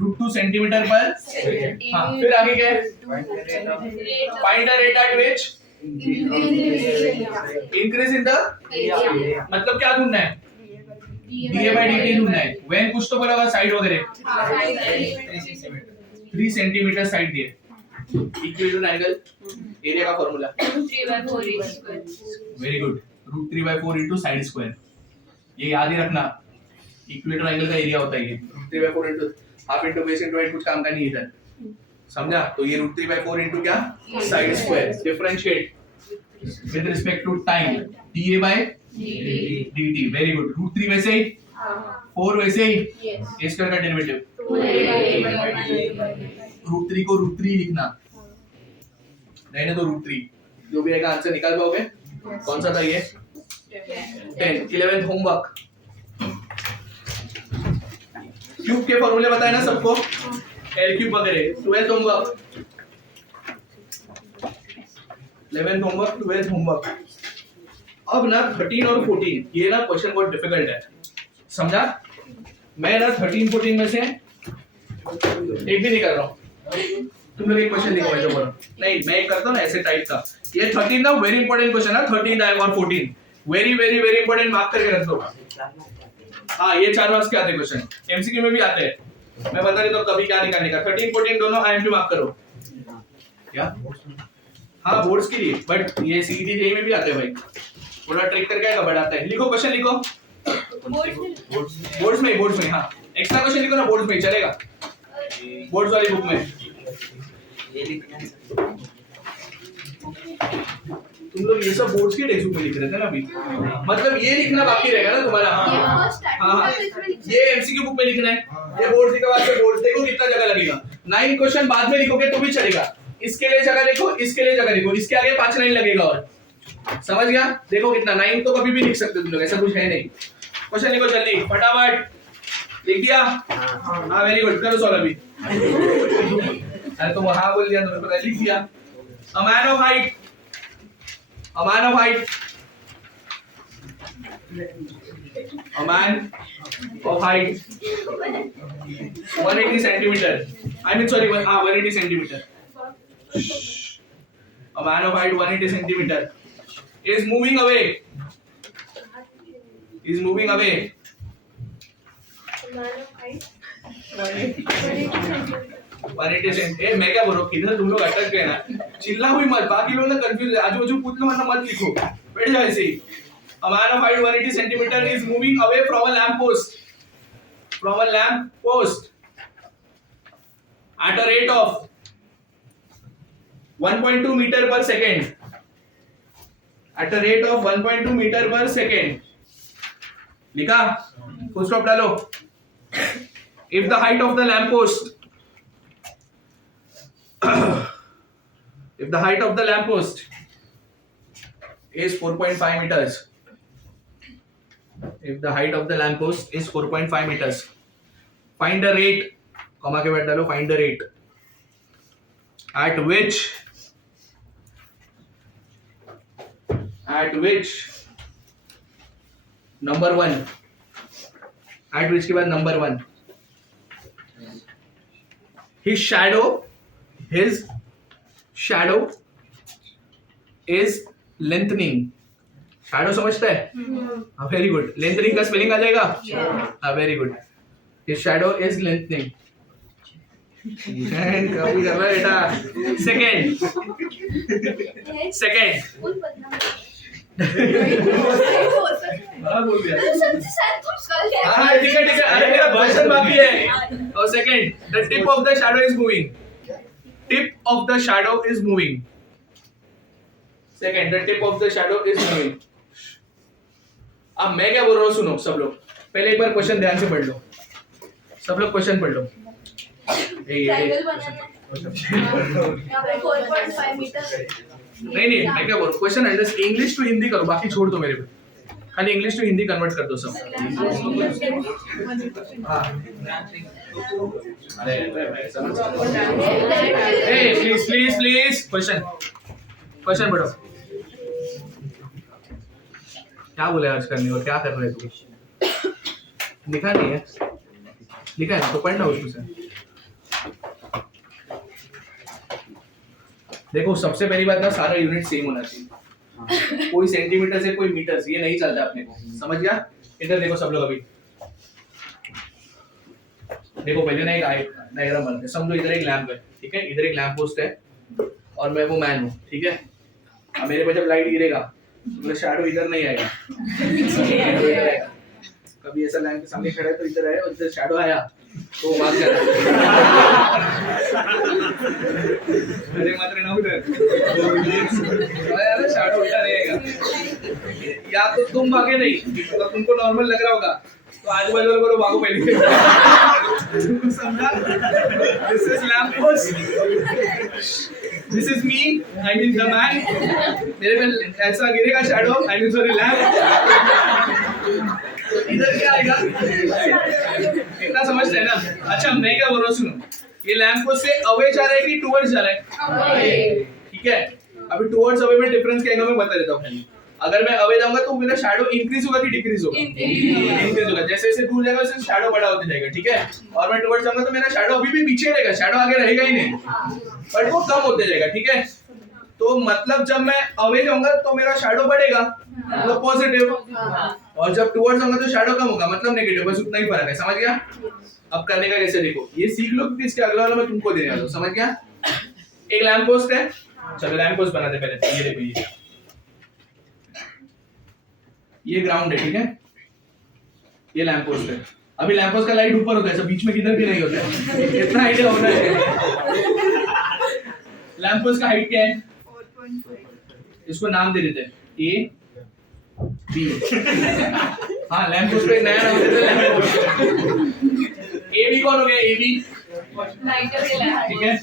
√2 सेंटीमीटर पर। हाँ, फिर आगे क्या है? Find the rate at which increase in the, मतलब क्या ढूंढना है? dA by dt ढूंढना है। व्हेन कुछ तो बोला होगा साइड वगैरह। 3 सेंटीमीटर साइड दिए। इक्विलेटरल एंगल एरिया का formula 3/4 very good √3/4 into side square ये याद ही रखना इक्विलेटरल एंगल का एरिया होता है ये √3/4 into half into base into height कुछ काम का नहीं इधर समझा तो ये √3/4 इनटू क्या side square differentiate with respect to time dA/dt very good √3 वैसे ही 4 वैसे ही a स्क्वायर का डेरिवेटिव √3 को √3 लिखना रहने दो √3 जो भी आएगा आंसर निकाल पाओगे कौन सा था ये 10 11th होमवर्क क्यूब के फॉर्मूले बताए ना सबको L क्यूब वगैरह 12th homework 11th homework 12th homework अब ना 13 और 14 ये ना क्वेश्चन बहुत डिफिकल्ट है समझा मैं ना 13 14 में से एक भी नहीं कर रहा हूँ तुम लोग एक क्वेश्चन लिखो जो बोलो नहीं मैं एक करता हूँ ना ऐसे टाइप का ये 13 ना वेरी इंपॉर्टेंट क्वेश्चन है 13 और 14 very very very important mark करके रख दो हाँ ये 4 मार्क्स के आते हैं क्वेश्चन एमसीक्यू में भी आते हैं मैं बता देता हूँ कभी क्या निकालने का 13 14 दोनों आईएमपी मार्क करो क्या हाँ बोर्ड्स के लिए बट ये सीईटी जेईई में भी आते हैं भाई थोड़ा ट्रिक करके आएगा बट आता है लिखो क्वेश्चन लिखो बोर्ड्स में हाँ एक्स्ट्रा क्वेश्चन लिखो ना बोर्ड्स में चलेगा बोर्ड्स वाली बुक में तुम लोग ये सब बोर्ड्स के टेक्स्ट बुक में लिख रहे थे ना अभी मतलब ये लिखना बाकी रहेगा ना तुम्हारा हाँ ये एमसीक्यू बुक में लिखना है ये बोर्ड के बाद से बोर्ड देखो कितना जगह लगेगा 9 क्वेश्चन बाद में लिखोगे तो भी चलेगा इसके लिए जगह लिखो इसके लिए जगह लिखो इसके आगे 5 लाइन लगेगा और समझ गया देखो कितना 9 तो कभी भी लिख सकते हो तुम लोग ऐसा कुछ है नहीं क्वेश्चन लिखो जल्दी फटाफट लिख दिया हाँ वेरी गुड करो सॉल्व अभी अरे तुम हाँ बोल दिया तो लिख दिया a man of height a man of height 180 centimeter I mean sorry 180 centimeter a man of height 180 centimeter is moving away man of height 180 sent a मैं क्या बोल रहा हूँ किधर तुम लोग अटक गए ना चिल्ला हुई मत बाकी लोग ना कंफ्यूज है आजू बाजू पूछ लो वरना मत लिखो बैठ जाओ ऐसे ही a man of height 180 centimeter is moving away from a lamp post at a rate of 1.2 meter per second लिखा फुल स्टॉप डालो if the height of the lamp post is 4.5 meters find the rate comma के बाद डालो find the rate at which number 1 at which के बाद number 1 his shadow is lengthening shadow समझता है हाँ वेरी गुड लेंथनिंग का स्पेलिंग आ जाएगा हाँ very good his shadow is lengthening कभी कर रहा है बेटा second हाँ बोल दिया हाँ ठीक है अरे मेरा क्वेश्चन बाकी है और second the tip of the shadow is moving second the tip of the shadow is moving अब मैं क्या बोल रहा हूँ सुनो सब लोग पहले एक बार क्वेश्चन ध्यान से पढ़ लो सब लोग क्वेश्चन पढ़ लो ट्रायंगल बनाना यहाँ पे 4.5 मीटर नहीं मैं क्या बोल रहा हूँ question understand English to Hindi करो बाकी छोड़ दो मेरे पे खाली इंग्लिश टू हिंदी कन्वर्ट कर दो सब अरे प्लीज क्वेश्चन पढ़ो क्या बोले आज करने और क्या कर रहे तू लिखा नहीं है लिखा है तो पढ़ना उसमें से देखो सबसे पहली बात ना सारा यूनिट सेम होना चाहिए कोई सेंटीमीटर से कोई मीटर ये नहीं चलता अपने को समझ गया इधर देखो सब लोग अभी देखो पहले ना एक डायग्राम बनते समझो इधर एक लैंप है ठीक है इधर एक लैंप पोस्ट है और मैं वो मैन हूँ, ठीक है। अब मेरे पे जब लाइट गिरेगा तो मेरा शैडो इधर नहीं आएगा, इधर आएगा। कभी ऐसा लैंप के सामने खड़ा है तो इधर आया और इधर शैडो आया तो भाग जाता अरे मात्र ना उधर शैडो इधर नहीं आएगा। या तो तुम भागे नहीं, तो तुमको नॉर्मल लग रहा होगा तो आजू बाजू वालों को भागो पहले। समझा? This is lamp post, this is me, I mean the man. मेरे पे ऐसा गिरेगा shadow, I mean sorry lamp, तो इधर क्या आएगा? इतना समझते हैं ना? अच्छा मैं क्या बोल रहा हूँ सुनो, ये लैम्प पोस्ट से अवे जा रहा है कि टुवर्ड्स जा रहा है? ठीक है, अभी टुवर्ड्स अवे में डिफरेंस क्या है मैं बता देता हूँ। अगर मैं अवे जाऊंगा तो मेरा शैडो इंक्रीज होगा कि डिक्रीज होगा? इंक्रीज होगा। जैसे जैसे दूर जाएगा वैसे शैडो बड़ा होता जाएगा, ठीक है। और मैं टुवर्ड्स जाऊंगा तो मेरा शैडो अभी भी पीछे रहेगा, शैडो आगे रहेगा ही नहीं, बट वो कम होते जाएगा, ठीक है। तो मतलब जब मैं अवे जाऊंगा तो मेरा शैडो बढ़ेगा, मतलब पॉजिटिव, और जब टुवर्ड्स जाऊंगा तो शैडो कम होगा, मतलब नेगेटिव। बस उतना ही फर्क है, समझ गया? अब करने का कैसे देखो, ये सीख लो कि इसके अगला वाला मैं तुमको देने वाला हूं, समझ गया? एक लैंप पोस्ट है, चलो लैंप पोस्ट बनाते पहले। ये देखो, ये ग्राउंड है, ठीक है। ये लैंप पोस्ट है। अभी लैंप पोस्ट का लाइट ऊपर होता है, सब बीच में किधर भी नहीं होता है, इतना आइडिया होना चाहिए। लैंप पोस्ट का हाइट क्या है? 4.5। इसको नाम दे देते हैं ए बी। हाँ, लैंप पोस्ट को एक नया नाम दे देते हैं, लैंप पोस्ट। ए बी कौन हो गया? ए बी ठीक है,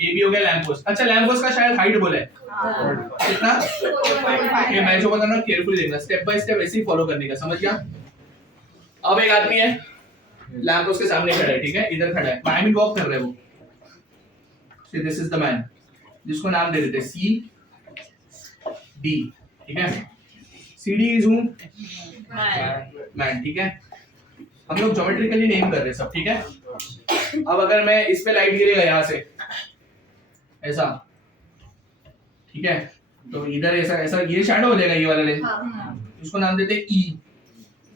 ए बी हो गया लैंप पोस्ट। अच्छा, लैंप पोस्ट का शायद हाइट बोला है कितना? ये मैं जो बता रहा हूं केयरफुली देखना, स्टेप बाय स्टेप ऐसे ही फॉलो करने का, समझ गया? अब एक आदमी है, लैंप पोस्ट के सामने खड़ा है, ठीक है, इधर खड़ा है, आई मीन वॉक कर रहा है वो। So this is the man, जिसको नाम दे देते हैं सी डी, ठीक है। C D is whom man, ठीक है। हम लोग ज्योमेट्रिकली नेम कर रहे हैं सब, ठीक है। अब अगर मैं इस पे लाइट गिरेगा यहाँ से ऐसा, ठीक है, तो इधर ऐसा ऐसा ये शैडो हो जाएगा, ये वाला लेंथ। इसको नाम देते हैं ई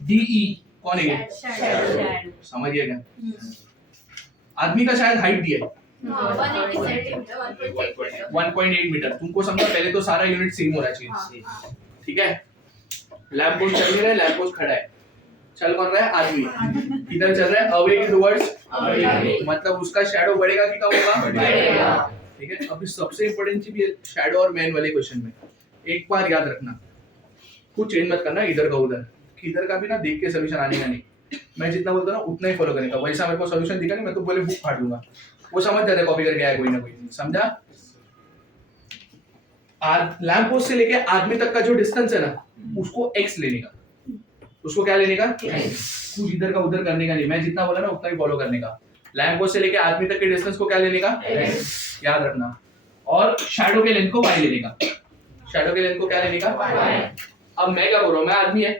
डी ई। कौन है ये? समझिए क्या? आदमी का शायद हाइट दिया है 1.8 मीटर। तुमको समझा, पहले तो सारा यूनिट सेम होना चाहिए, ठीक है। लैंप पोस्ट चल नहीं रहा है, लैंप पोस्ट खड़ा है, चल कौन रहा है? आदमी। इधर चल रहा है अवे की टुवर्ड्स, मतलब उसका शैडो बढ़ेगा कि कम होगा? बढ़ेगा, ठीक है। अभी सबसे इंपॉर्टेंट चीज ये शैडो और मैन वाले क्वेश्चन में एक बार याद रखना, कुछ चेंज मत करना इधर का उधर, इधर का भी ना देख के सॉल्यूशन आने का नहीं। मैं जितना बोलता हूं ना उतना ही फॉलो करने का। वैसा मेरे को सॉल्यूशन दिखा नहीं, मैं तो बोले बुक फाड़ दूंगा, वो समझ जाता है कॉपी करके आया कोई ना कोई, समझा? लैंप पोस्ट से लेके आदमी तक का जो डिस्टेंस है ना, उसको x लेने का। उसको क्या लेने का? कुछ इधर का उधर करने का नहीं, मैं जितना बोला ना उतना ही फॉलो करने का। लैंप पोस्ट से लेके आदमी तक के डिस्टेंस को क्या लेने का? याद रखना। और शैडो के लेंथ को y लेने का। शैडो के लेंथ को क्या लेने का? अब मैं क्या बोल रहा हूँ, मैं आदमी है,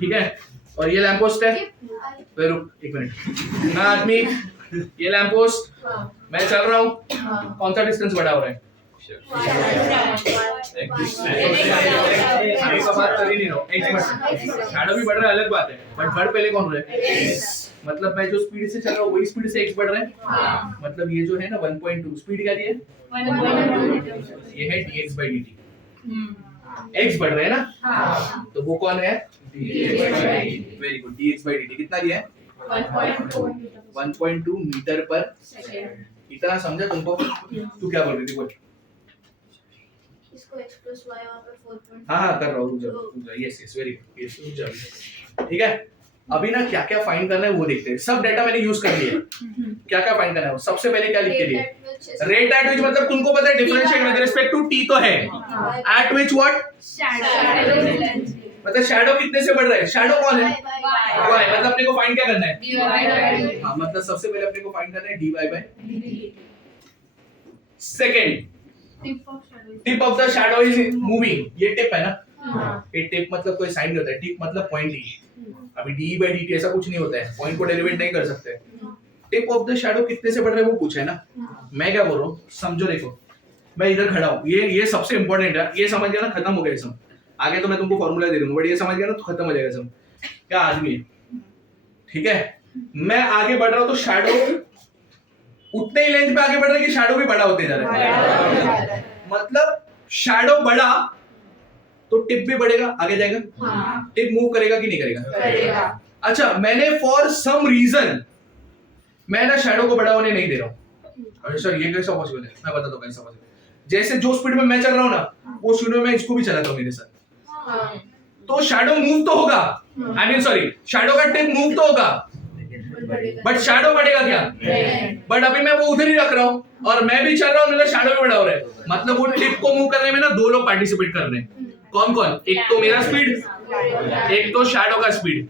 ठीक है, और ये लैंप पोस्ट है। रुक एक मिनट, मैं आदमी, ये लैंप पोस्ट, मैं चल रहा हूँ, कौन सा डिस्टेंस बड़ा हो रहा है? बात कर ही नहीं रहा, शैडो भी बढ़ रहा है अलग बात है, बट बढ़ पहले कौन रहा है? मतलब मैं जो स्पीड से चल रहा हूँ वही स्पीड से x बढ़ रहा है, मतलब ये जो है ना 1.2 स्पीड क्या दी है? 1.2, ये है dx/dt। x बढ़ रहा है ना, तो वो कौन है? वेरी गुड, dx/dt कितना दिया है? 1.2 मीटर पर सेकंड। इतना समझा तुमको? तू क्या बोल रही थी? बोल। इसको x plus y वहाँ पे 4.5। हाँ कर रहा हूँ, रुक जा। यस वेरी गुड, यस रुक जा। ठीक है, अभी ना क्या क्या फाइंड करना है वो देखते हैं। सब डेटा मैंने यूज कर लिया, क्या क्या फाइंड करना है। सबसे पहले क्या लिख के लिए? रेट एट विच, मतलब तुमको पता है differentiate with respect to t तो है, एट विच व्हाट? मतलब शैडो कितने से बढ़ रहा है? शैडो कौन है? y, मतलब अपने को फाइंड क्या करना है? हाँ, मतलब सबसे पहले अपने को फाइंड करना है dy/dt। Second, tip of the shadow is moving, ये टिप है ना, ये टिप मतलब कोई साइन नहीं होता है, टिप मतलब पॉइंट ही। अभी d/dt ऐसा कुछ नहीं होता है, पॉइंट को डेरिवेट नहीं कर सकते। टिप ऑफ द शैडो कितने से बढ़ रहा है वो पूछा है ना। मैं क्या बोल रहा हूँ समझो, देखो मैं इधर खड़ा हूँ, ये सबसे इंपॉर्टेंट है, ये समझ गया ना, खत्म हो गया सब। आगे तो मैं तुमको फॉर्मूला दे दूंगा, बट ये समझ गया ना तो खत्म हो जाएगा सब। क्या आदमी है, ठीक है, मैं आगे बढ़ रहा हूँ तो शैडो उतने ही लेंथ पे आगे बढ़ रहे कि शैडो भी बड़ा होते जा रहा है। मतलब शैडो बड़ा तो टिप भी बढ़ेगा, आगे जाएगा, टिप मूव करेगा कि नहीं करेगा? अच्छा, मैंने फॉर सम रीजन मैं ना शैडो को बड़ा होने नहीं दे रहा हूँ। अरे सर ये कैसा पॉसिबल है? मैं बताता हूँ कैसा पॉसिबल है। जैसे जो स्पीड में मैं चल रहा हूँ ना, वो स्पीड में मैं इसको भी चलाता हूँ मेरे साथ, तो शैडो मूव तो होगा, आई मीन सॉरी, शैडो का टिप मूव तो होगा, बट शैडो बढ़ेगा क्या? बट अभी मैं वो उधर ही रख रहा हूँ और मैं भी चल रहा हूँ, मेरा शैडो भी बड़ा हो रहा है। मतलब वो टिप को मूव करने में ना दो लोग पार्टिसिपेट कर रहे हैं। कौन कौन? एक तो मेरा स्पीड, एक तो शैडो का स्पीड।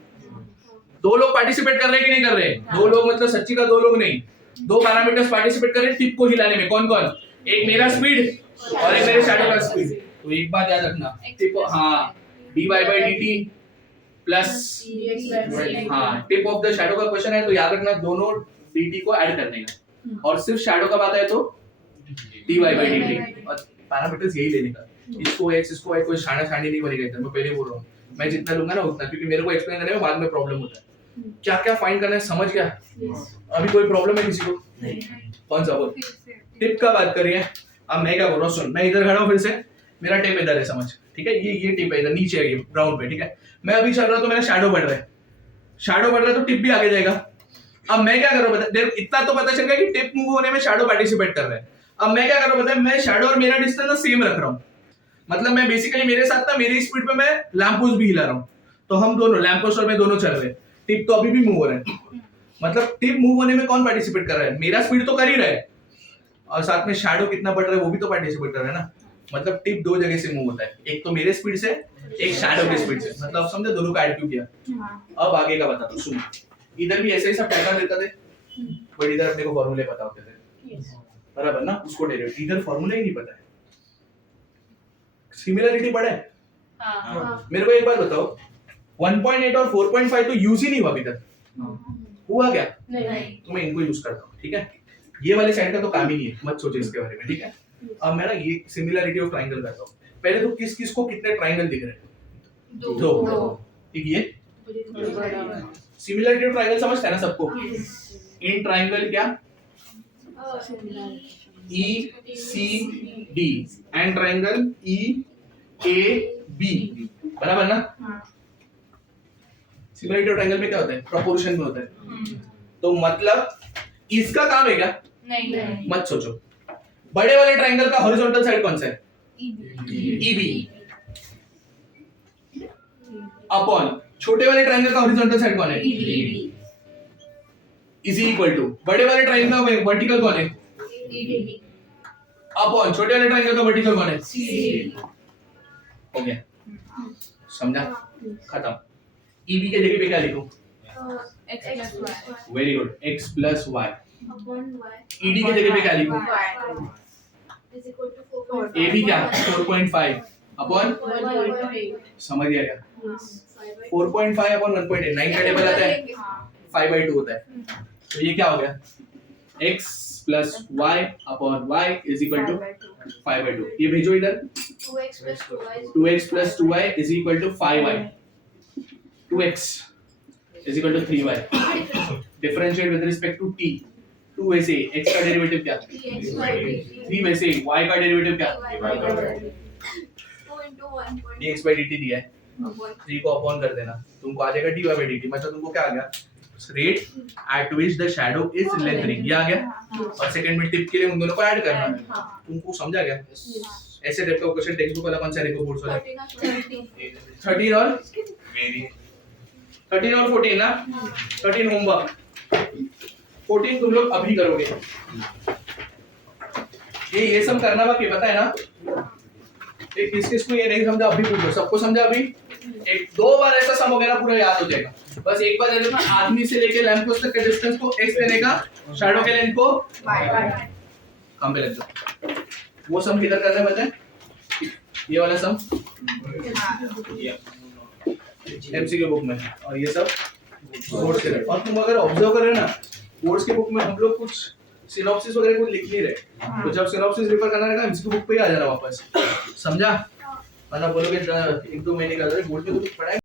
दो लोग पार्टिसिपेट कर रहे हैं कि नहीं कर रहे? दो लोग मतलब सच्ची का दो लोग नहीं, दो पैरामीटर्स पार्टिसिपेट कर रहे हैं टिप को हिलाने में। कौन कौन? एक मेरा स्पीड और एक मेरे शैडो का स्पीड। तो एक बात याद रखना, टिप, हाँ, dy by dt प्लस, हाँ, टिप ऑफ द शैडो का क्वेश्चन है तो याद रखना दोनों dt को ऐड करने का, और सिर्फ शैडो का बात है तो dy by dt, और पैरामीटर्स यही लेने का। इसको x इसको y, कोई छाना छानी नहीं बनेगा इधर। मैं पहले बोल रहा हूँ, मैं जितना लूंगा ना उतना, क्योंकि मेरे को एक्सप्लेन करने में बाद में प्रॉब्लम होता है। क्या क्या फाइंड करना है, समझ गया? अभी कोई प्रॉब्लम है किसी को? कौन सा? बोल। टिप का बात करिए। अब मैं क्या बोल रहा हूँ, सुन, मैं इधर खड़ा हूँ, फिर से मेरा टिप इधर है, समझ, ठीक है? ये टिप है इधर नीचे है, ये ग्राउंड पे, ठीक है? मैं अभी चल रहा हूँ तो मेरा शैडो बढ़ रहा है, शैडो बढ़ रहा है तो टिप भी आगे जाएगा। अब मैं क्या कर रहा हूँ, इतना तो पता चल गया कि टिप मूव होने में शैडो पार्टिसिपेट कर रहा है। अब मैं क्या कर रहा हूँ, बताए, मैं शैडो और मेरा डिस्टेंस ना सेम रख रहा हूँ। मतलब मैं बेसिकली मेरे साथ ना मेरी स्पीड पे मैं लैंप पोस्ट भी हिला रहा हूँ, तो हम दोनों लैंप पोस्ट और मैं दोनों चल रहे हैं। टिप तो अभी भी मूव हो रहा है। मतलब टिप मूव होने में कौन पार्टिसिपेट कर रहा है? मेरा स्पीड तो कर ही रहा है, और साथ में शैडो कितना बढ़ रहा है वो भी तो पार्टिसिपेट कर रहा है ना। मतलब टिप दो जगह से मूव होता है, एक तो मेरे स्पीड से, एक शैडो की स्पीड से। मतलब समझे, दोनों का ऐड क्यों किया। अब आगे का बताता हूं, सुन। इधर भी ऐसे ही सब डाटा देता थे, बट इधर अपने को फॉर्मूले पता होते थे, बराबर ना? उसको डेरिवेटिव, इधर फॉर्मूला ही नहीं पता है। सिमिलरिटी पढ़ा है? मेरे को एक बात बताओ, 1.8 और 4.5 तो यूज ही नहीं हुआ अभी तक, हुआ क्या? नहीं। तो मैं इनको यूज करता हूँ, ठीक है? ये वाले साइड का तो काम ही नहीं है, मत सोचो इसके बारे में, ठीक है? अब मैं ना ये सिमिलरिटी ऑफ ट्रायंगल करता हूँ। पहले तो किस किस को कितने ट्रायंगल दिख रहे हैं? दो। ठीक, ये सिमिलरिटी ऑफ ट्रायंगल समझते हैं ना सबको? इन ट्रायंगल क्या? ECD एंड ट्रायंगल EAB, बराबर ना? सिमिलरिटी ऑफ ट्रायंगल में क्या होता है? प्रोपोर्शन में होता है। तो मतलब इसका काम है क्या? नहीं। मत सोचो। बड़े वाले ट्रायंगल का हॉरिजॉन्टल साइड कौन सा है? EB अपॉन छोटे वाले ट्रायंगल का हॉरिजॉन्टल साइड कौन है? ED इज इक्वल टू बड़े वाले ट्रायंगल का वर्टिकल कौन है? ED अपॉन छोटे वाले ट्रायंगल का वर्टिकल कौन है? CD। हो गया, समझा? खत्म। EB के जगह पे क्या लिखूं? Very good, x plus y। ED के जगह पे क्या लिखूं? AB क्या? 4.5 अपॉन, समझ गया क्या? 4.5 अपॉन 1.8, 9 का टेबल आता है, 5/2 होता है। तो ये क्या हो गया? x plus y upon y is equal to 5/2। ये भेजो इधर। 2x plus 2y is equal to 5y। 2x is equal to 3y। Differentiate with respect to t। 2 वैसे x का डेरिवेटिव क्या? 3 वैसे y का डेरिवेटिव क्या? 2 into 1. dx/dt दिया है, 3 को अपॉन कर देना, तुमको आ जाएगा dy/dt। मतलब तुमको क्या आ गया? Rate at which the shadow is lengthening, ये आ गया। और सेकंड में टिप के लिए उन दोनों को ऐड करना है। तुमको समझा गया? ऐसे टाइप का क्वेश्चन टेक्स्ट बुक वाला कौन सा देखो, बोर्ड्स वाला 13 और 14 ना? 13 होमवर्क, 14 तुम लोग अभी करोगे। ये सब करना बाकी, पता है ना? एक किस को ये नहीं समझा अभी पूछ लो, सबको समझा अभी? एक दो बार ऐसा सम हो गया ना पूरा याद हो जाएगा। बस एक बार देखना, आदमी से लेके लैंप पोस्ट तक के डिस्टेंस को x देने का, शैडो के लेंथ को y। काम पे लग जाओ। वो सम किधर करना है बताए? ये वाला सम एमसीक्यू बुक में, और ये सब बोर्ड्स के। और तुम अगर ऑब्जर्व कर रहे हो ना, बोर्ड्स के बुक में हम लोग कुछ सिनॉप्सिस वगैरह कुछ लिख नहीं रहे। तो जब सिनॉप्सिस रेफर करना रहेगा एमसीक्यू बुक पे ही आ जाना वापस, समझा? वरना बोलोगे 1-2 महीने का बोर्ड पे तो कुछ पढ़ा है।